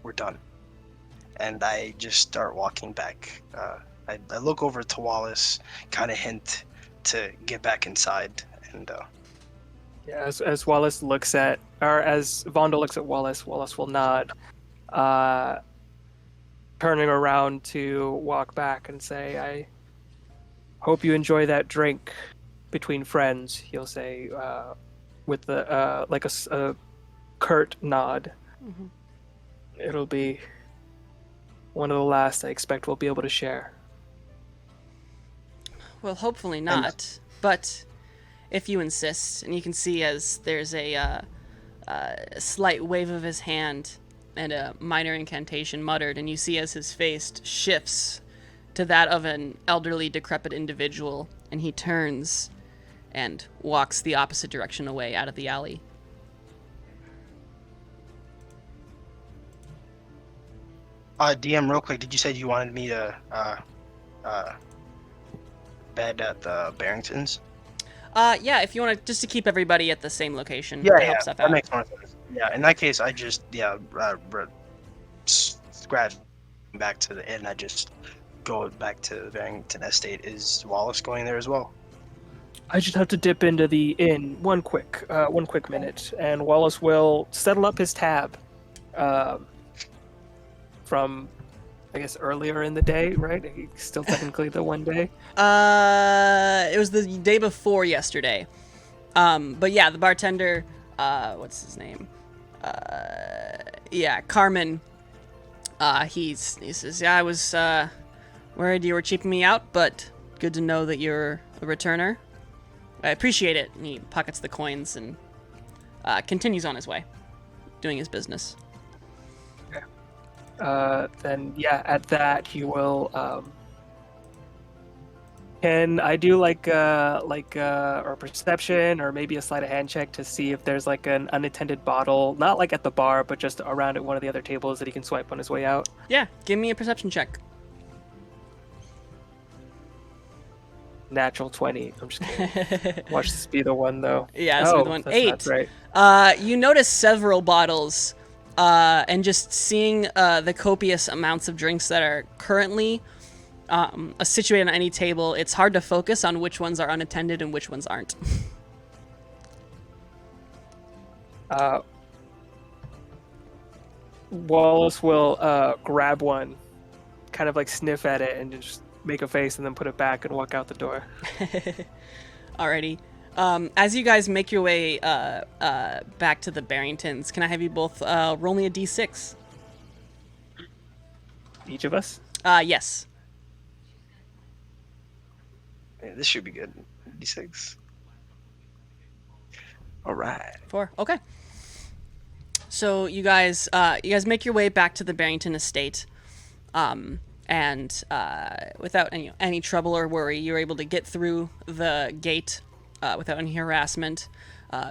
We're done. And I just start walking back. I look over to Wallace, kind of hint to get back inside, and yeah, as Wallace looks at, or as Vondel looks at Wallace, Wallace will nod, turning around to walk back and say, "I hope you enjoy that drink between friends," he'll say, with the like a curt nod. Mm-hmm. It'll be one of the last I expect we'll be able to share. Well, hopefully not. But if you insist, and you can see as there's a slight wave of his hand and a minor incantation muttered, and you see as his face shifts to that of an elderly, decrepit individual, and he turns and walks the opposite direction away out of the alley. DM, real quick, did you say you wanted me to bed at the Barringtons? Yeah, if you want to, just to keep everybody at the same location. Yeah, to help stuff that out. makes more sense. Yeah, in that case, I just, scratch back to the inn. I just go back to Barrington Estate. Is Wallace going there as well? I just have to dip into the inn one quick minute, and Wallace will settle up his tab from, I guess, earlier in the day, right? Still technically the one day. It was the day before yesterday. But yeah, the bartender, what's his name? Carmen. He says, yeah, I was worried you were cheaping me out, but good to know that you're a returner. I appreciate it. And he pockets the coins and continues on his way, doing his business. Then yeah, at that he will. Can I do like a perception or maybe a sleight of hand check to see if there's like an unattended bottle, not like at the bar, but just around at one of the other tables that he can swipe on his way out? Yeah, give me a perception check. Natural 20. I'm just kidding. Watch this be the one though. Yeah, this will be the one. That's 8. not right. You notice several bottles, and just seeing the copious amounts of drinks that are currently situated on any table, it's hard to focus on which ones are unattended and which ones aren't. Wallace will grab one, kind of like sniff at it, and just make a face, and then put it back and walk out the door. Alrighty. As you guys make your way back to the Barringtons, can I have you both roll me a d6? Each of us? Yes. Yeah, this should be good. D6. All right. 4. Okay. So you guys make your way back to the Barrington Estate, and without any trouble or worry, you're able to get through the gate without any harassment,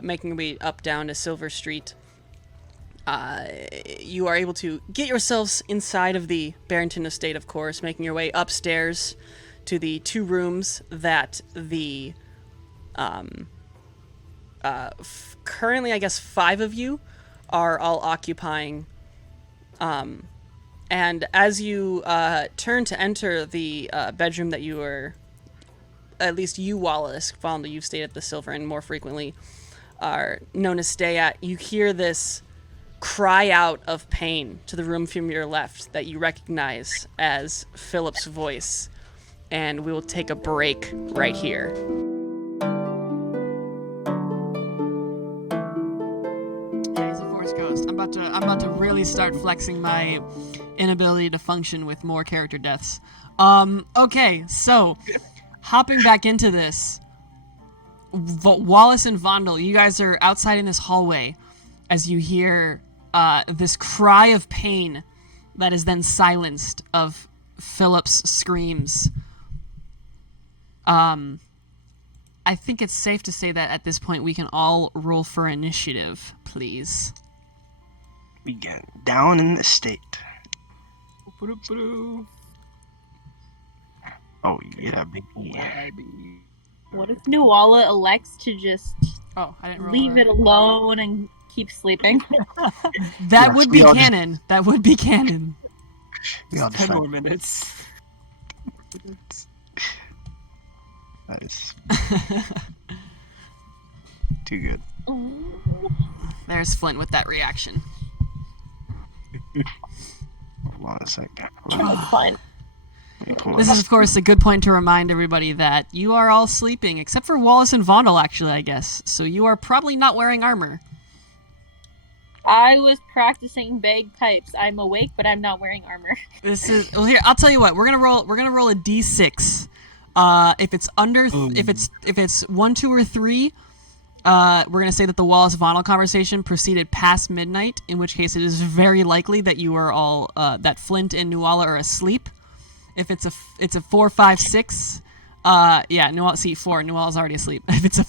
making your way up down to Silver Street. You are able to get yourselves inside of the Barrington Estate, of course, making your way upstairs to the 2 rooms that the currently, I guess, 5 of you are all occupying. And as you turn to enter the bedroom that you were, at least you, Wallace, found that you've stayed at the Silver Inn more frequently, are known to stay at, you hear this cry out of pain to the room from your left that you recognize as Philip's voice. And we will take a break right here. Yeah, he's a Force Ghost. I'm about to really start flexing my inability to function with more character deaths. Okay, so hopping back into this, Wallace and Vondel, you guys are outside in this hallway as you hear this cry of pain that is then silenced of Philip's screams. I think it's safe to say that at this point we can all roll for initiative, please. We get down in the state. Oh yeah, baby. What if Nuala elects to just I didn't roll leave it alone and keep sleeping? That would be canon. That would be canon. We all 10 more minutes. That is too good. There's Flint with that reaction. Hold on a second. That's fine. This is, of course, a good point to remind everybody that you are all sleeping, except for Wallace and Vondel, actually, I guess. So you are probably not wearing armor. I was practicing bagpipes. I'm awake, but I'm not wearing armor. Here. I'll tell you what. We're gonna roll a d6. If it's under, if it's 1, 2, or 3, we're gonna say that the Wallace Vondel conversation proceeded past midnight. In which case, it is very likely that you are all that Flint and Nuala are asleep. If it's a 4, 5, 6, Nuala, see 4. Nuala's already asleep. If it's a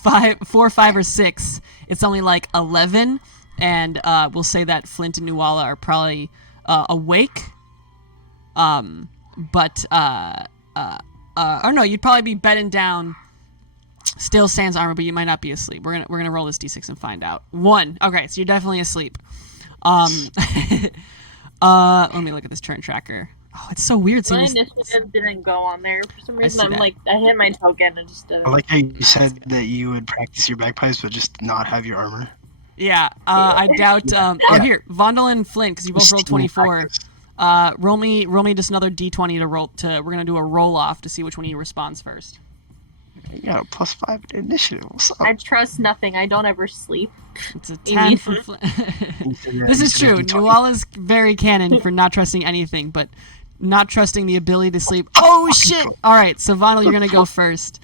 4, 5, or 6, it's only like 11, and we'll say that Flint and Nuala are probably awake. Or no, you'd probably be bedding down, still sans armor, but you might not be asleep. We're gonna roll this d6 and find out. 1. Okay, so you're definitely asleep. Let me look at this turn tracker. Oh, it's so weird seeing My this. initiative didn't go on there for some reason. see I'm that. like, I hit my token and it just didn't. I like how you said that you would practice your bagpipes, but just not have your armor. Yeah, I doubt. Oh, here, Vondel and Flint, because you both rolled 24. Roll me just another d20 to roll. We're gonna do a roll off to see which one of you responds first. You got a +5 initiative. What's up? I trust nothing. I don't ever sleep. It's a 10 for Flint. This is true. Nuala's very canon for not trusting anything, but not trusting the ability to sleep. Oh shit! All right, so Vondel, you're gonna go first.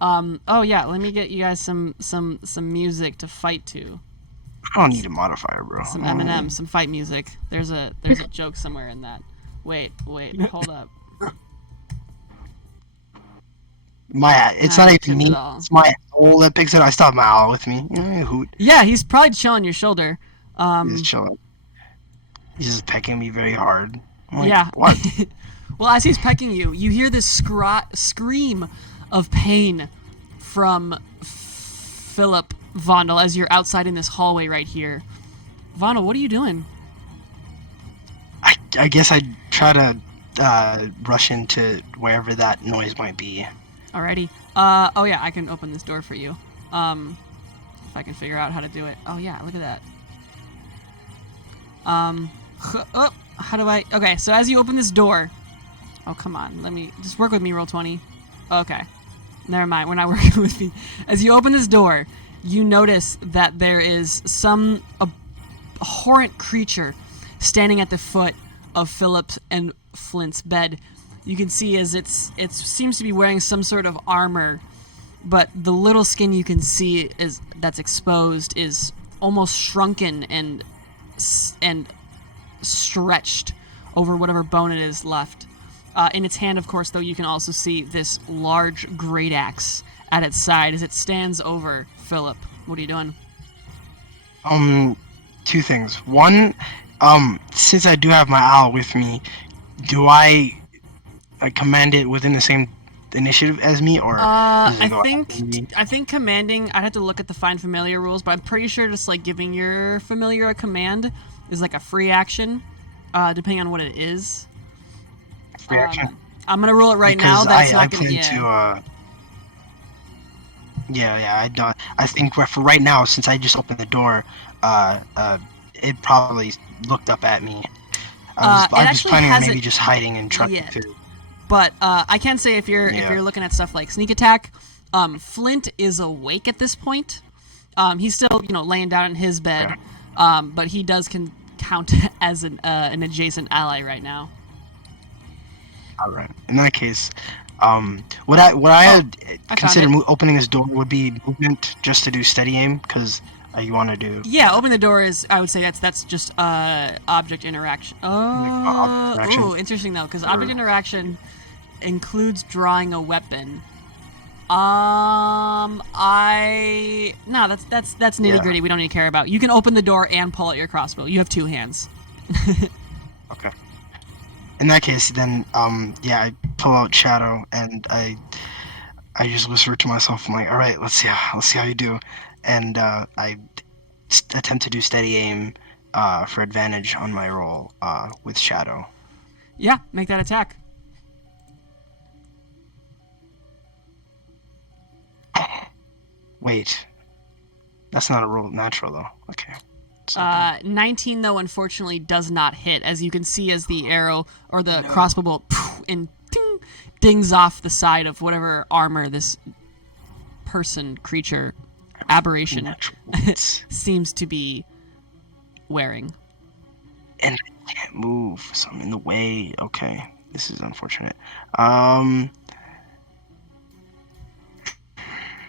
Oh yeah, let me get you guys some music to fight to. I don't need a modifier, bro. Some Eminem, some fight music. There's a joke somewhere in that. Wait, hold up. It's not even me. It's my owl that picks it. I still have my owl with me. Hoot. Yeah, he's probably chilling on your shoulder. He's chilling. He's just pecking me very hard. I'm like, yeah. What? Well, as he's pecking you, you hear this scream of pain from Philip Vondel as you're outside in this hallway right here. Vondel, what are you doing? I guess I'd try to rush into wherever that noise might be. Alrighty. Oh yeah, I can open this door for you. If I can figure out how to do it. Oh yeah, look at that. How do I... Okay, so as you open this door... Oh, come on. Let me... Just work with me, roll 20. Okay. Never mind, we're not working with me. As you open this door, you notice that there is some abhorrent creature standing at the foot of Philip and Flint's bed. You can see as it seems to be wearing some sort of armor, but the little skin you can see that's exposed is almost shrunken and stretched over whatever bone it is left. In its hand, of course, though, you can also see this large great axe at its side as it stands over Philip. What are you doing? Two things. One, since I do have my owl with me, do I command it within the same initiative as me, or I think commanding. I'd have to look at the find familiar rules, but I'm pretty sure just like giving your familiar a command is like a free action, depending on what it is. Free action. I'm gonna roll it right because now. That's I not gonna. plan to. I don't. I think for right now, since I just opened the door, it probably looked up at me. I was planning on maybe just hiding and trying to. But I can say if you're looking at stuff like sneak attack, Flint is awake at this point. He's still laying down in his bed, but he does count as an adjacent ally right now. All right. In that case, what I consider opening this door would be movement just to do steady aim because you want to do. Yeah, open the door is. I would say that's just object interaction. Oh, interesting though, because object interaction includes drawing a weapon. No, that's nitty gritty. We don't need to care about. You can open the door and pull out your crossbow. You have two hands. Okay. In that case, then, I pull out Shadow and I just whisper to myself. I'm like, all right, let's see how you do, and I attempt to do steady aim for advantage on my roll with Shadow. Yeah, make that attack. Wait, that's not a roll natural though. Okay. 19 though unfortunately does not hit, as you can see as the arrow or the crossbow bolt and dings off the side of whatever armor this creature aberration seems to be wearing. And I can't move, so I'm in the way. Okay, this is unfortunate.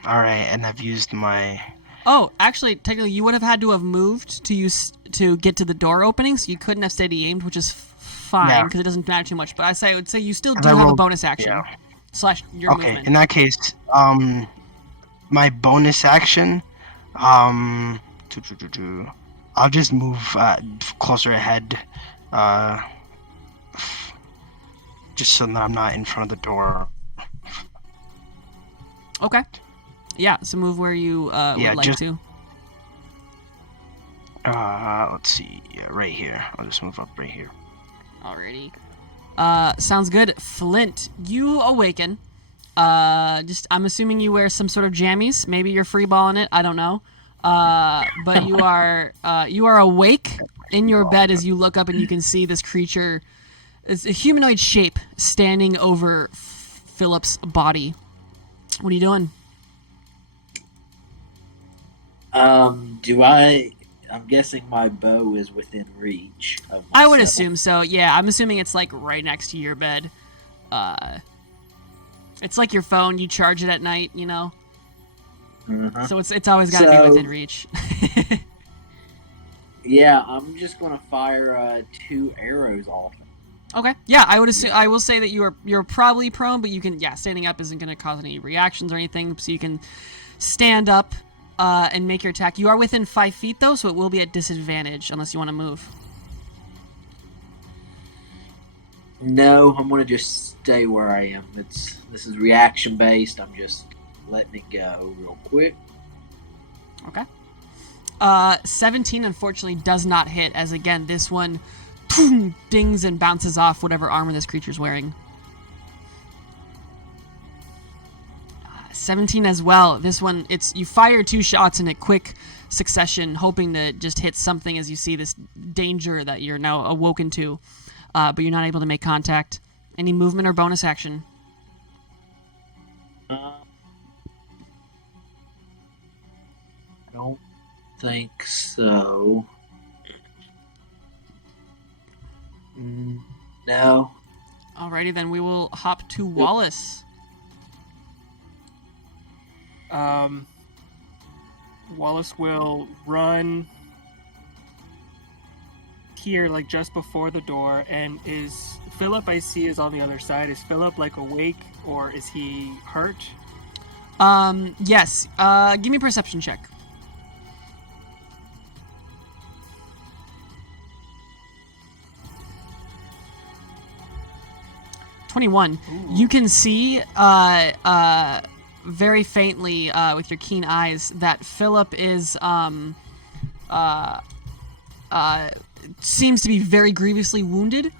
All right, and I've used my. Oh, actually, technically, you would have had to have moved to get to the door opening, so you couldn't have steady aimed, which is fine because it doesn't matter too much. But I would say you still do have a bonus action / your movement. Okay, in that case, my bonus action, I'll just move closer ahead, just so that I'm not in front of the door. Okay. Yeah, so move where you would like to. Let's see. Yeah, right here. I'll just move up right here. Alrighty. Sounds good. Flint, you awaken. I'm assuming you wear some sort of jammies. Maybe you're freeballing it. I don't know. But you are awake in your bed as you look up and you can see this creature. It's a humanoid shape standing over Philip's body. What are you doing? I'm guessing my bow is within reach of I would myself. assume so. Yeah, I'm assuming it's like right next to your bed. It's like your phone. You charge it at night, you know. Uh-huh. So it's always got to be within reach. Yeah, I'm just gonna fire 2 arrows off. Okay. Yeah, I would assume. I will say that you're probably prone, but you can. Yeah, standing up isn't going to cause any reactions or anything, so you can stand up and make your attack. You are within 5 feet though, so it will be at disadvantage unless you want to move. No, I'm gonna just stay where I am. This is reaction based. I'm just letting it go real quick. Okay. 17 unfortunately does not hit, as again this one dings and bounces off whatever armor this creature's wearing. 17 as well. This one, you fire 2 shots in a quick succession, hoping to just hit something as you see this danger that you're now awoken to, but you're not able to make contact. Any movement or bonus action? I don't think so. No. Alrighty, then we will hop to Wallace. Wallace will run here, like just before the door, and is Philip, I see, is on the other side. Is Philip like awake, or is he hurt? Yes. Give me a perception check. Ooh. You can see very faintly with your keen eyes that Philip is seems to be very grievously wounded.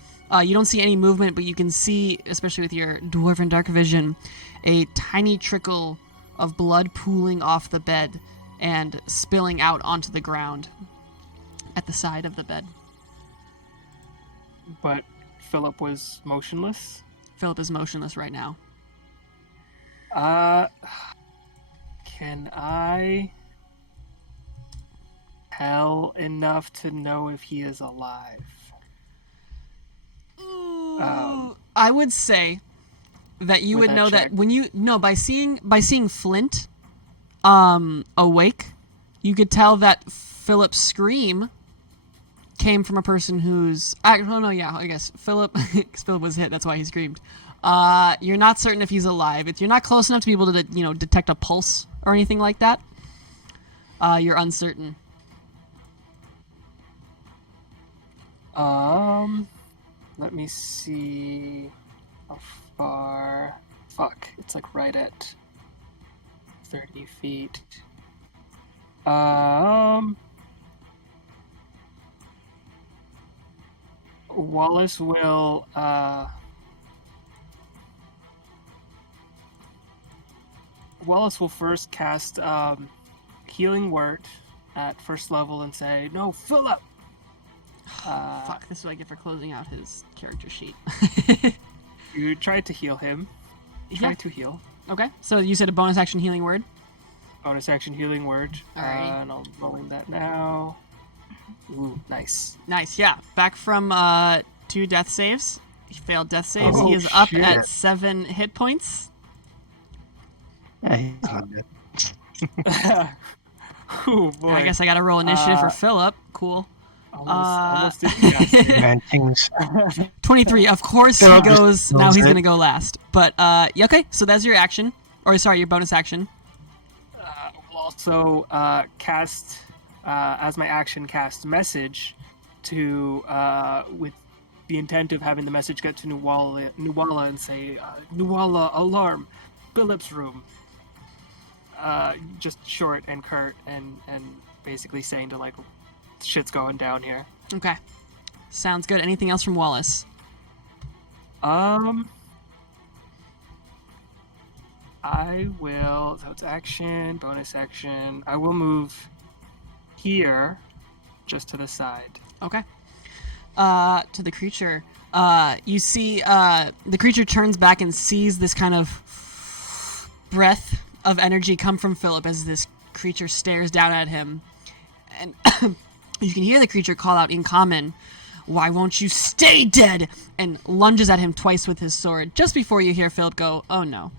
You don't see any movement, but you can see, especially with your dwarven dark vision, a tiny trickle of blood pooling off the bed and spilling out onto the ground at the side of the bed. But Philip was motionless? Philip is motionless right now. Can I tell enough to know if he is alive? I would say that you would know that when by seeing Flint awake, you could tell that Philip's scream came from a person who's I guess Philip because Philip was hit, that's why he screamed. You're not certain if he's alive. You're not close enough to be able to detect a pulse or anything like that. You're uncertain. Let me see how far. Fuck, it's like right at 30 feet. Wallace will first cast Healing Word at first level and say, "No, Philip." Fuck, this is what I get for closing out his character sheet. You tried to heal him. Try to heal. Okay, so you said a bonus action Healing Word. Bonus action Healing Word. Alrighty. And I'll rolling that now. Ooh, nice. Nice, yeah. Back from 2 death saves. He failed death saves. Oh, he is up shit. at 7 hit points. Yeah, he's not dead. Oh boy. I guess I gotta roll initiative for Philip. Cool. Almost didn't cast it. Man, things. 23. Of course he goes. Now he's gonna go last. But yeah, okay. So that's your action, or sorry, your bonus action. We'll also cast as my action, cast message to with the intent of having the message get to Nuwala and say, "Nuwala, alarm, Philip's room." Just short and curt, and basically saying to like, shit's going down here. Okay. Sounds good. Anything else from Wallace? I will. So it's action, bonus action. I will move here, just to the side. Okay. To the creature. You see, the creature turns back and sees this kind of breath of energy come from Philip as this creature stares down at him. And you can hear the creature call out in common, "Why won't you stay dead?" and lunges at him twice with his sword, just before you hear Philip go, "Oh no."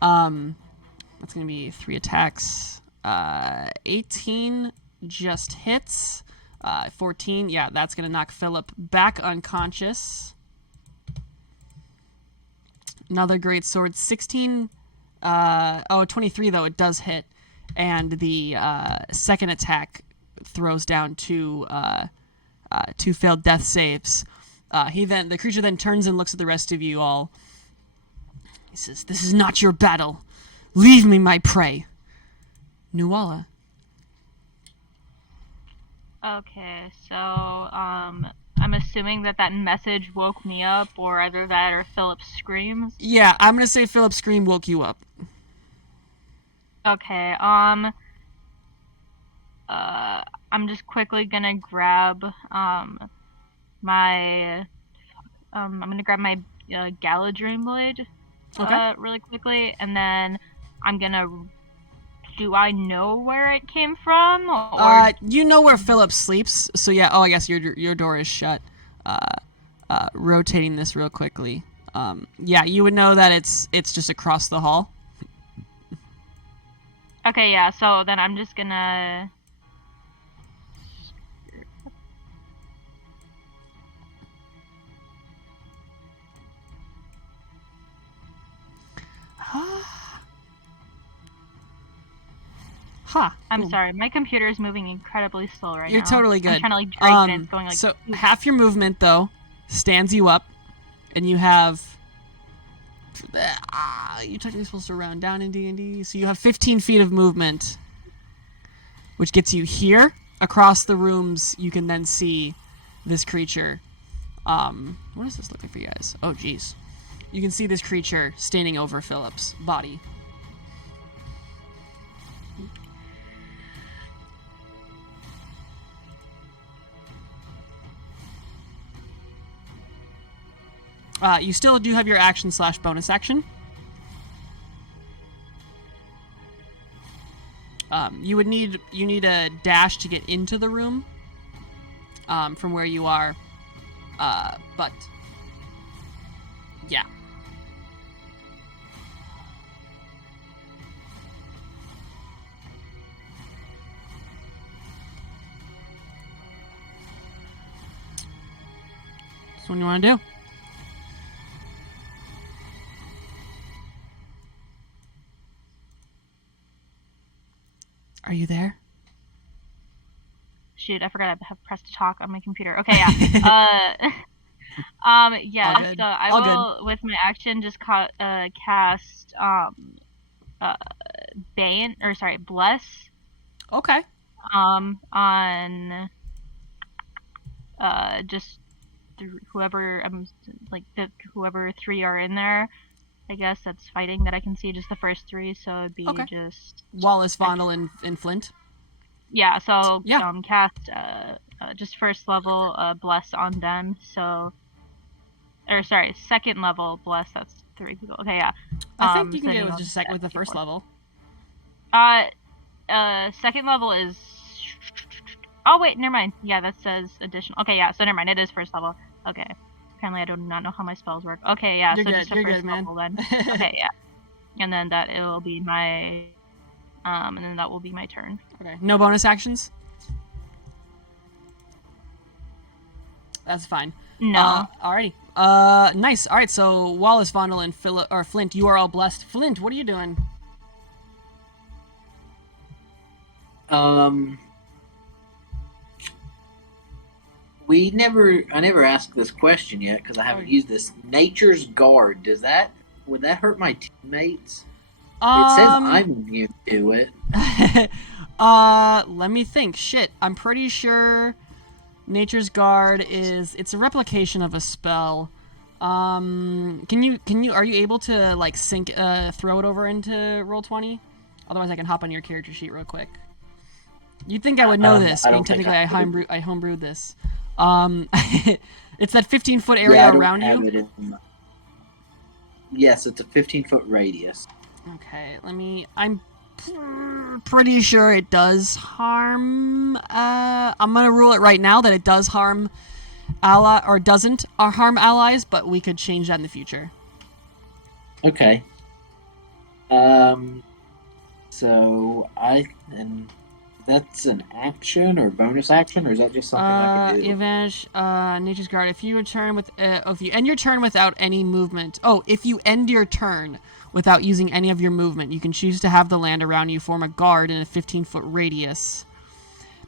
That's going to be 3 attacks. 18 just hits. 14, yeah, that's going to knock Philip back unconscious. Another great sword. 16, 23 though, it does hit. And the second attack throws down 2 failed death saves. The creature then turns and looks at the rest of you all. He says, "This is not your battle. Leave me my prey." Nuala. Okay, so I'm assuming that message woke me up, or either that or Philip's screams. Yeah, I'm gonna say Philip's scream woke you up. Okay, I'm just quickly gonna grab my I'm gonna grab my Galadrim blade really quickly, and then I'm gonna. Do I know where it came from? Or... you know where Philip sleeps, so yeah. Oh, I guess your door is shut. Rotating this real quickly. Yeah, you would know that it's just across the hall. Okay, yeah. So then I'm just gonna. Huh. I'm sorry, my computer is moving incredibly slow right now. You're totally good. I'm trying to drag it and it's going So half your movement though stands you up, and you have. You're technically supposed to round down in D&D, so you have 15 feet of movement, which gets you here. Across the rooms, you can then see this creature. What does this look like for you guys? Oh, jeez. You can see this creature standing over Philip's body. You still do have your action / bonus action. You need a dash to get into the room from where you are, but yeah. So what do you want to do? Are you there? Shoot, I forgot I have press to talk on my computer. Okay, yeah. Yeah. So I will, with my action, just cast Bane, or sorry, Bless. Okay. On just whoever whoever 3 are in there. I guess that's fighting that I can see, just the first 3, so it'd be just... Wallace, Vondel, and Flint? Yeah, so yeah. Cast just first level Bless on them, so... Or, sorry, second level Bless, that's 3 people. Okay, yeah. I think you can get it with just with the first level. Second level is... Oh, wait, never mind. Yeah, that says additional... Okay, yeah, so never mind, it is first level. Okay. Apparently, I do not know how my spells work. Okay, yeah, you're so good. just a you're first good, man. level then. Okay, yeah. And then that it will be my... and then that will be my turn. Okay. No bonus actions? That's fine. No. Alrighty. Nice. Alright, so Wallace, Vondel, and Flint, you are all blessed. Flint, what are you doing? I never asked this question yet because I haven't used this. Nature's Guard, would that hurt my teammates? It says I'm immune to it. Let me think. Shit, I'm pretty sure Nature's Guard it's a replication of a spell. Can you are you able to like throw it over into Roll20? Otherwise I can hop on your character sheet real quick. You'd think I would know this, being technically I homebrewed this. It's that 15-foot area around you. Yes, it's a 15-foot radius. Okay, I'm pretty sure it does harm. I'm gonna rule it right now that it does harm doesn't harm allies, but we could change that in the future. Okay. So that's an action or bonus action, or is that just something I can do? Advantage, Nature's Guard. If you end your turn without any movement. Oh, if you end your turn without using any of your movement, you can choose to have the land around you form a guard in a 15-foot radius.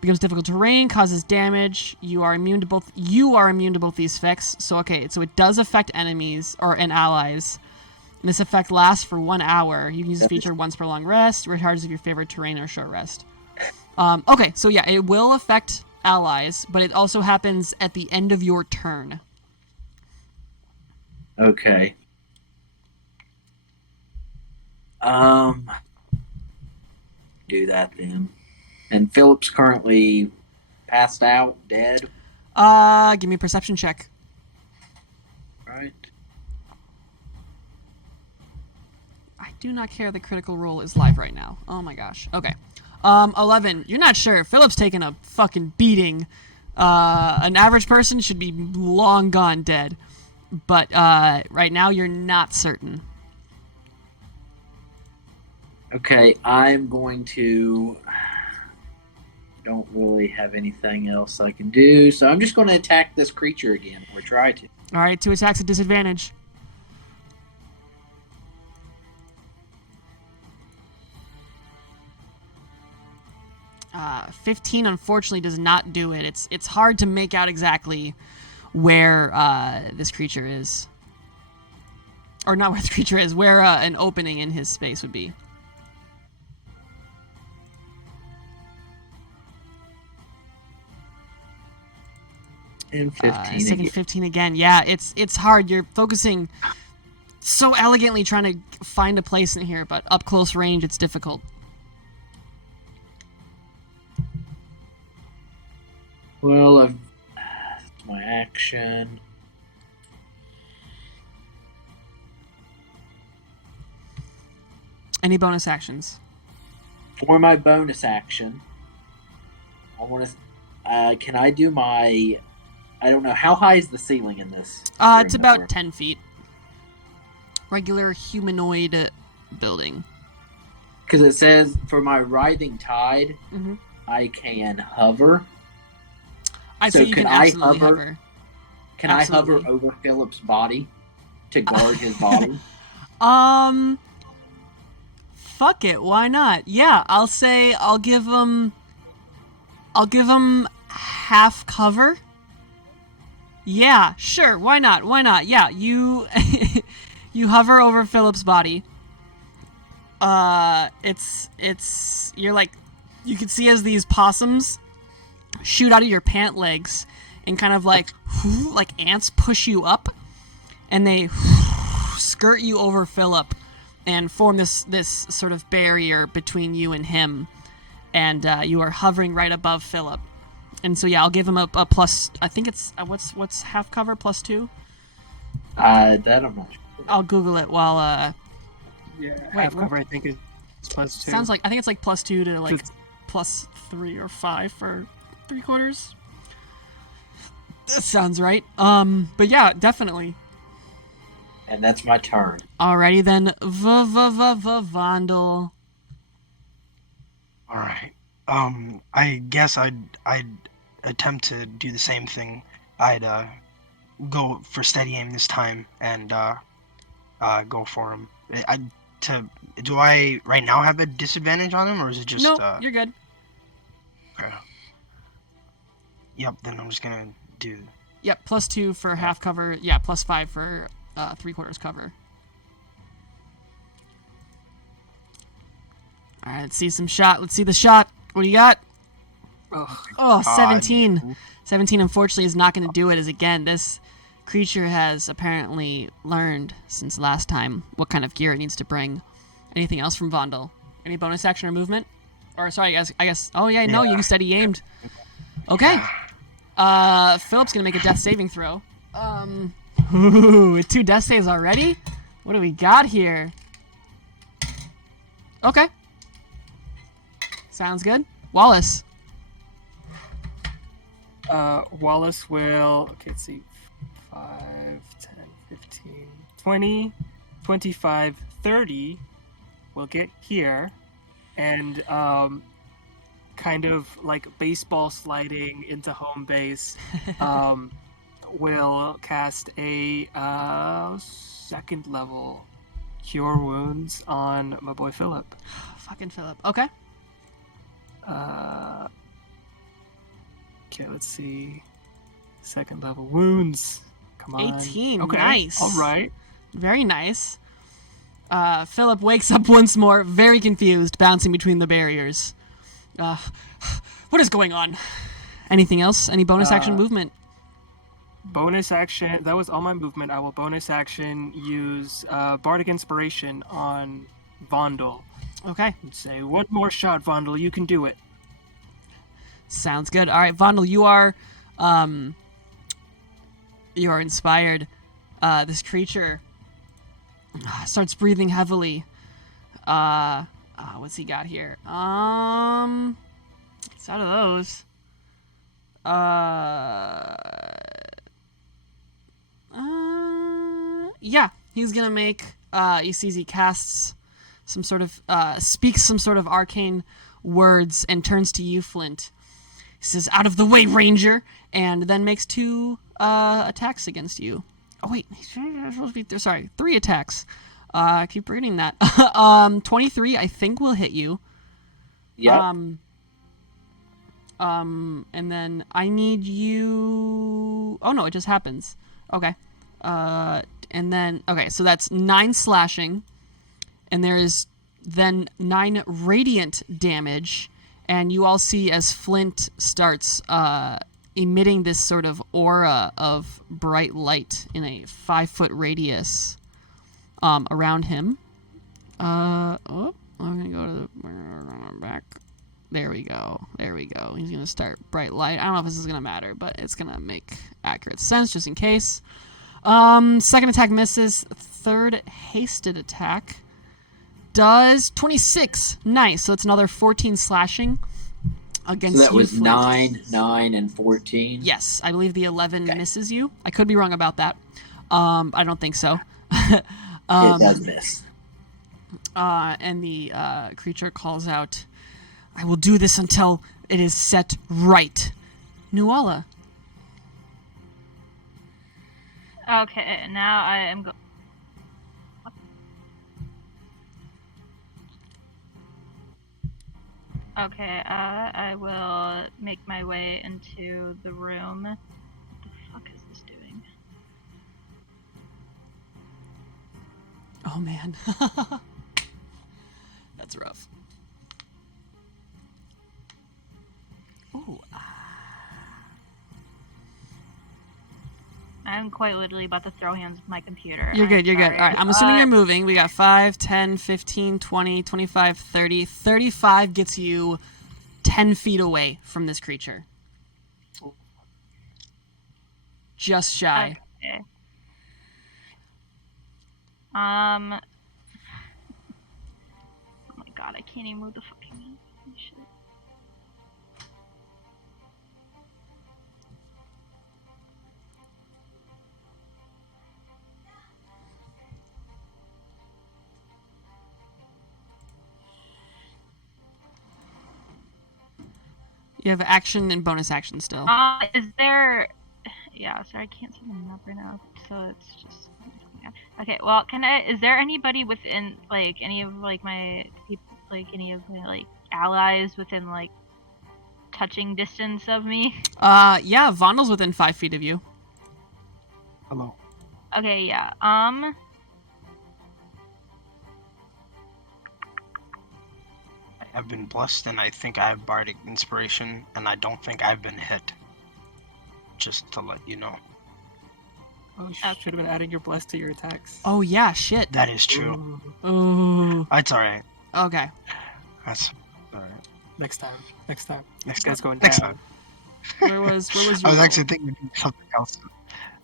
Becomes difficult terrain, causes damage. You are immune to both these effects. So it does affect enemies and allies. And this effect lasts for 1 hour. You can use this feature once per long rest, regardless of your favorite terrain or short rest. So yeah, it will affect allies, but it also happens at the end of your turn. Okay. Do that then. And Philip's currently passed out, dead. Give me a perception check. Right. I do not care the critical role is live right now. Oh my gosh. Okay. 11. You're not sure. Philip's taking a fucking beating. An average person should be long gone dead. But right now you're not certain. Okay, I'm going to... Don't really have anything else I can do, so I'm just going to attack this creature again, or try to. Alright, 2 attacks at disadvantage. Uh, 15 unfortunately does not do it. It's hard to make out exactly where this creature is. Or not where the creature is, where an opening in his space would be. And 15 second again. 15 again. Yeah, it's hard. You're focusing so elegantly trying to find a place in here, but up close range it's difficult. Well, that's my action. Any bonus actions? For my bonus action, I want to. Can I do my? I don't know. How high is the ceiling in this? It's about 10 feet. Regular humanoid building. Because it says for my writhing tide, Mm-hmm. I can hover. I'd So say you can can I absolutely hover? hover. Can Absolutely. I hover over Philip's body to guard his body? Fuck it, why not? Yeah, I'll give him half cover. Yeah, sure, why not? Yeah, you you hover over Philip's body. You're like, you can see as these possums shoot out of your pant legs and kind of like ants push you up, and they skirt you over Philip and form this sort of barrier between you and him, and you are hovering right above Philip. And so yeah, I'll give him a plus. I think it's what's half cover plus 2. That I'm not sure. I'll Google it while Yeah, Wait, half cover I think is plus 2. sounds like I think it's like plus 2 to like plus 3 or 5 for 3/4. That sounds right. But yeah, definitely. And that's my turn. Alrighty then, Vandal. All right. I guess I'd attempt to do the same thing. I'd go for steady aim this time and go for him. Do I right now have a disadvantage on him, or is it just? No, you're good. Okay. Yep. Then I'm just gonna do. Yep, plus 2 for half cover. Yeah, plus 5 for 3/4 cover. All right, let's see some shot. Let's see the shot. What do you got? Oh, 17. 17 unfortunately is not going to do it, as again, this creature has apparently learned since last time what kind of gear it needs to bring. Anything else from Vondel? Any bonus action or movement? Or sorry, I guess. Oh yeah, no, you said he aimed. Okay. Philip's gonna make a death saving throw. With 2 death saves already? What do we got here? Okay. Sounds good. Wallace. Wallace will, okay, let's see, 5, 10, 15, 20, 25, 30 will get here, and kind of like baseball sliding into home base, will cast a 2nd level Cure Wounds on my boy Philip. Fucking Philip. Okay. Okay, let's see. 2nd level wounds. Come on. 18. Okay. Nice. All right. Very nice. Philip wakes up once more, very confused, bouncing between the barriers. What is going on? Anything else? Any bonus action movement? Bonus action. That was all my movement. I will bonus action use Bardic Inspiration on Vondel. Okay. And say, one more shot, Vondel. You can do it. Sounds good. All right, Vondel, you are inspired. This creature starts breathing heavily. What's he got here? It's out of those. Yeah, he's gonna make. He sees he casts some sort of speaks some sort of arcane words and turns to you, Flint. He says, "Out of the way, Ranger," and then makes 2 attacks against you. Oh wait, he's supposed to be sorry, 3 attacks. I keep reading that. 23, I think, will hit you. Yeah. And then I need you. Oh no, it just happens. Okay. And then so that's 9 slashing, and there is then 9 radiant damage, and you all see as Flint starts emitting this sort of aura of bright light in a 5-foot radius around him. I'm gonna go to the back. There we go. He's gonna start bright light. I don't know if this is gonna matter, but it's gonna make accurate sense just in case. 2nd attack misses. 3rd hasted attack does 26. Nice. So it's another 14 slashing against you. So that was Flint. 9, and 14? Yes, I believe the 11 misses you. I could be wrong about that. I don't think so. It does miss. And the creature calls out, "I will do this until it is set right." Nuala. Okay, now I am go. Okay, I will make my way into the room. What the fuck is this doing? Oh man. That's rough. Ooh. I'm quite literally about to throw hands with my computer. You're good. All right, I'm assuming you're moving. We got 5, 10, 15, 20, 25, 30. 35 gets you 10 feet away from this creature. Just shy. Okay. Oh my god, I can't even move the fucking shit. You have action and bonus action still. Is there? Yeah, sorry, I can't see the map right now, so it's just. Okay, well, is there anybody within, like, any of, like, my people, like, any of my, like, allies within, like, touching distance of me? Yeah, Vondel's within 5 feet of you. Hello. Okay, yeah, I've been blessed, and I think I have Bardic Inspiration, and I don't think I've been hit. Just to let you know. Oh, you should have been adding your bless to your attacks. Oh yeah, shit. That is true. Ooh. That's alright. Okay. That's alright. Next time. Next Guy's time. going Next down. time. Where was your I was roll? actually thinking of something else.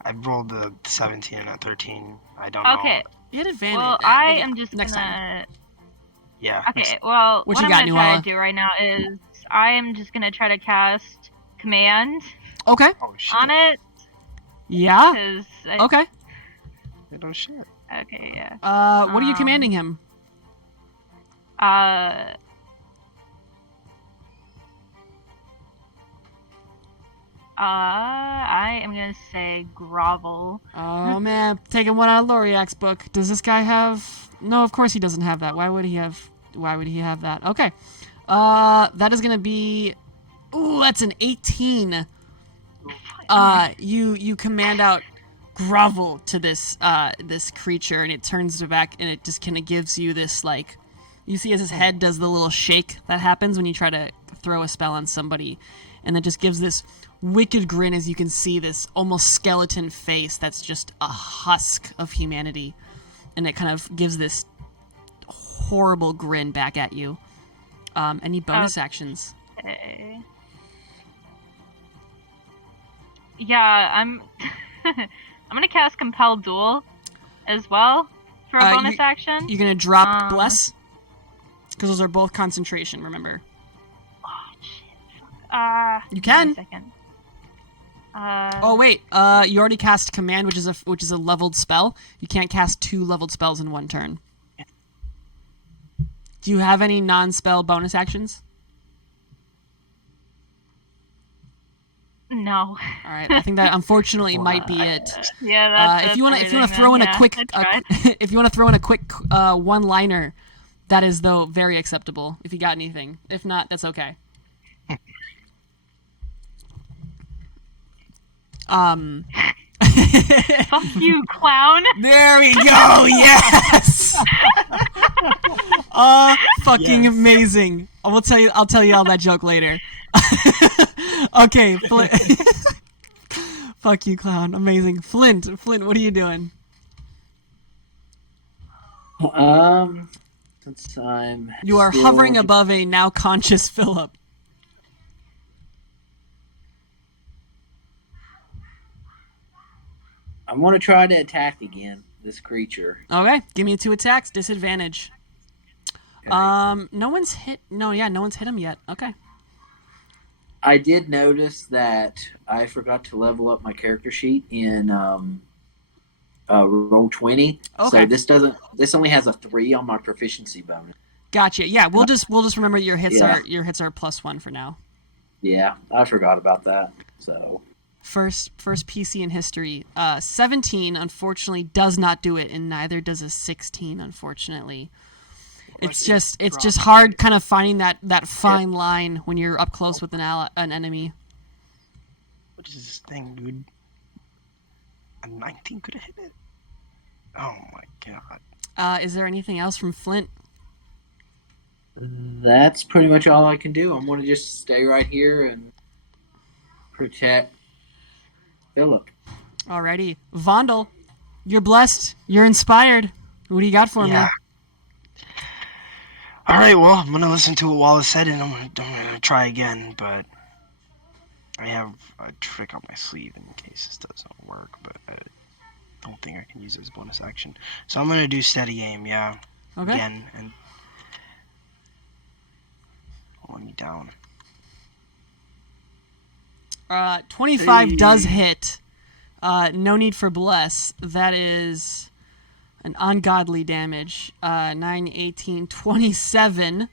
I rolled a 17 and a 13. I don't know. Okay. You had advantage. Well, I am just next gonna. time. Yeah. Okay. Well, What what you I'm got, gonna try Nuala? to do right now is I am just gonna try to cast command Okay. Oh shit. on it Yeah. because. Okay. Okay. Oh shit. Yeah. What are you commanding him? I am gonna say grovel. Oh man, taking one out of Loriak's book. Does this guy have? No, of course he doesn't have that. Why would he have? Why would he have that? Okay. That is gonna be. Ooh, that's an 18. You command out grovel to this this creature, and it turns to back, and it just kind of gives you this like. You see as his head does the little shake that happens when you try to throw a spell on somebody, and it just gives this wicked grin as you can see this almost skeleton face that's just a husk of humanity, and it kind of gives this horrible grin back at you. Any bonus actions? Okay. Yeah, I'm gonna cast Compel Duel as well for a bonus action. You're gonna drop bless because those are both concentration. Remember. Oh shit. You can. Wait a second. Oh wait, you already cast command, which is a leveled spell. You can't cast 2 leveled spells in one turn. Do you have any non-spell bonus actions? No. All right, I think that unfortunately might be it. Yeah, that's if you want to throw in a quick if you want to throw in a quick one-liner, that is though very acceptable. If you got anything, if not, that's okay. Fuck you, clown. There we go. Yes. Fucking amazing. I'll tell you all that joke later. Okay. Fuck you, clown. Amazing. Flint, what are you doing? Since I'm You are still- hovering above a now conscious Philip. I want to try to attack again this creature. Okay, give me 2 attacks, disadvantage. Okay. No one's hit. No one's hit him yet. Okay. I did notice that I forgot to level up my character sheet in roll 20. Okay. So this only has a 3 on my proficiency bonus. Gotcha. Yeah, we'll just remember your hits Yeah. are +1 for now. Yeah, I forgot about that. So First PC in history. 17 unfortunately does not do it, and neither does a 16 unfortunately. It's just hard kind of finding that fine line when you're up close with an enemy. What is this thing, dude? A 19 could have hit it. Oh my god. Is there anything else from Flint? that's pretty much all I can do. I'm going to just stay right here and protect Philip. Alrighty. Vondel, you're blessed. You're inspired. What do you got for me? Alright, well, I'm gonna listen to what Wallace said and I'm gonna try again, but I have a trick on my sleeve in case this doesn't work, but I don't think I can use it as a bonus action. So I'm gonna do steady aim, yeah. Okay. Again, and hold me down. 25 does hit. No need for bless. That is an ungodly damage. 9, 18, 27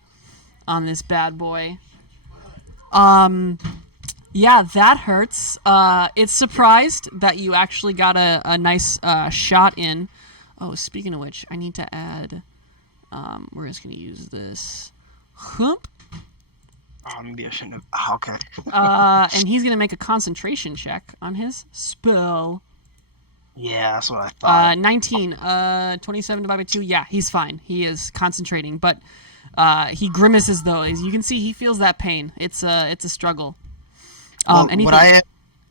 on this bad boy. Yeah, that hurts. It's surprised that you actually got a nice shot in. Oh, speaking of which, I need to add... we're just going to use this. Hump. Oh, maybe I shouldn't have... okay. And he's going to make a concentration check on his spell. Yeah, that's what I thought. 19. 27 divided by 2. Yeah, he's fine. He is concentrating, but he grimaces though. As you can see, he feels that pain. It's a struggle. Well, Anything... what I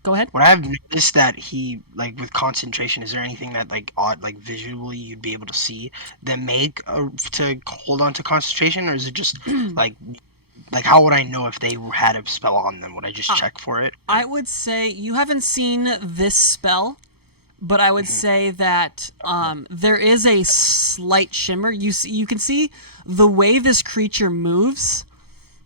Go ahead. What I've noticed that he, like, with concentration, is there anything that, like, odd, like, visually you'd be able to see that make to hold on to concentration, or is it just like how would I know if they had a spell on them? Would I just check for it? I would say you haven't seen this spell, but I would say that there is a slight shimmer. You can see the way this creature moves.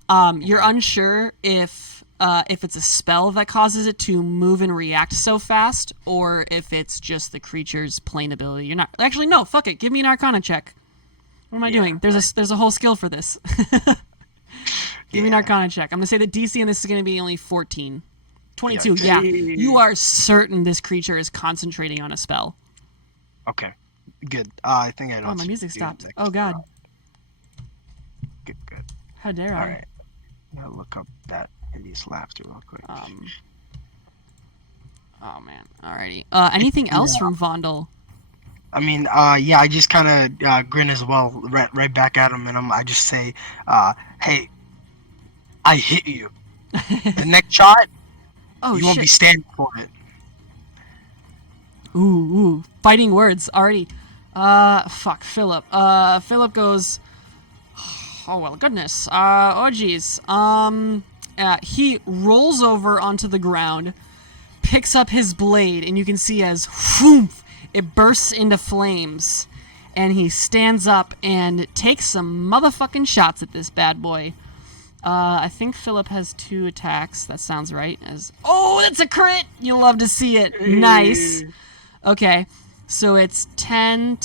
You're unsure if it's a spell that causes it to move and react so fast, or if it's just the creature's plain ability. You're not actually no. Fuck it. Give me an Arcana check. What am I doing? There's a whole skill for this. Give me an Arcana check. I'm gonna say the DC on this is gonna be only 14. 22. Yeah. You are certain this creature is concentrating on a spell. Okay. Good. I think I know. Oh, my music stopped. Oh God. Good. How dare I? All right. I'll look up that hideous laughter real quick. Oh man. Alrighty. Anything else from Vondel? I mean, yeah, I just kind of grin as well, right back at him, and I just say, "Hey, I hit you. The next shot, you won't be standing for it." Ooh, fighting words already. Fuck, Philip. Philip goes, oh well, goodness. Oh geez. He rolls over onto the ground, picks up his blade, and you can see as whoomph, it bursts into flames, and he stands up and takes some motherfucking shots at this bad boy. I think Philip has 2 attacks. That sounds right. Oh, that's a crit! You'll love to see it. Nice. Okay, so it's 10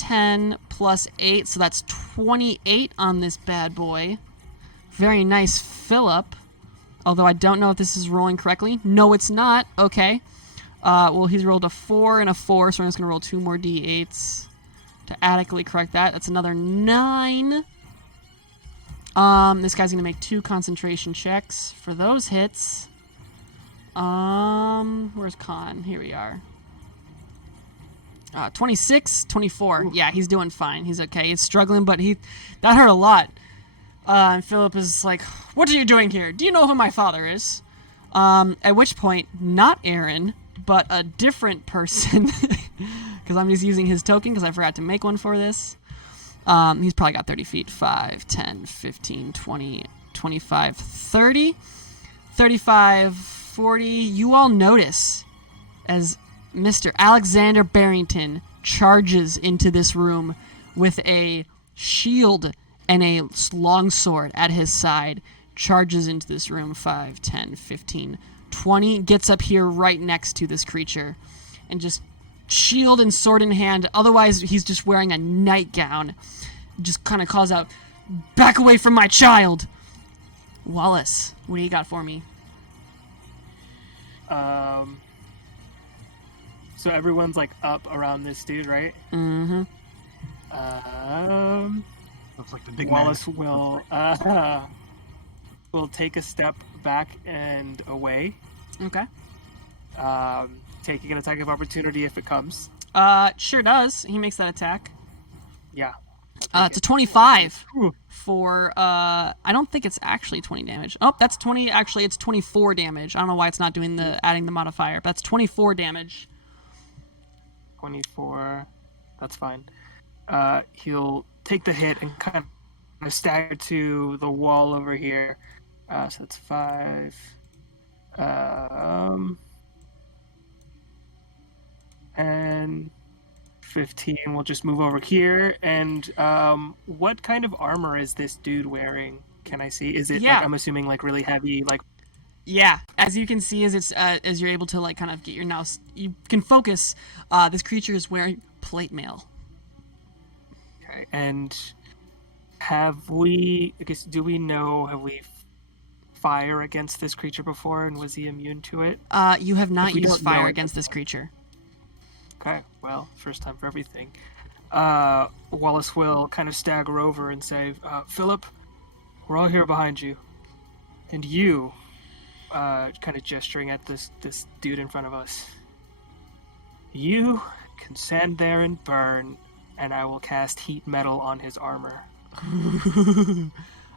plus 8, so that's 28 on this bad boy. Very nice, Philip. Although I don't know if this is rolling correctly. No, it's not. Okay. Well, he's rolled a 4 and a 4, so I'm just going to roll 2 more d8s to adequately correct that. That's another 9. This guy's going to make 2 concentration checks for those hits. Where's Con? Here we are. 26, 24. Yeah, he's doing fine. He's okay. He's struggling, but that hurt a lot. And Philip is like, "What are you doing here? Do you know who my father is?" At which point, not Aaron, but a different person, because I'm just using his token because I forgot to make one for this. He's probably got 30 feet. 5, 10, 15, 20, 25, 30, 35, 40. You all notice as Mr. Alexander Barrington charges into this room with a shield and a longsword at his side. Charges into this room. 5, 10, 15, 20. Gets up here right next to this creature and just shield and sword in hand. Otherwise, he's just wearing a nightgown. Just kind of calls out, "Back away from my child!" Wallace, what do you got for me? So everyone's like up around this dude, right? Mm-hmm. Looks like the big Wallace man. will take a step back and away, Okay. taking an attack of opportunity if it comes. Sure does. He makes that attack. Yeah. It's a 25 Ooh. for, I don't think it's actually 20 damage. Oh, that's 20, actually it's 24 damage. I don't know why it's not doing adding the modifier, but that's 24 damage. 24. That's fine. He'll take the hit and kind of stagger to the wall over here. So that's 5. And 15. We'll just move over here. And what kind of armor is this dude wearing? Can I see? Is it? Yeah. Like, I'm assuming like really heavy, like. Yeah, as you can see, as you're able to like kind of get your you can focus. This creature is wearing plate mail. Okay, and have we? I guess do we know? Have we fire against this creature before, and was he immune to it? You have not If we used don't know fire it- against this creature. Okay, well, first time for everything. Wallace will kind of stagger over and say, "Philip, we're all here behind you, and you." Kind of gesturing at this dude in front of us. "You can stand there and burn, and I will cast heat metal on his armor."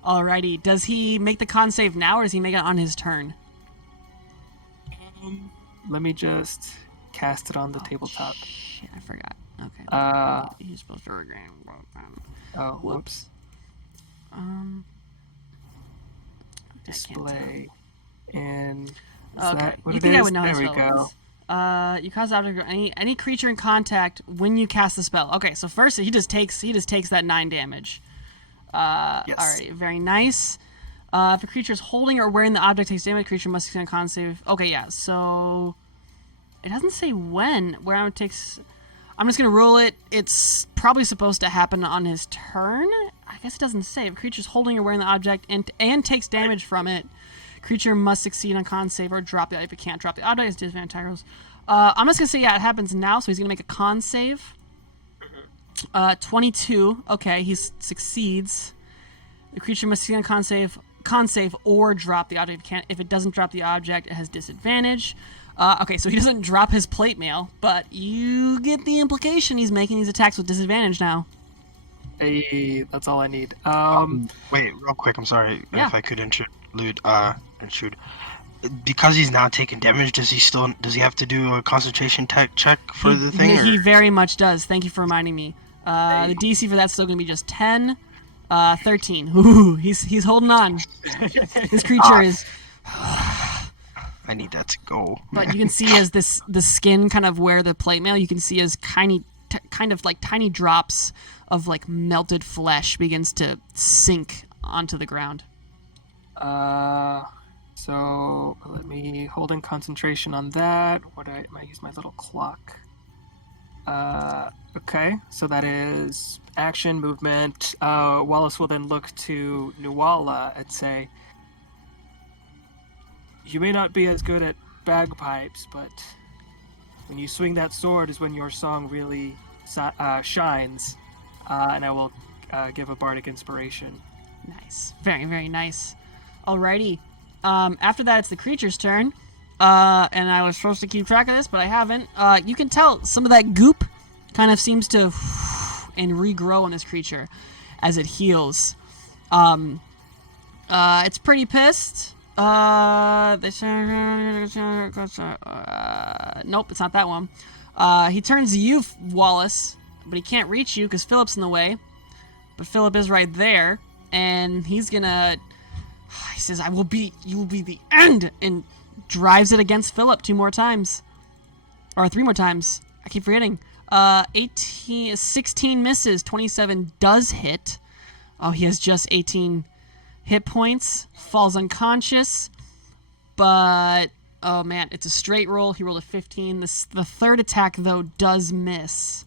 Alrighty. Does he make the con save now, or does he make it on his turn? let me just cast it on the tabletop. Shit, I forgot. Okay. You're supposed to regain. Oh, whoops. Display. And okay. What You it think I is? would know There this we spell go. is. You cause object any creature in contact when you cast the spell. Okay, so first he just takes that 9 damage. Yes. Alright, very nice. If a creature is holding or wearing the object takes damage, the creature must succeed on a con save. Okay, yeah. So it doesn't say when. Where it takes. I'm just gonna roll it. It's probably supposed to happen on his turn. I guess it doesn't say. If a creature's holding or wearing the object and takes damage from it, creature must succeed on con save or drop it. If it can't drop the object, it's disadvantage rolls. I'm just gonna say it happens now. So he's gonna make a con save. 22. Okay, he succeeds. The creature must succeed on con save or drop the object. If it doesn't drop the object, it has disadvantage. Okay, so he doesn't drop his plate mail, but you get the implication he's making these attacks with disadvantage now. Hey, that's all I need. Wait, real quick. I'm sorry Yeah. if I could intrude. Because he's now taking damage, does he have to do a concentration check for the thing? He very much does. Thank you for reminding me. The DC for that's still going to be just 10. 13. Ooh, he's holding on. This creature is. I need that to go. But you can see as the skin kind of where the plate mail, you can see as kind of like tiny drops of like melted flesh begins to sink onto the ground. So let me hold in concentration on that. I might use my little clock. Okay, so that is action, movement. Wallace will then look to Nuala and say, "You may not be as good at bagpipes, but when you swing that sword is when your song really shines." And I will give a bardic inspiration. Nice. Very, very nice. Alrighty. After that, it's the creature's turn. And I was supposed to keep track of this, but I haven't. You can tell some of that goop kind of seems to and regrow on this creature as it heals. It's pretty pissed. Nope, it's not that one. He turns to you, Wallace, but he can't reach you because Philip's in the way. But Philip is right there, and he's gonna. He says, "You will be the end," and drives it against Philip 2 more times, or 3 more times. I keep forgetting. 16 misses, 27 does hit. Oh, he has just 18 hit points. Falls unconscious, but oh man, it's a straight roll. He rolled a 15. The third attack though does miss.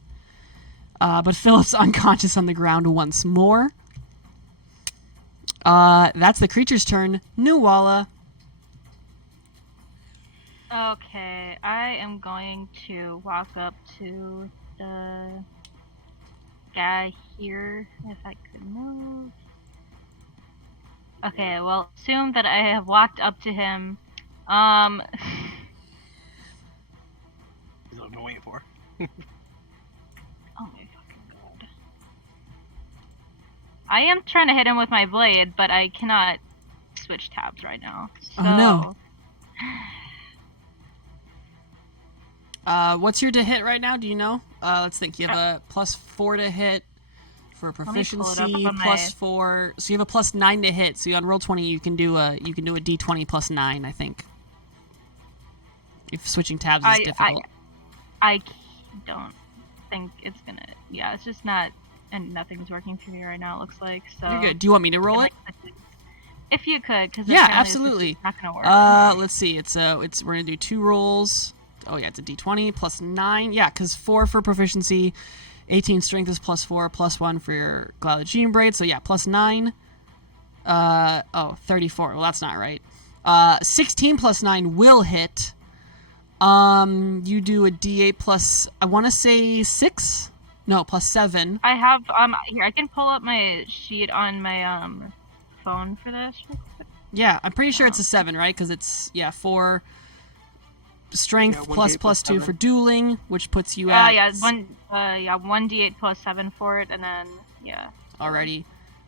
But Philip's unconscious on the ground once more. That's the creature's turn. Nuala. Okay, I am going to walk up to the guy here, if I could move. Okay, well, assume that I have walked up to him. That's what I've been waiting for. Oh my fucking god. I am trying to hit him with my blade, but I cannot switch tabs right now. So... Oh no. What's your to hit right now? Do you know? Let's think. You have a +4 to hit for proficiency, +4. So you have a +9 to hit. So on roll 20, you can do a d20 +9. I think. If switching tabs is difficult. I don't think it's gonna. Yeah, it's just not, and nothing's working for me right now. It looks like so. You're good. Do you want me to roll it? If you could, because yeah, absolutely. It's not gonna work. Let's see. We're gonna do 2 rolls. Oh yeah, it's a d20 +9. Yeah, because 4 for proficiency, 18 strength is +4, +1 for your Gladygene Braid. So yeah, +9. 34. Well, that's not right. 16 +9 will hit. You do a d8 plus, I want to say 6? No, +7. I have, here, I can pull up my sheet on my, phone for this. Yeah, I'm pretty sure it's a 7, right? Because it's, 4 strength plus 2 for dueling, which puts you at... 1d8 +7 for it, and then, yeah. Alrighty.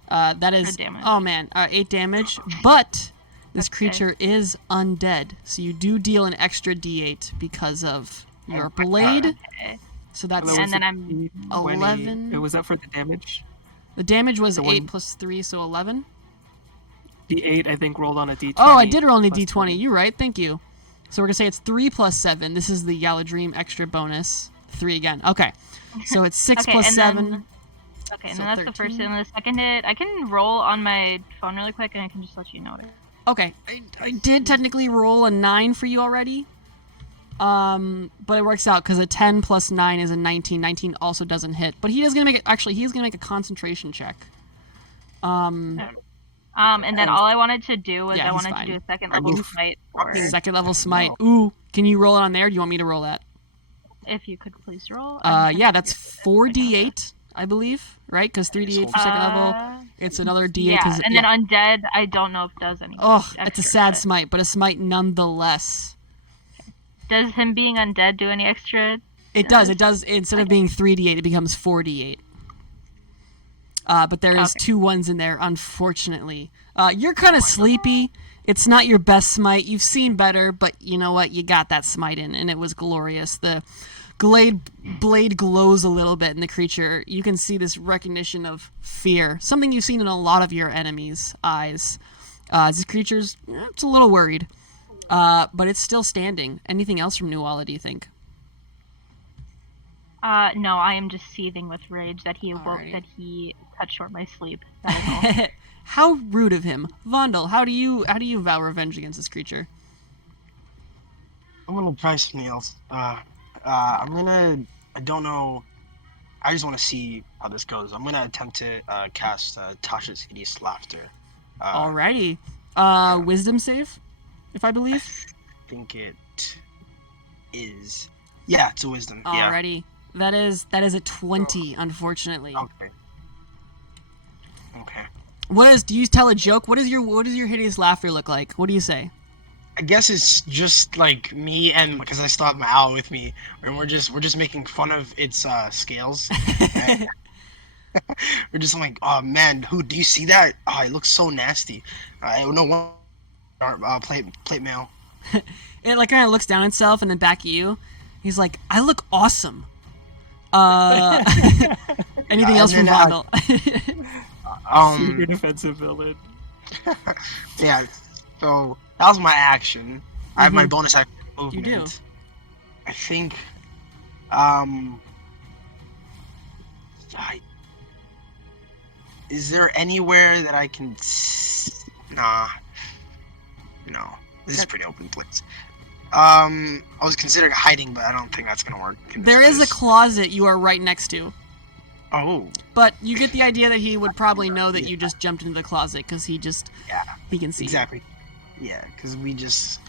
That is, oh man, 8 damage, but This Okay. creature is undead, so you do deal an extra d8 because of your blade. Okay. So that's Hello, And was then it I'm- D20? 11. Was that for the damage? the damage was The 8 one- plus 3, so 11. D8, I think, rolled on a D20. Oh, I did roll on a plus d20. 3. You're right. Thank you. So we're going to say it's 3 plus 7. This is the Galadream extra bonus. 3 again. Okay. So it's 6 Okay, plus and 7. then- Okay, and So then that's the first 13. and the second hit. I can roll on my phone really quick, and I can just let you know it. Okay. I did technically roll a 9 for you already. But it works out because a 10 plus 9 is a 19. 19 also doesn't hit. But he is going to make it. Actually, he's going to make a concentration check. And then all I wanted to do was Yeah, I he's wanted fine. to do a second level smite for. Second level smite. Ooh, can you roll it on there? Do you want me to roll that? If you could please roll. Yeah, that's 4d8, I believe, right? Because 3d8 for second level. It's another d8. Yeah, 'cause and then undead, I don't know if it does anything. Oh, it's a extra, sad but smite, but a smite nonetheless. Does him being undead do any extra? It does. It does. Instead of being 3d8, it becomes 4d8. But there is Okay. 2 1s in there, unfortunately. You're kind of sleepy. It's not your best smite. You've seen better, but you know what? You got that smite in, and it was glorious. The blade glows a little bit in the creature. You can see this recognition of fear, something you've seen in a lot of your enemies' eyes. This creature's it's a little worried, but it's still standing. Anything else from Nuala, do you think? No, I am just seething with rage that he awoke, Alrighty. that he cut short my sleep. That is all. How rude of him. Vondel, how do you vow revenge against this creature? I'm gonna try something else. I don't know. I just want to see how this goes. I'm gonna attempt to cast Tasha's Hideous Laughter. Alrighty. Wisdom save, if I I believe. think it is. Yeah, it's a wisdom. Yeah. Alrighty. That is a 20, unfortunately. Okay. Okay. Do you tell a joke? What does your hideous laughter look like? What do you say? I guess it's just like me, and because I still have my owl with me, and we're just making fun of its scales. And we're just like, oh man, do you see that? Oh, it looks so nasty. No one. Plate mail. It like kind of looks down itself and then back at you. He's like, I look awesome. Anything else from and then, Vondel? Super defensive villain. Yeah. So that was my action. I have my bonus action movement. You do. I think. Is there anywhere that I can? Nah. No. This is a pretty open place. I was considering hiding, but I don't think that's gonna work. in this There is a place. closet you are right next to. Oh. But you get the idea that he would probably know that you just jumped into the closet because he can see. Exactly. Yeah, because we just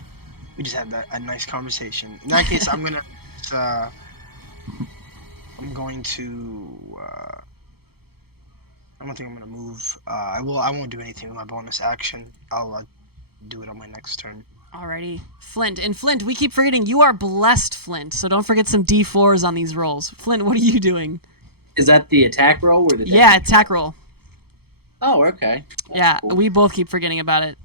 had a nice conversation. In that case, I'm gonna I don't think I'm gonna move. I won't do anything with my bonus action. I'll do it on my next turn. Alrighty. Flint. And Flint, we keep forgetting you are blessed, Flint, so don't forget some D4s on these rolls. Flint, what are you doing? Is that the attack roll or the Yeah, damage? attack roll. Oh, okay. That's Yeah, cool. we both keep forgetting about it.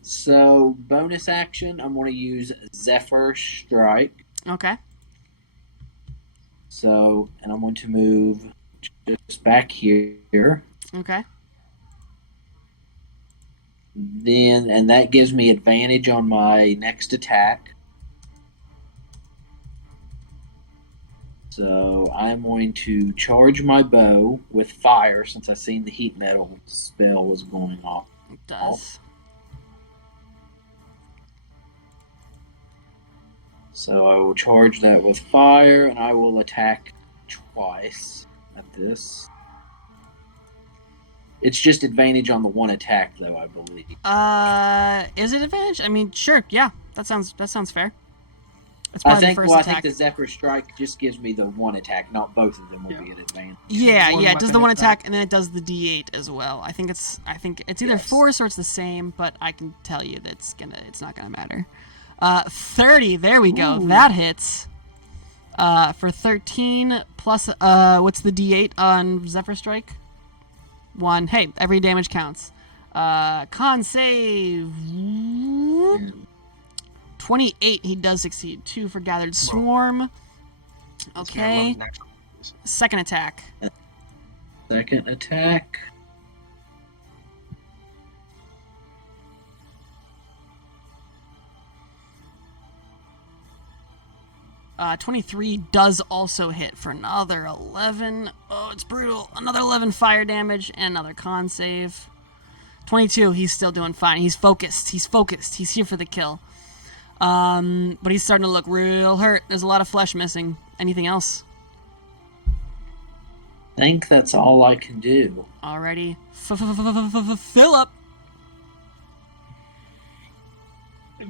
So, bonus action, I'm going to use Zephyr Strike. Okay. So, and I'm going to move just back here. Okay. Then, and that gives me advantage on my next attack. So, I'm going to charge my bow with fire since I seen the heat metal spell was going off. It does. So, I will charge that with fire and I will attack twice at this. It's just advantage on the one attack, though, I believe. Is it advantage? I mean, sure. Yeah, that sounds fair. It's I probably think. the first Well, I attack. think the Zephyr Strike just gives me the one attack. Not both of them will be at advantage. Yeah, One yeah, it does the weapon one attack. attack and then it does the D8 as well. I think it's either Yes. force or it's the same, but I can tell you that it's not gonna matter. 30. There we go. Ooh. That hits. For 13 plus what's the D8 on Zephyr Strike? 1. Hey, every damage counts. Con save. 28, he does succeed. 2 for Gathered Swarm. Okay. Second attack. Second attack. 23 does also hit for another 11. Oh, it's brutal. Another 11 fire damage and another con save. 22, he's still doing fine. He's focused. He's here for the kill. But he's starting to look real hurt. There's a lot of flesh missing. Anything else? I think that's all I can do. Alrighty. Philip.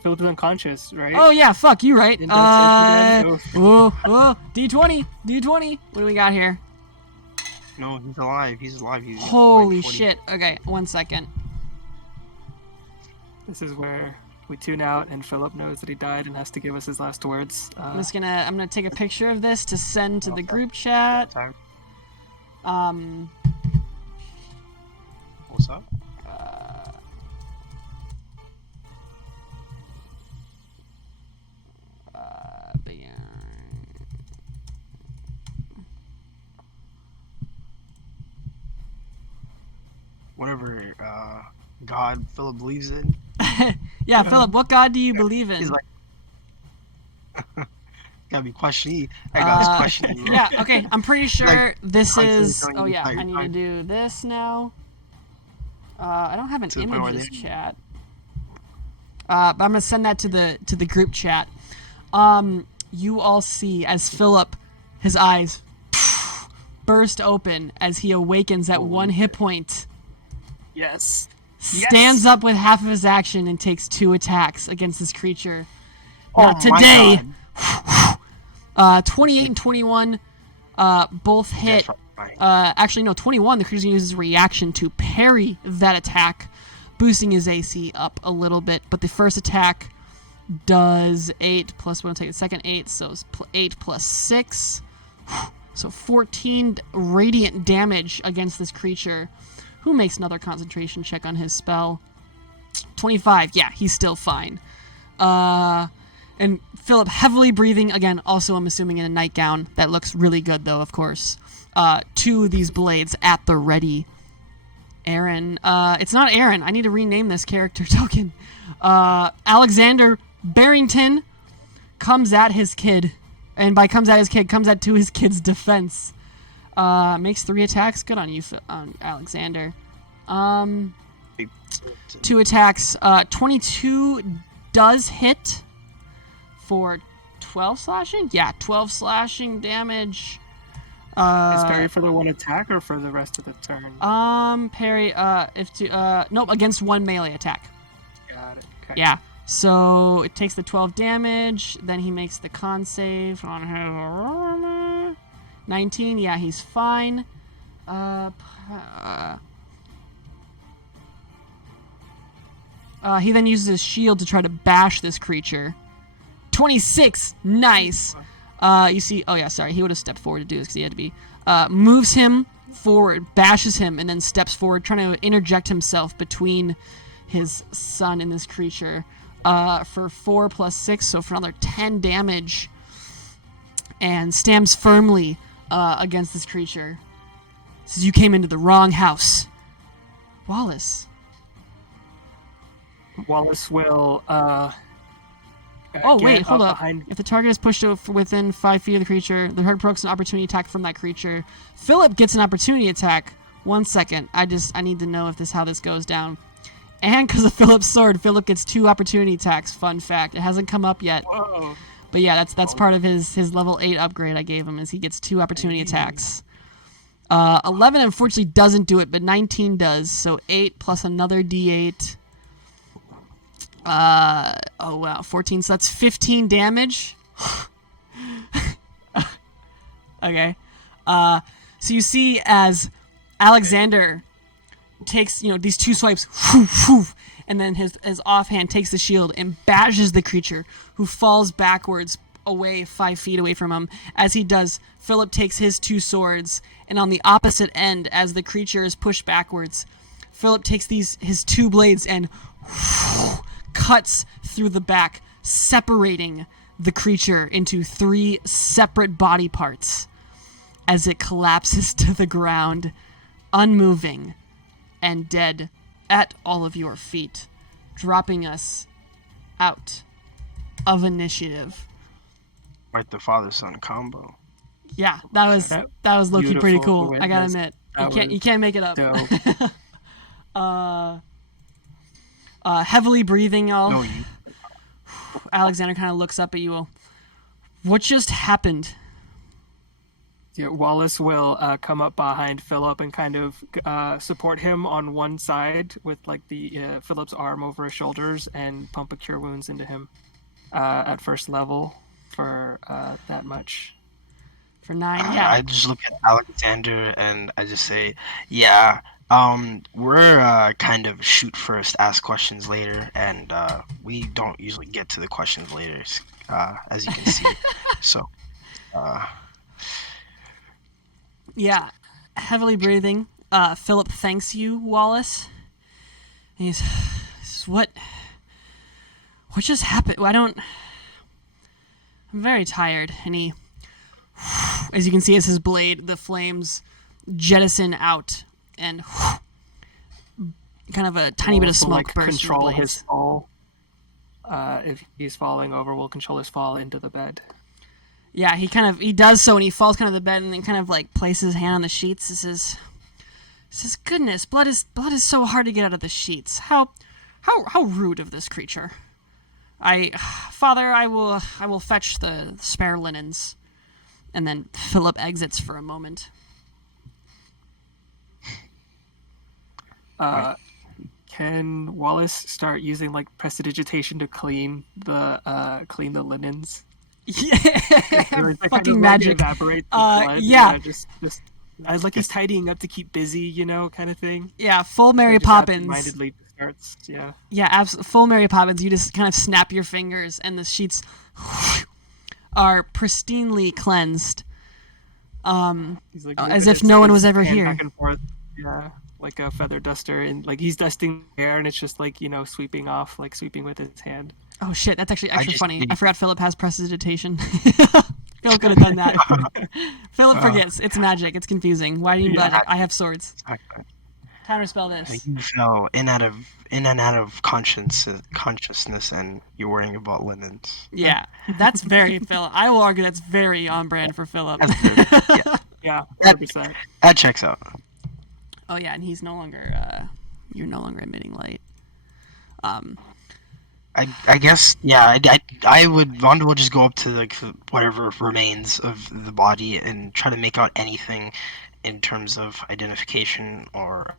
Philip's unconscious, right? Oh yeah, fuck, you right. Oh. D20. What do we got here? No, he's alive. Holy shit. Okay, 1 second. This is where we tune out, and Philip knows that he died and has to give us his last words. I'm gonna take a picture of this to send to the group chat. What's up? Whatever God Philip believes in. Yeah, Philip, what God do you believe in? He's like, gotta be questioning. I got this question. Yeah, okay, I'm pretty sure Like, this is. telling Oh you yeah, how you're I need to fine. do this now. I don't have an To the point where images they- chat. But I'm gonna send that to the group chat. You all see as Philip, his eyes burst open as he awakens at 1 hit point. Yes. Stands up with half of his action and takes 2 attacks against this creature. Now Oh today, my 28 and 21 both hit. God. Actually, no, 21. The creature uses reaction to parry that attack, boosting his AC up a little bit. But the first attack does 8 plus 1. I'll take the second 8, so it's 8 plus 6. So 14 radiant damage against this creature, who makes another concentration check on his spell. 25, yeah, he's still fine. And Philip heavily breathing, again, also I'm assuming in a nightgown. That looks really good, though, of course. 2 of these blades at the ready. Aaron, it's not Aaron. I need to rename this character token. Alexander Barrington comes at his kid. And by comes at his kid, comes at to his kid's defense. Makes 3 attacks. Good on you, Alexander. 2 attacks. 22 does hit for 12 slashing? Yeah, 12 slashing damage. Is parry for the 1 attack or for the rest of the turn? Parry, nope, against 1 melee attack. Got it. Okay. Yeah. So it takes the 12 damage, then he makes the con save on his armor. 19, yeah, he's fine. He then uses his shield to try to bash this creature. 26, nice. You see, oh yeah, sorry, he would have stepped forward to do this because he had to be. Moves him forward, bashes him, and then steps forward, trying to interject himself between his son and this creature. For 4 plus 6, so for another 10 damage. And stands firmly against this creature. Says, you came into the wrong house. Wallace. Wallace will, Oh, wait, hold up. Behind... If the target is pushed within 5 feet of the creature, the target provokes an opportunity attack from that creature. Philip gets an opportunity attack. 1 second. I need to know how this goes down. And because of Philip's sword, Philip gets 2 opportunity attacks. Fun fact. It hasn't come up yet. Whoa. But yeah, that's part of his level 8 upgrade I gave him, is he gets 2 opportunity attacks. 11 unfortunately doesn't do it, but 19 does. So 8 plus another d8. Oh wow, 14. So that's 15 damage. Okay. So you see as Alexander takes, these 2 swipes, and then his offhand takes the shield and bashes the creature, who falls backwards away 5 feet away from him. As he does, Philip takes his 2 swords, and on the opposite end, as the creature is pushed backwards, Philip takes his two blades and cuts through the back, separating the creature into 3 separate body parts as it collapses to the ground, unmoving and dead at all of your feet, dropping us out of initiative. Quite the father-son combo. Yeah, that was low-key pretty cool. I gotta admit, you can't make it up. Heavily breathing, y'all. No, Alexander kind of looks up at you all. What just happened? Yeah, Wallace will come up behind Philip and kind of support him on one side with like the Philip's arm over his shoulders and pump a cure wounds into him at first level for that much. For 9, yeah. I just look at Alexander and I just say, yeah, we're kind of shoot first, ask questions later, and we don't usually get to the questions later, as you can see. So, yeah, heavily breathing. Philip thanks you, Wallace. And he's, what just happened? I'm very tired. And he, as you can see, as his blade, the flames jettison out, and kind of a tiny bit of smoke bursts from the blades. His fall. If he's falling over, we'll control his fall into the bed. Yeah, he does so, and he falls kind of to the bed, and then kind of like places his hand on the sheets. This is goodness, blood is so hard to get out of the sheets. How rude of this creature. Father, I will fetch the spare linens. And then Philip exits for a moment. Can Wallace start using like prestidigitation to clean the linens? Yeah, fucking like, magic. Evaporate the blood. Yeah. Just as like he's tidying up to keep busy, kind of thing. Yeah, full Mary Poppins. Mindedly starts. Yeah. Yeah, full Mary Poppins. You just kind of snap your fingers, and the sheets are pristinely cleansed. He's like, as if no one was ever here. Back and forth. Yeah, like a feather duster, and like he's dusting hair, and it's just like sweeping off, like sweeping with his hand. Oh shit, that's actually extra funny. I forgot Philip has prestidigitation. Philip could have done that. Philip forgets. It's magic. It's confusing. Why do you need magic? I have swords. Counterspell this. You fell in and out of consciousness, and you're worrying about linens. Yeah, that's very Philip. I will argue that's very on brand for Philip. Yeah, 100%. That checks out. Oh yeah, and he's no longer. You're no longer emitting light. I guess, yeah, I would, Vonda will just go up to like whatever remains of the body and try to make out anything in terms of identification or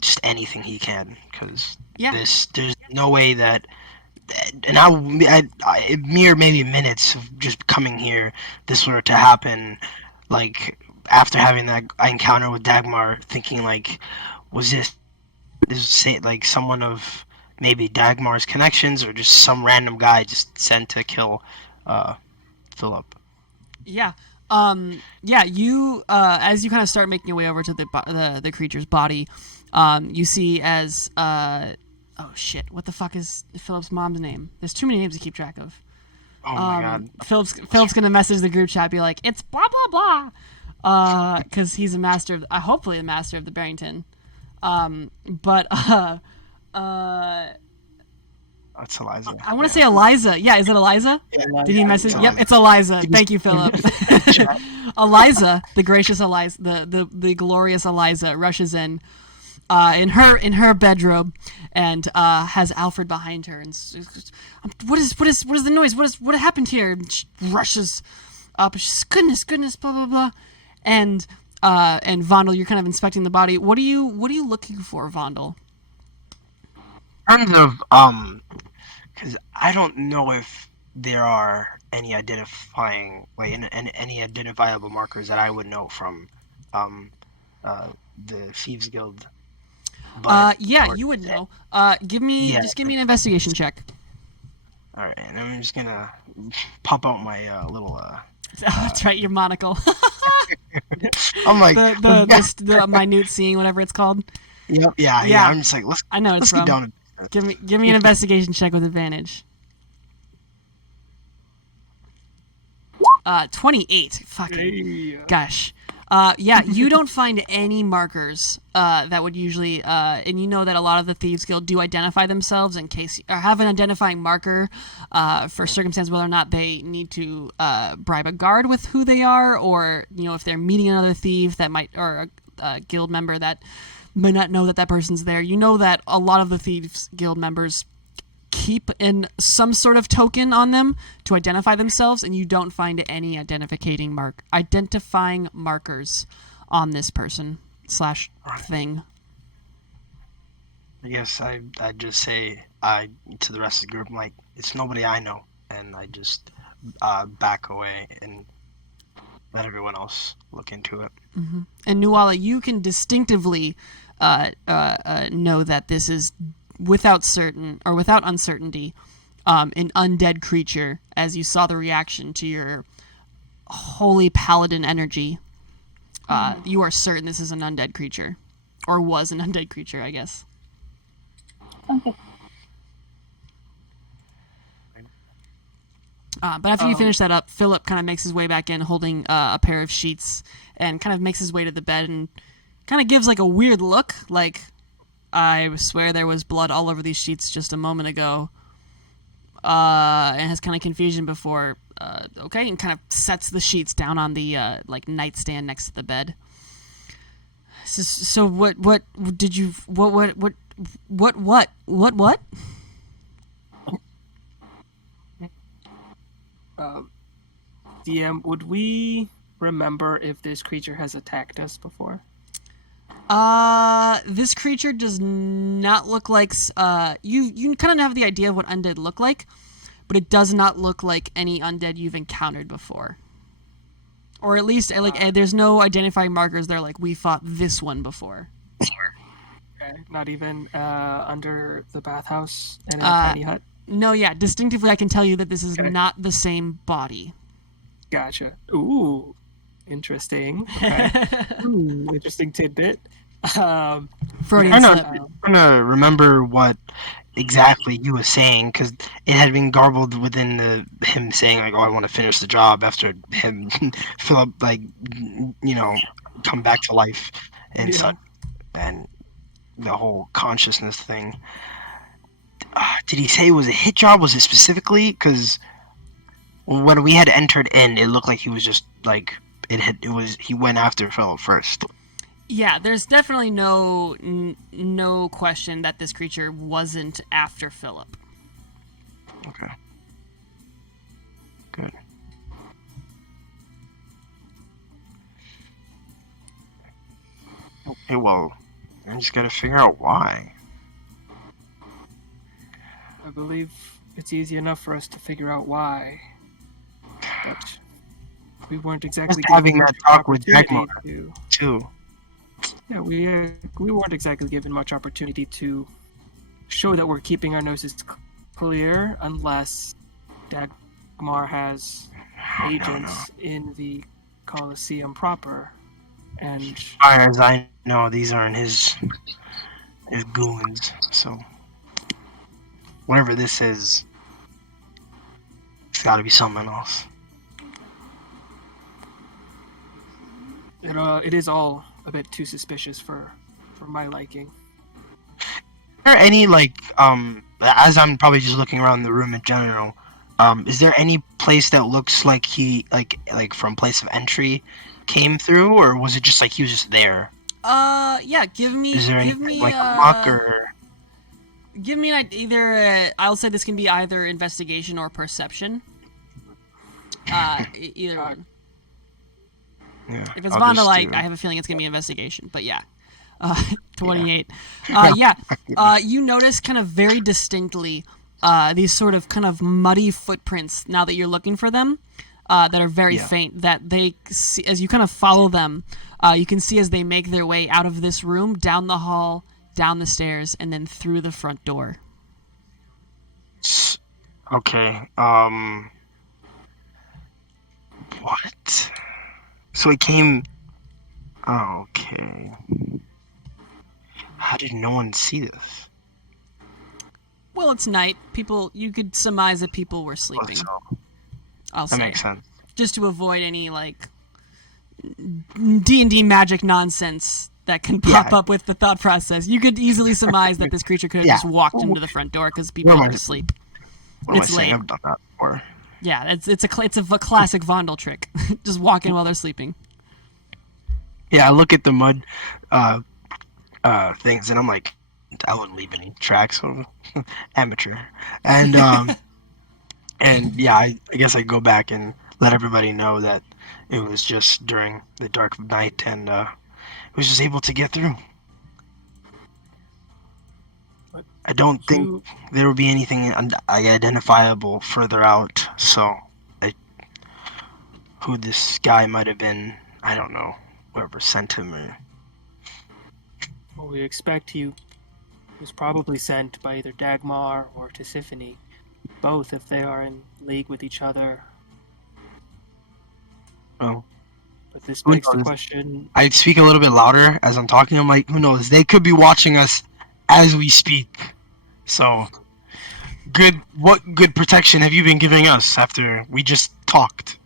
just anything he can, because there's no way that, and I mere maybe minutes of just coming here, this were to happen, like after having that encounter with Dagmar, thinking like, was this like someone of maybe Dagmar's connections, or just some random guy just sent to kill Philip? Yeah. You as you kind of start making your way over to the creature's body, you see as oh shit, what the fuck is Philip's mom's name? There's too many names to keep track of. Oh my god. Philip's gonna message the group chat, be like, it's blah blah blah, because he's a master of, hopefully a master of the Barrington. That's Eliza. I want to say Eliza. Yeah, is it Eliza? Yeah, Did he message? Yep, it's Eliza. Thank you, Philip. Eliza, the gracious Eliza, the glorious Eliza, rushes in her bedrobe, and has Alfred behind her, and what is the noise? What happened here? And she rushes up. And she's goodness, blah blah blah, and Vondel, you're kind of inspecting the body. What are you looking for, Vondel? In terms of because I don't know if there are any identifying, like, any identifiable markers that I would know from the Thieves Guild. But, you would know. Give me an investigation check. All right, and I'm just gonna pop out my little. That's right, your monocle. I'm like, the minute seeing, whatever it's called. yeah. I'm just like, I know let's it's get from. down to Give me an investigation check with advantage. 28. Fucking gosh. Yeah, you don't find any markers that would usually, and you know that a lot of the Thieves Guild do identify themselves in case, or have an identifying marker for circumstance whether or not they need to bribe a guard with who they are, or if they're meeting another thief that might, or a guild member that might not know that that person's there. You know that a lot of the Thieves Guild members keep in some sort of token on them to identify themselves, and you don't find any identifying markers on this person / thing. I guess I'd just say to the rest of the group, like, it's nobody I know, and I just back away and let everyone else look into it. Mm-hmm. And Nuala, you can distinctively know that this is without uncertainty an undead creature, as you saw the reaction to your holy paladin energy. You are certain this is an undead creature, or was an undead creature, I guess. Okay. But after you finish that up, Philip kind of makes his way back in, holding a pair of sheets, and kind of makes his way to the bed and kind of gives like a weird look, like, I swear there was blood all over these sheets just a moment ago. And has kind of confusion before, okay, and kind of sets the sheets down on the nightstand next to the bed. So what did you what? DM, would we remember if this creature has attacked us before? This creature does not look like, you kind of have the idea of what undead look like, but it does not look like any undead you've encountered before. Or at least, there's no identifying markers there, like, we fought this one before. Okay, not even, under the bathhouse in a tiny hut? No, yeah, distinctively I can tell you that this is not the same body. Gotcha. Ooh, interesting. Okay. Interesting tidbit. Freudian slip. I'm gonna remember what exactly you were saying, because it had been garbled within him saying, like, oh, I want to finish the job after him Philip, like, come back to life and such, and the whole consciousness thing. Did he say it was a hit job? Was it specifically? Because when we had entered in, it looked like he was just like he went after Philip first. Yeah, there's definitely no question that this creature wasn't after Philip. Okay. Good. Okay, well, I just gotta figure out why. I believe it's easy enough for us to figure out why, but we weren't exactly just having that talk with opportunity Dagmar too. Yeah, we weren't exactly given much opportunity to show that we're keeping our noses clear, unless Dagmar has agents in the Colosseum proper. And as far as I know, these aren't his goons. So whatever this is, it's got to be someone else. It is all a bit too suspicious for my liking. Are there any, like, as I'm probably just looking around the room in general, is there any place that looks like he, like from place of entry came through, or was it just like he was just there? Yeah, give me like a muck or... Give me I'll say this can be either investigation or perception. Either one. Yeah, if it's Vandalite, I have a feeling it's going to be investigation, but yeah. 28. You notice kind of very distinctly these sort of kind of muddy footprints now that you're looking for them that are very faint, that they see, as you kind of follow them, you can see as they make their way out of this room, down the hall, down the stairs, and then through the front door. Okay, what? So it came... Okay. How did no one see this? Well, it's night. You could surmise that people were Oh, sleeping. so I'll that say. makes sense. Just to avoid any, like, D&D magic nonsense that can pop up with the thought process. You could easily surmise that this creature could have just walked into the front door because people are asleep. What am I It's saying? late. I've done that before. Yeah, it's a classic Vondel trick. Just walk in while they're sleeping. Yeah, I look at the mud things, and I'm like, I wouldn't leave any tracks. So amateur. And and yeah, I guess I go back and let everybody know that it was just during the dark of night, and was just able to get through. I don't think there will be anything identifiable further out, so who this guy might have been, I don't know. Whoever sent him. Well, we expect he was probably sent by either Dagmar or Tisiphone, both if they are in league with each other. Oh. But this begs the question... I speak a little bit louder as I'm talking. I'm like, who knows? They could be watching us as we speak. So, what good protection have you been giving us after we just talked?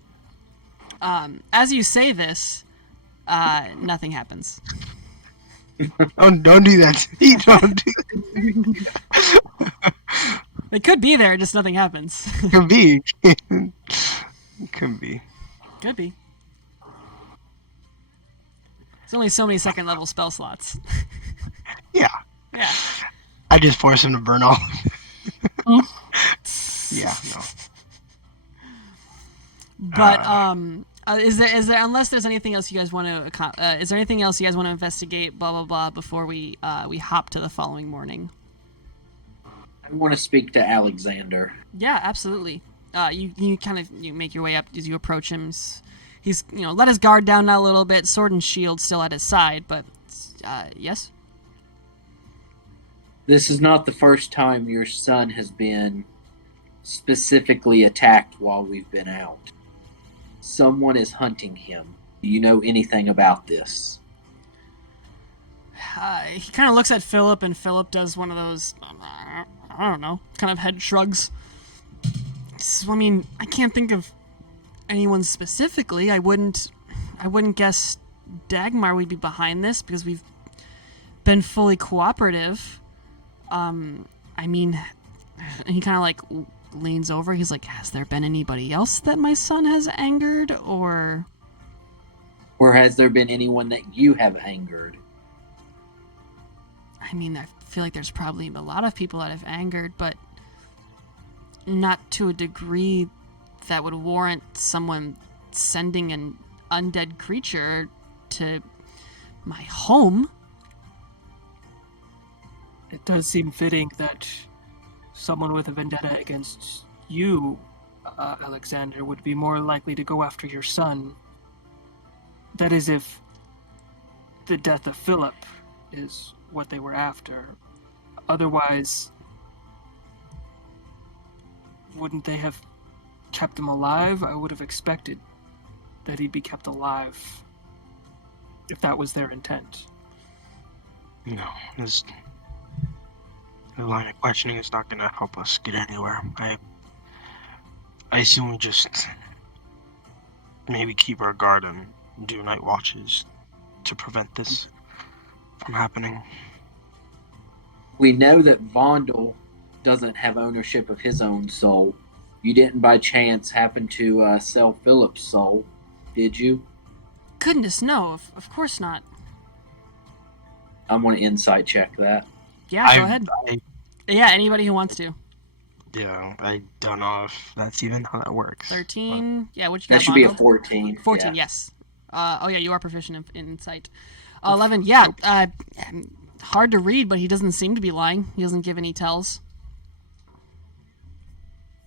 As you say this, nothing happens. Don't do that. Don't do that. They could be there, just nothing happens. Could be. Could be. Could be. There's only so many second level spell slots. Yeah. Yeah. I just force him to burn all. Yeah, no. But is there unless there's anything else you guys want to is there anything else you guys want to investigate? Blah blah blah. Before we hop to the following morning. I want to speak to Alexander. Yeah, absolutely. You kind of make your way up as you approach him. He's let his guard down now a little bit, sword and shield still at his side, but yes. This is not the first time your son has been specifically attacked while we've been out. Someone is hunting him. Do you know anything about this? He kind of looks at Philip, and Philip does one of those, I don't know, kind of head shrugs. I mean, I can't think of anyone specifically. I wouldn't guess Dagmar would be behind this because we've been fully cooperative. I mean, and he kind of like leans over. He's like, has there been anybody else that my son has angered, or has there been anyone that you have angered? I mean, I feel like there's probably a lot of people that I've angered, but not to a degree that would warrant someone sending an undead creature to my home. It does seem fitting that someone with a vendetta against you, Alexander, would be more likely to go after your son. That is, if the death of Philip is what they were after. Otherwise, wouldn't they have kept him alive? I would have expected that he'd be kept alive if that was their intent. No, the line of questioning is not going to help us get anywhere. I assume we just maybe keep our guard and do night watches to prevent this from happening. We know that Vondel doesn't have ownership of his own soul. You didn't by chance happen to sell Philip's soul, did you? Goodness, no, of course not. I'm going to insight check that. Yeah, go ahead. Yeah, anybody who wants to. Yeah, I don't know if that's even how that works. 13. Yeah, what you got? That should be a Vondel? 14. 14, yes. Oh yeah, you are proficient in insight. 11. Yeah, hard to read, but he doesn't seem to be lying. He doesn't give any tells.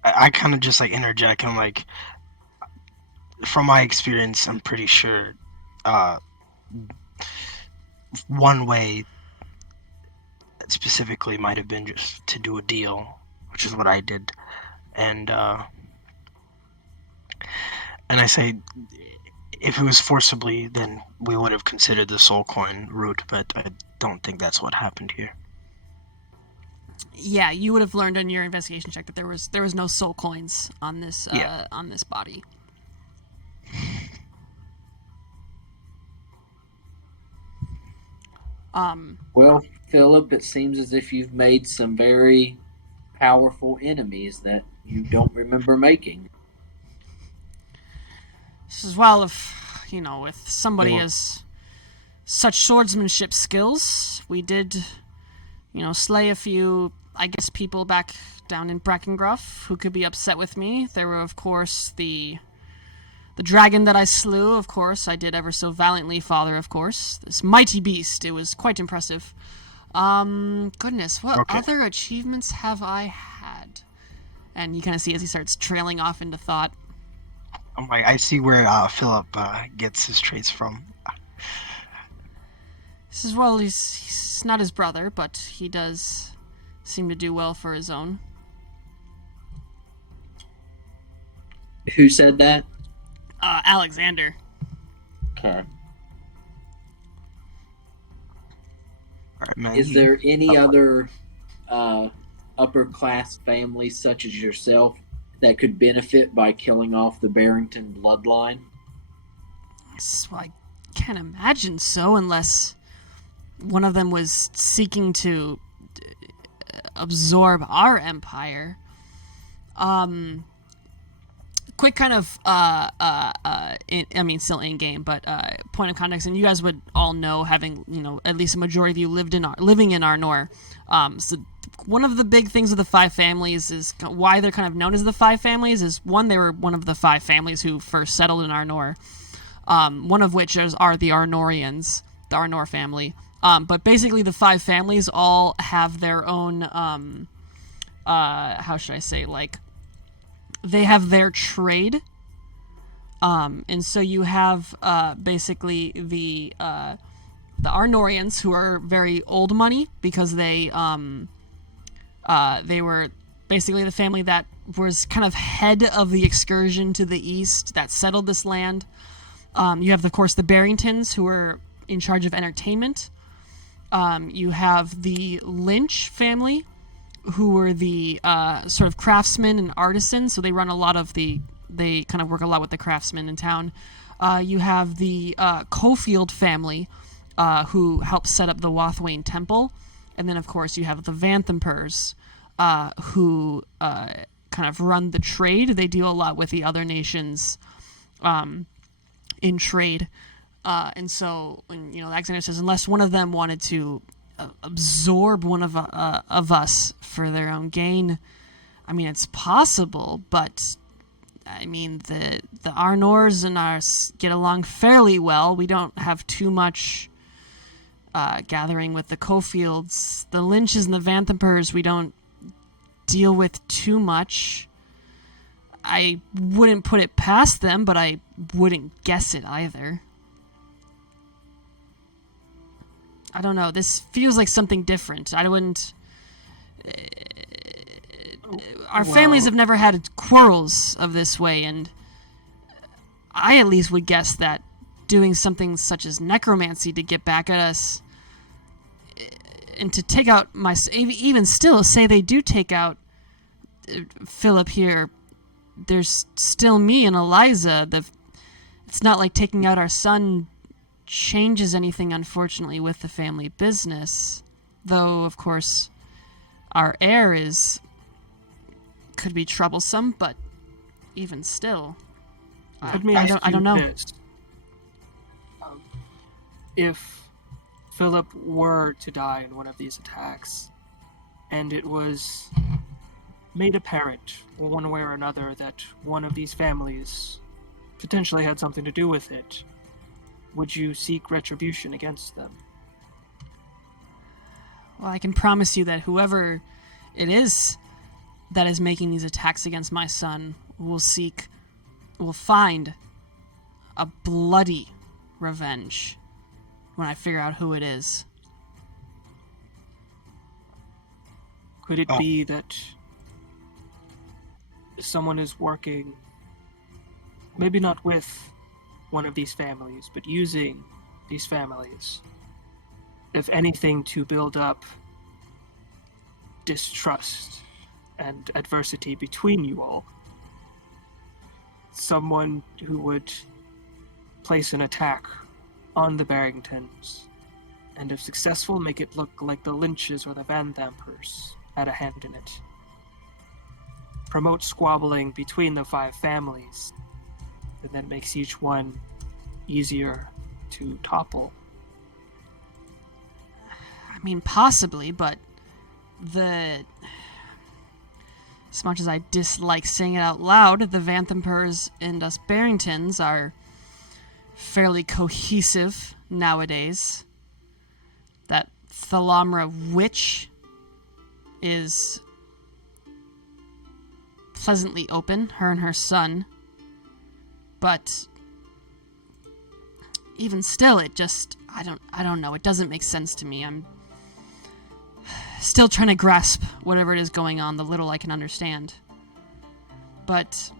I kind of just like interject. I'm like, from my experience, I'm pretty sure one way specifically might have been just to do a deal, which is what I did, and I say, if it was forcibly, then we would have considered the soul coin route, but I don't think that's what happened here. Yeah, you would have learned in your investigation check that there was no soul coins on this on this body. Well, Philip, it seems as if you've made some very powerful enemies that you don't remember making. As well, if with somebody as such swordsmanship skills, we did, slay a few, I guess, people back down in Brackengruff who could be upset with me. There were, of course, the dragon that I slew, of course. I did ever so valiantly, Father, of course. This mighty beast. It was quite impressive. Goodness, what other achievements have I had? And you kind of see as he starts trailing off into thought. I'm like, I see where Philip gets his traits from. This is, well, he's not his brother, but he does seem to do well for his own. Who said that? Alexander. Okay. All right, man. Is there any other upper class family such as yourself that could benefit by killing off the Barrington bloodline? Well, I can't imagine so, unless one of them was seeking to absorb our empire. Quick kind of, still in game, but point of context, and you guys would all know, having at least a majority of you living in Arnor. So one of the big things of the five families is why they're kind of known as the five families. Is one, they were one of the five families who first settled in Arnor. One of which are the Arnorians, the Arnor family. But basically, the five families all have their own. How should I say, like, they have their trade, and so you have basically the Arnorians, who are very old money because they were basically the family that was kind of head of the excursion to the east that settled this land. You have, of course, the Barringtons, who are in charge of entertainment. You have the Lynch family, who were the sort of craftsmen and artisans, so they run a lot of they kind of work a lot with the craftsmen in town. You have the Cofield family, who helped set up the Wathwain Temple, and then of course you have the Vanthempers, who kind of run the trade. They deal a lot with the other nations in trade, and so Alexander says, unless one of them wanted to absorb one of us for their own gain, I mean, it's possible, but I mean, the Arnors and ours get along fairly well. We don't have too much gathering with the Cofields. The Lynches and the Vanthempers we don't deal with too much. I wouldn't put it past them, but I wouldn't guess it either. I don't know. This feels like something different. I wouldn't... Our families have never had quarrels of this way, and I at least would guess that doing something such as necromancy to get back at us, and to take out even still, say they do take out Philip here, there's still me and Eliza. It's not like taking out our son changes anything, unfortunately, with the family business. Though, of course, our heir could be troublesome, but even still, I don't know. This. If Philip were to die in one of these attacks, and it was made apparent one way or another that one of these families potentially had something to do with it, would you seek retribution against them? Well, I can promise you that whoever it is that is making these attacks against my son will find a bloody revenge when I figure out who it is. Could it be that someone is working, maybe not with one of these families, but using these families, if anything, to build up distrust and adversity between you all. Someone who would place an attack on the Barringtons, and if successful, make it look like the Lynches or the Van Thampers had a hand in it. Promote squabbling between the 5 families, and then makes each one easier to topple. I mean, possibly, but as much as I dislike saying it out loud, the Vanthampers and us Barringtons are fairly cohesive nowadays. That Thalamra witch is pleasantly open, her and her son. But even still, it just, I don't know, it doesn't make sense to me. I'm still trying to grasp whatever it is going on, the little I can understand. But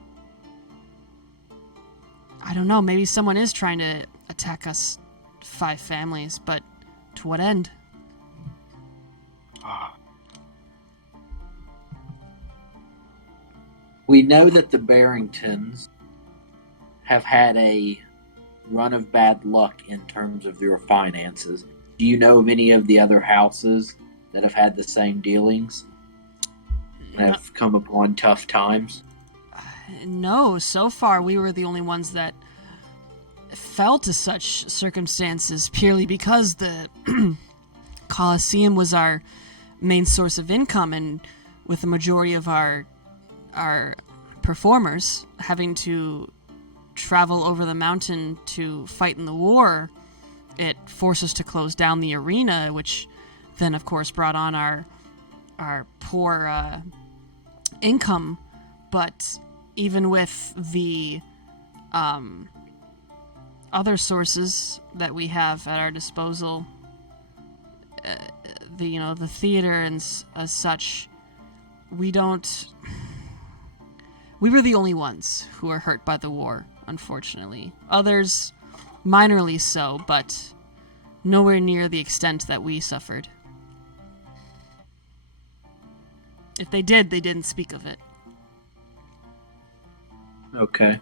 I don't know, maybe someone is trying to attack us 5 families, but to what end? We know that the Barringtons have had a run of bad luck in terms of their finances. Do you know of any of the other houses that have had the same dealings? Have come upon tough times? No, so far we were the only ones that fell to such circumstances purely because the Colosseum was our main source of income, and with the majority of our performers having to travel over the mountain to fight in the war, it forced us to close down the arena, which then of course brought on our poor income. But even with the other sources that we have at our disposal, the theater and as such, we were the only ones who were hurt by the war, unfortunately. Others minorly so, but nowhere near the extent that we suffered. If they did, they didn't speak of it. Okay.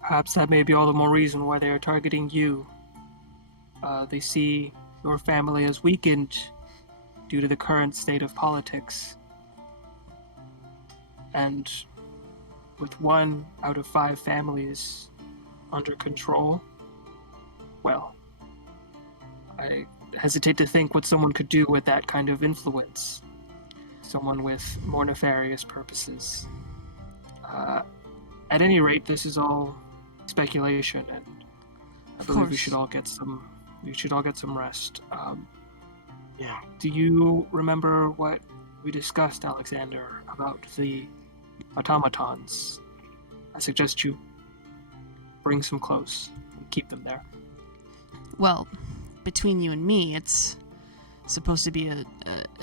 Perhaps that may be all the more reason why they are targeting you. They see your family as weakened due to the current state of politics. And with 1 out of 5 families under control, well, I hesitate to think what someone could do with that kind of influence. Someone with more nefarious purposes. At any rate, this is all speculation, and I believe we should all get some rest. Yeah. Do you remember what we discussed, Alexander, about the automatons? I suggest you bring some close and keep them there. Well, between you and me, it's supposed to be a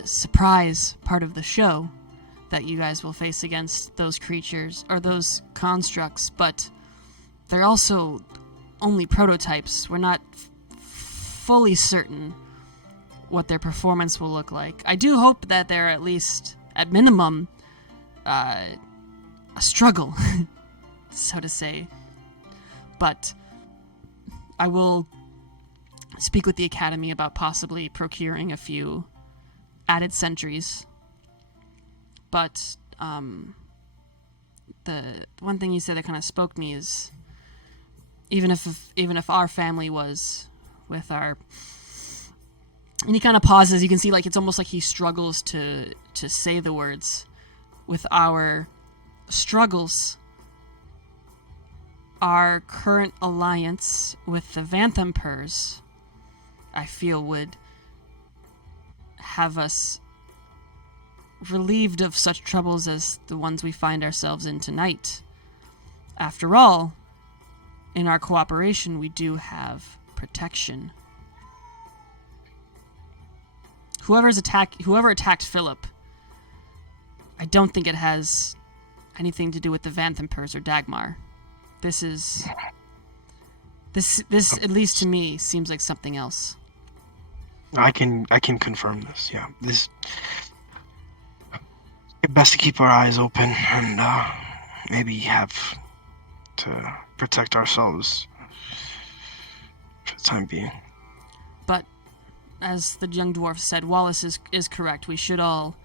surprise part of the show that you guys will face against those creatures, or those constructs, but they're also only prototypes. We're not fully certain what their performance will look like. I do hope that they're at least, at minimum, a struggle, so to say. But I will speak with the Academy about possibly procuring a few added sentries. But the one thing you said that kind of spoke to me is, even if our family was with our, and he kind of pauses. You can see, like, it's almost like he struggles to say the words. With our struggles, our current alliance with the Vanthampers, I feel, would have us relieved of such troubles as the ones we find ourselves in tonight. After all, in our cooperation, we do have protection. Whoever attacked Philip, I don't think it has anything to do with the Vanthampers or Dagmar. This at least to me seems like something else. I can confirm this. Yeah, this. It's best to keep our eyes open and maybe have to protect ourselves for the time being. But as the young dwarf said, Wallace is correct. We should all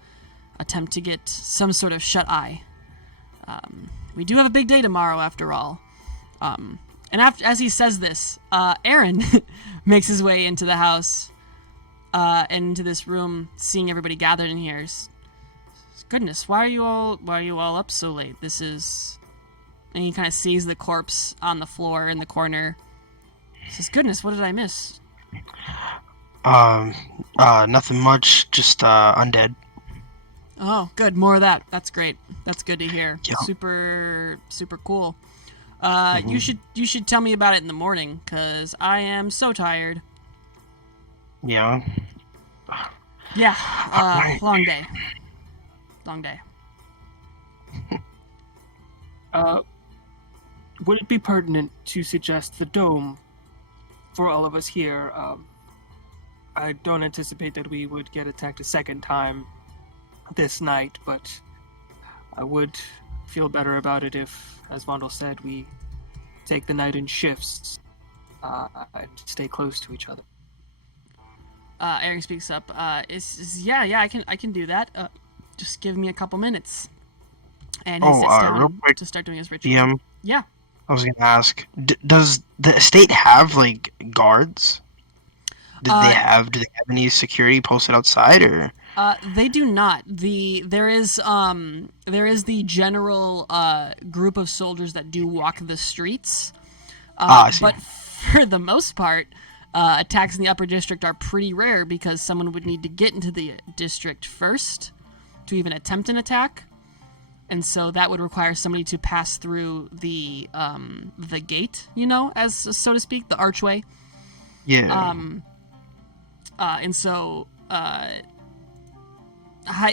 attempt to get some sort of shut-eye. We do have a big day tomorrow, after all. And as he says this, Aaron makes his way into the house and into this room, seeing everybody gathered in here. Goodness, why are you all up so late? This is... And he kind of sees the corpse on the floor in the corner. He says, goodness, what did I miss? Nothing much, just undead. Oh, good, more of that. That's great. That's good to hear. Yeah. Super cool. You should tell me about it in the morning, because I am so tired. Yeah. Yeah, Right. long day. Long day. Would it be pertinent to suggest the dome for all of us here? I don't anticipate that we would get attacked a second time this night, but I would feel better about it if, as Vondel said, we take the night in shifts and stay close to each other. Aaron speaks up. Yeah, I can do that. Just give me a couple minutes. And he sits down real quick, to start doing his ritual. DM. Yeah. I was gonna ask, does the estate have like guards? Do they have any security posted outside, or? They do not. There is the general group of soldiers that do walk the streets. I see. But for the most part, attacks in the upper district are pretty rare because someone would need to get into the district first to even attempt an attack. And so that would require somebody to pass through the gate, as so to speak, the archway. Yeah. And so,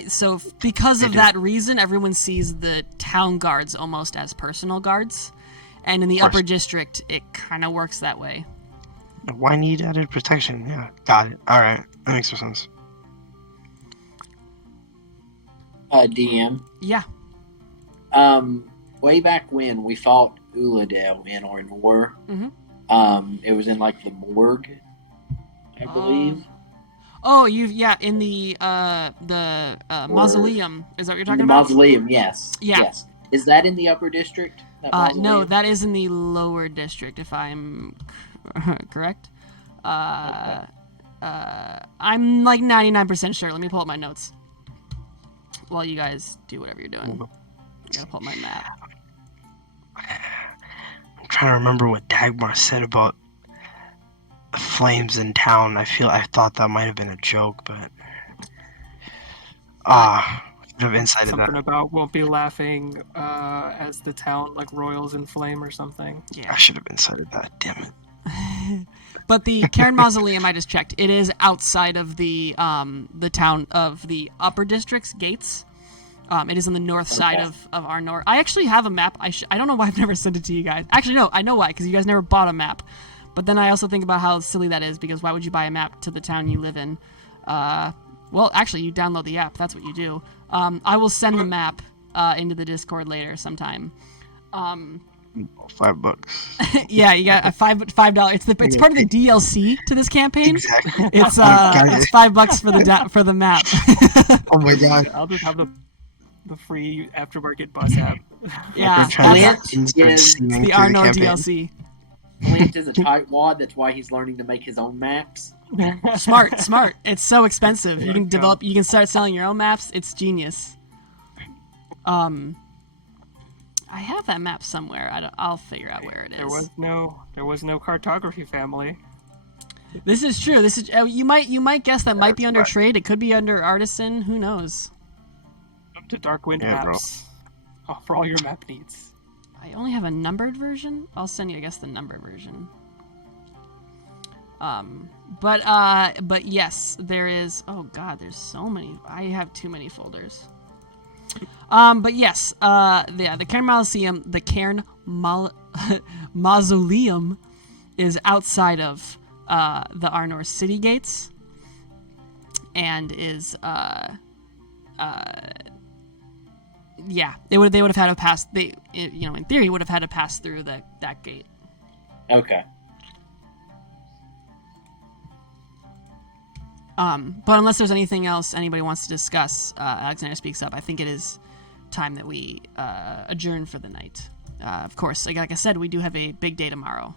so because of that reason, everyone sees the town guards almost as personal guards, and in the upper district, it kind of works that way. Why need added protection? Yeah, got it. All right, that makes more sense. DM. Yeah. Way back when we fought Uladale in Ornor, it was in like the morgue, I believe. Oh, in the mausoleum. Is that what you're talking about? The mausoleum, yes. Yeah. Yes. Is that in the upper district? No, that is in the lower district, if I'm correct. Okay. I'm like 99% sure. Let me pull up my notes while you guys do whatever you're doing. I gotta pull up my map. I'm trying to remember what Dagmar said about flames in town. I thought that might have been a joke, but I have insight of Something that. about won't be laughing as the town like roils in flame or something. Yeah. I should have incited that. Damn it. But the Cairn Mausoleum, I just checked. It is outside of the town of the upper district's gates. It is on the north side of Arnor. I actually have a map. I don't know why I've never sent it to you guys. Actually, no, I know why, because you guys never bought a map. But then I also think about how silly that is, because why would you buy a map to the town you live in? Well, actually, you download the app. That's what you do. I will send the map into the Discord later sometime. $5. Yeah, you got a $5. It's part of the DLC to this campaign. Exactly. It's $5 for the map. Oh my god. I'll just have the free aftermarket bus app. Yeah, It's the Arnor DLC. Flint is a tightwad. That's why he's learning to make his own maps. Smart. It's so expensive. You can start selling your own maps. It's genius. I have that map somewhere. I'll figure out where it is. There was no cartography family. This is true. This is you might guess that might be under trade. It could be under artisan. Who knows? Up to Darkwind maps. Oh, for all your map needs. I only have a numbered version. I'll send you, I guess, the numbered version. But yes, there is. Oh God, there's so many. I have too many folders. But yes, the Cairn Mausoleum, Mausoleum is outside of the Arnor city gates, and is yeah, they would have had to pass. In theory, would have had to pass through that gate. Okay. But unless there's anything else anybody wants to discuss, Alexander speaks up. I think it is time that we adjourn for the night. Of course, like I said, we do have a big day tomorrow.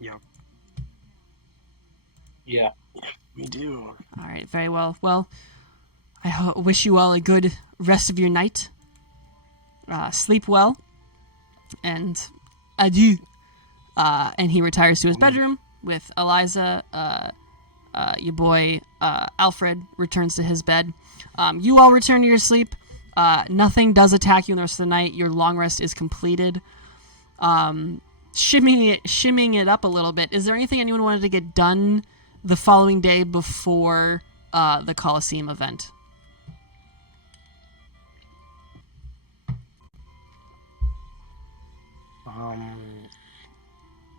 Yep. Yeah. We do. All right, very well. Well, I wish you all a good rest of your night. Sleep well, and adieu. And he retires to his bedroom with Eliza. Your boy Alfred returns to his bed. You all return to your sleep. Nothing does attack you in the rest of the night. Your long rest is completed. Shimming it up a little bit. Is there anything anyone wanted to get done the following day before the Colosseum event?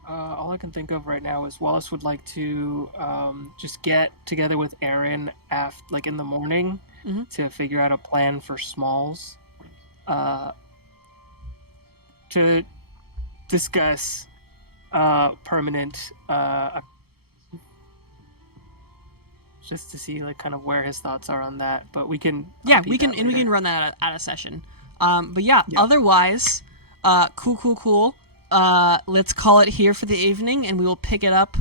All I can think of right now is Wallace would like to just get together with Aaron in the morning to figure out a plan for Smalls, to discuss permanent, just to see kind of where his thoughts are on that. But we can we can run that at a session. But yeah. Otherwise, cool. Let's call it here for the evening, and we will pick it up.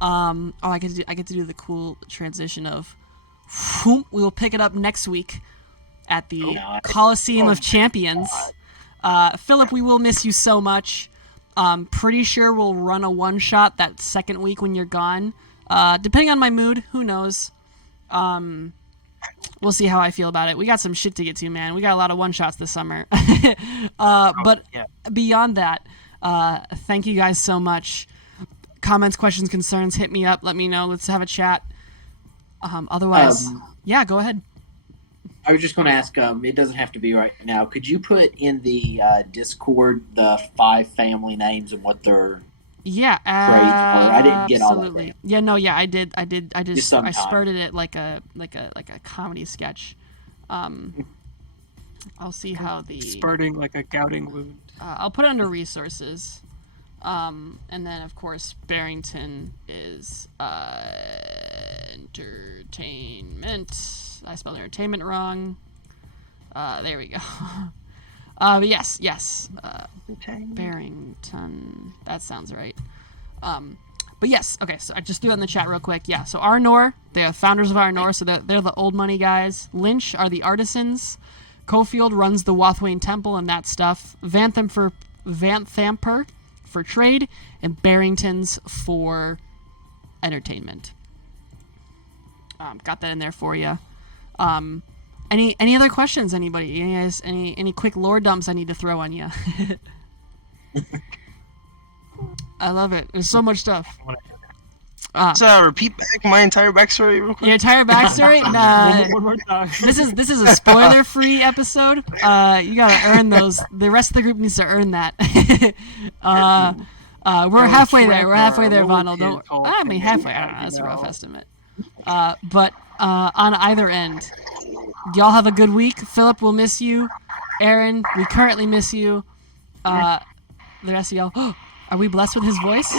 I get to do the cool transition of. We will pick it up next week at the Colosseum of Champions. Philip, we will miss you so much. Pretty sure we'll run a one-shot that second week when you're gone. Depending on my mood, who knows? We'll see how I feel about it. We got some shit to get to, man. We got a lot of one-shots this summer. But beyond that, thank you guys so much. Comments, questions, concerns, hit me up. Let me know. Let's have a chat. Otherwise, go ahead. I was just going to ask, it doesn't have to be right now. Could you put in the Discord the 5 family names and what their trades were? I didn't get all of that. Yeah, no, yeah, I did. I spurted it like a comedy sketch. I'll see how the spurting like a gouting wound. I'll put it under resources. And then, of course, Barrington is entertainment. I spelled entertainment wrong. There we go. But yes. Barrington. That sounds right. But yes, okay, so I just threw it in the chat real quick. Yeah, so Arnor, they are founders of Arnor, so they're the old money guys. Lynch are the artisans. Cofield runs the Wathwain Temple and that stuff. Vanthamper for trade, and Barrington's for entertainment. Got that in there for you. Any other questions? Anybody? Any quick lore dumps I need to throw on you? I love it. There's so much stuff. Repeat back my entire backstory real quick. Your entire backstory? One more time. This is a spoiler-free episode. You gotta earn those. The rest of the group needs to earn that. We're halfway there. We're halfway there, Vondel. Halfway. I don't know. That's a rough estimate. But on either end, y'all have a good week. Philip, we'll miss you. Aaron, we currently miss you. The rest of y'all. Are we blessed with his voice?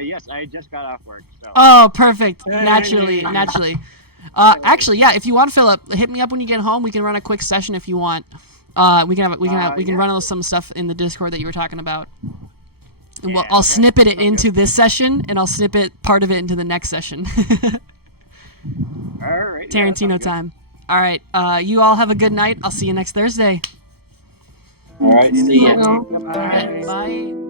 Yes, I just got off work. So. Oh, perfect. Naturally. Actually, yeah. If you want, Philip, hit me up when you get home. We can run a quick session if you want. We can run some stuff in the Discord that you were talking about. And I'll snippet it into this session, and I'll snippet part of it into the next session. All right. Tarantino time. All right. You all have a good night. I'll see you next Thursday. All right. See ya. All right. Bye.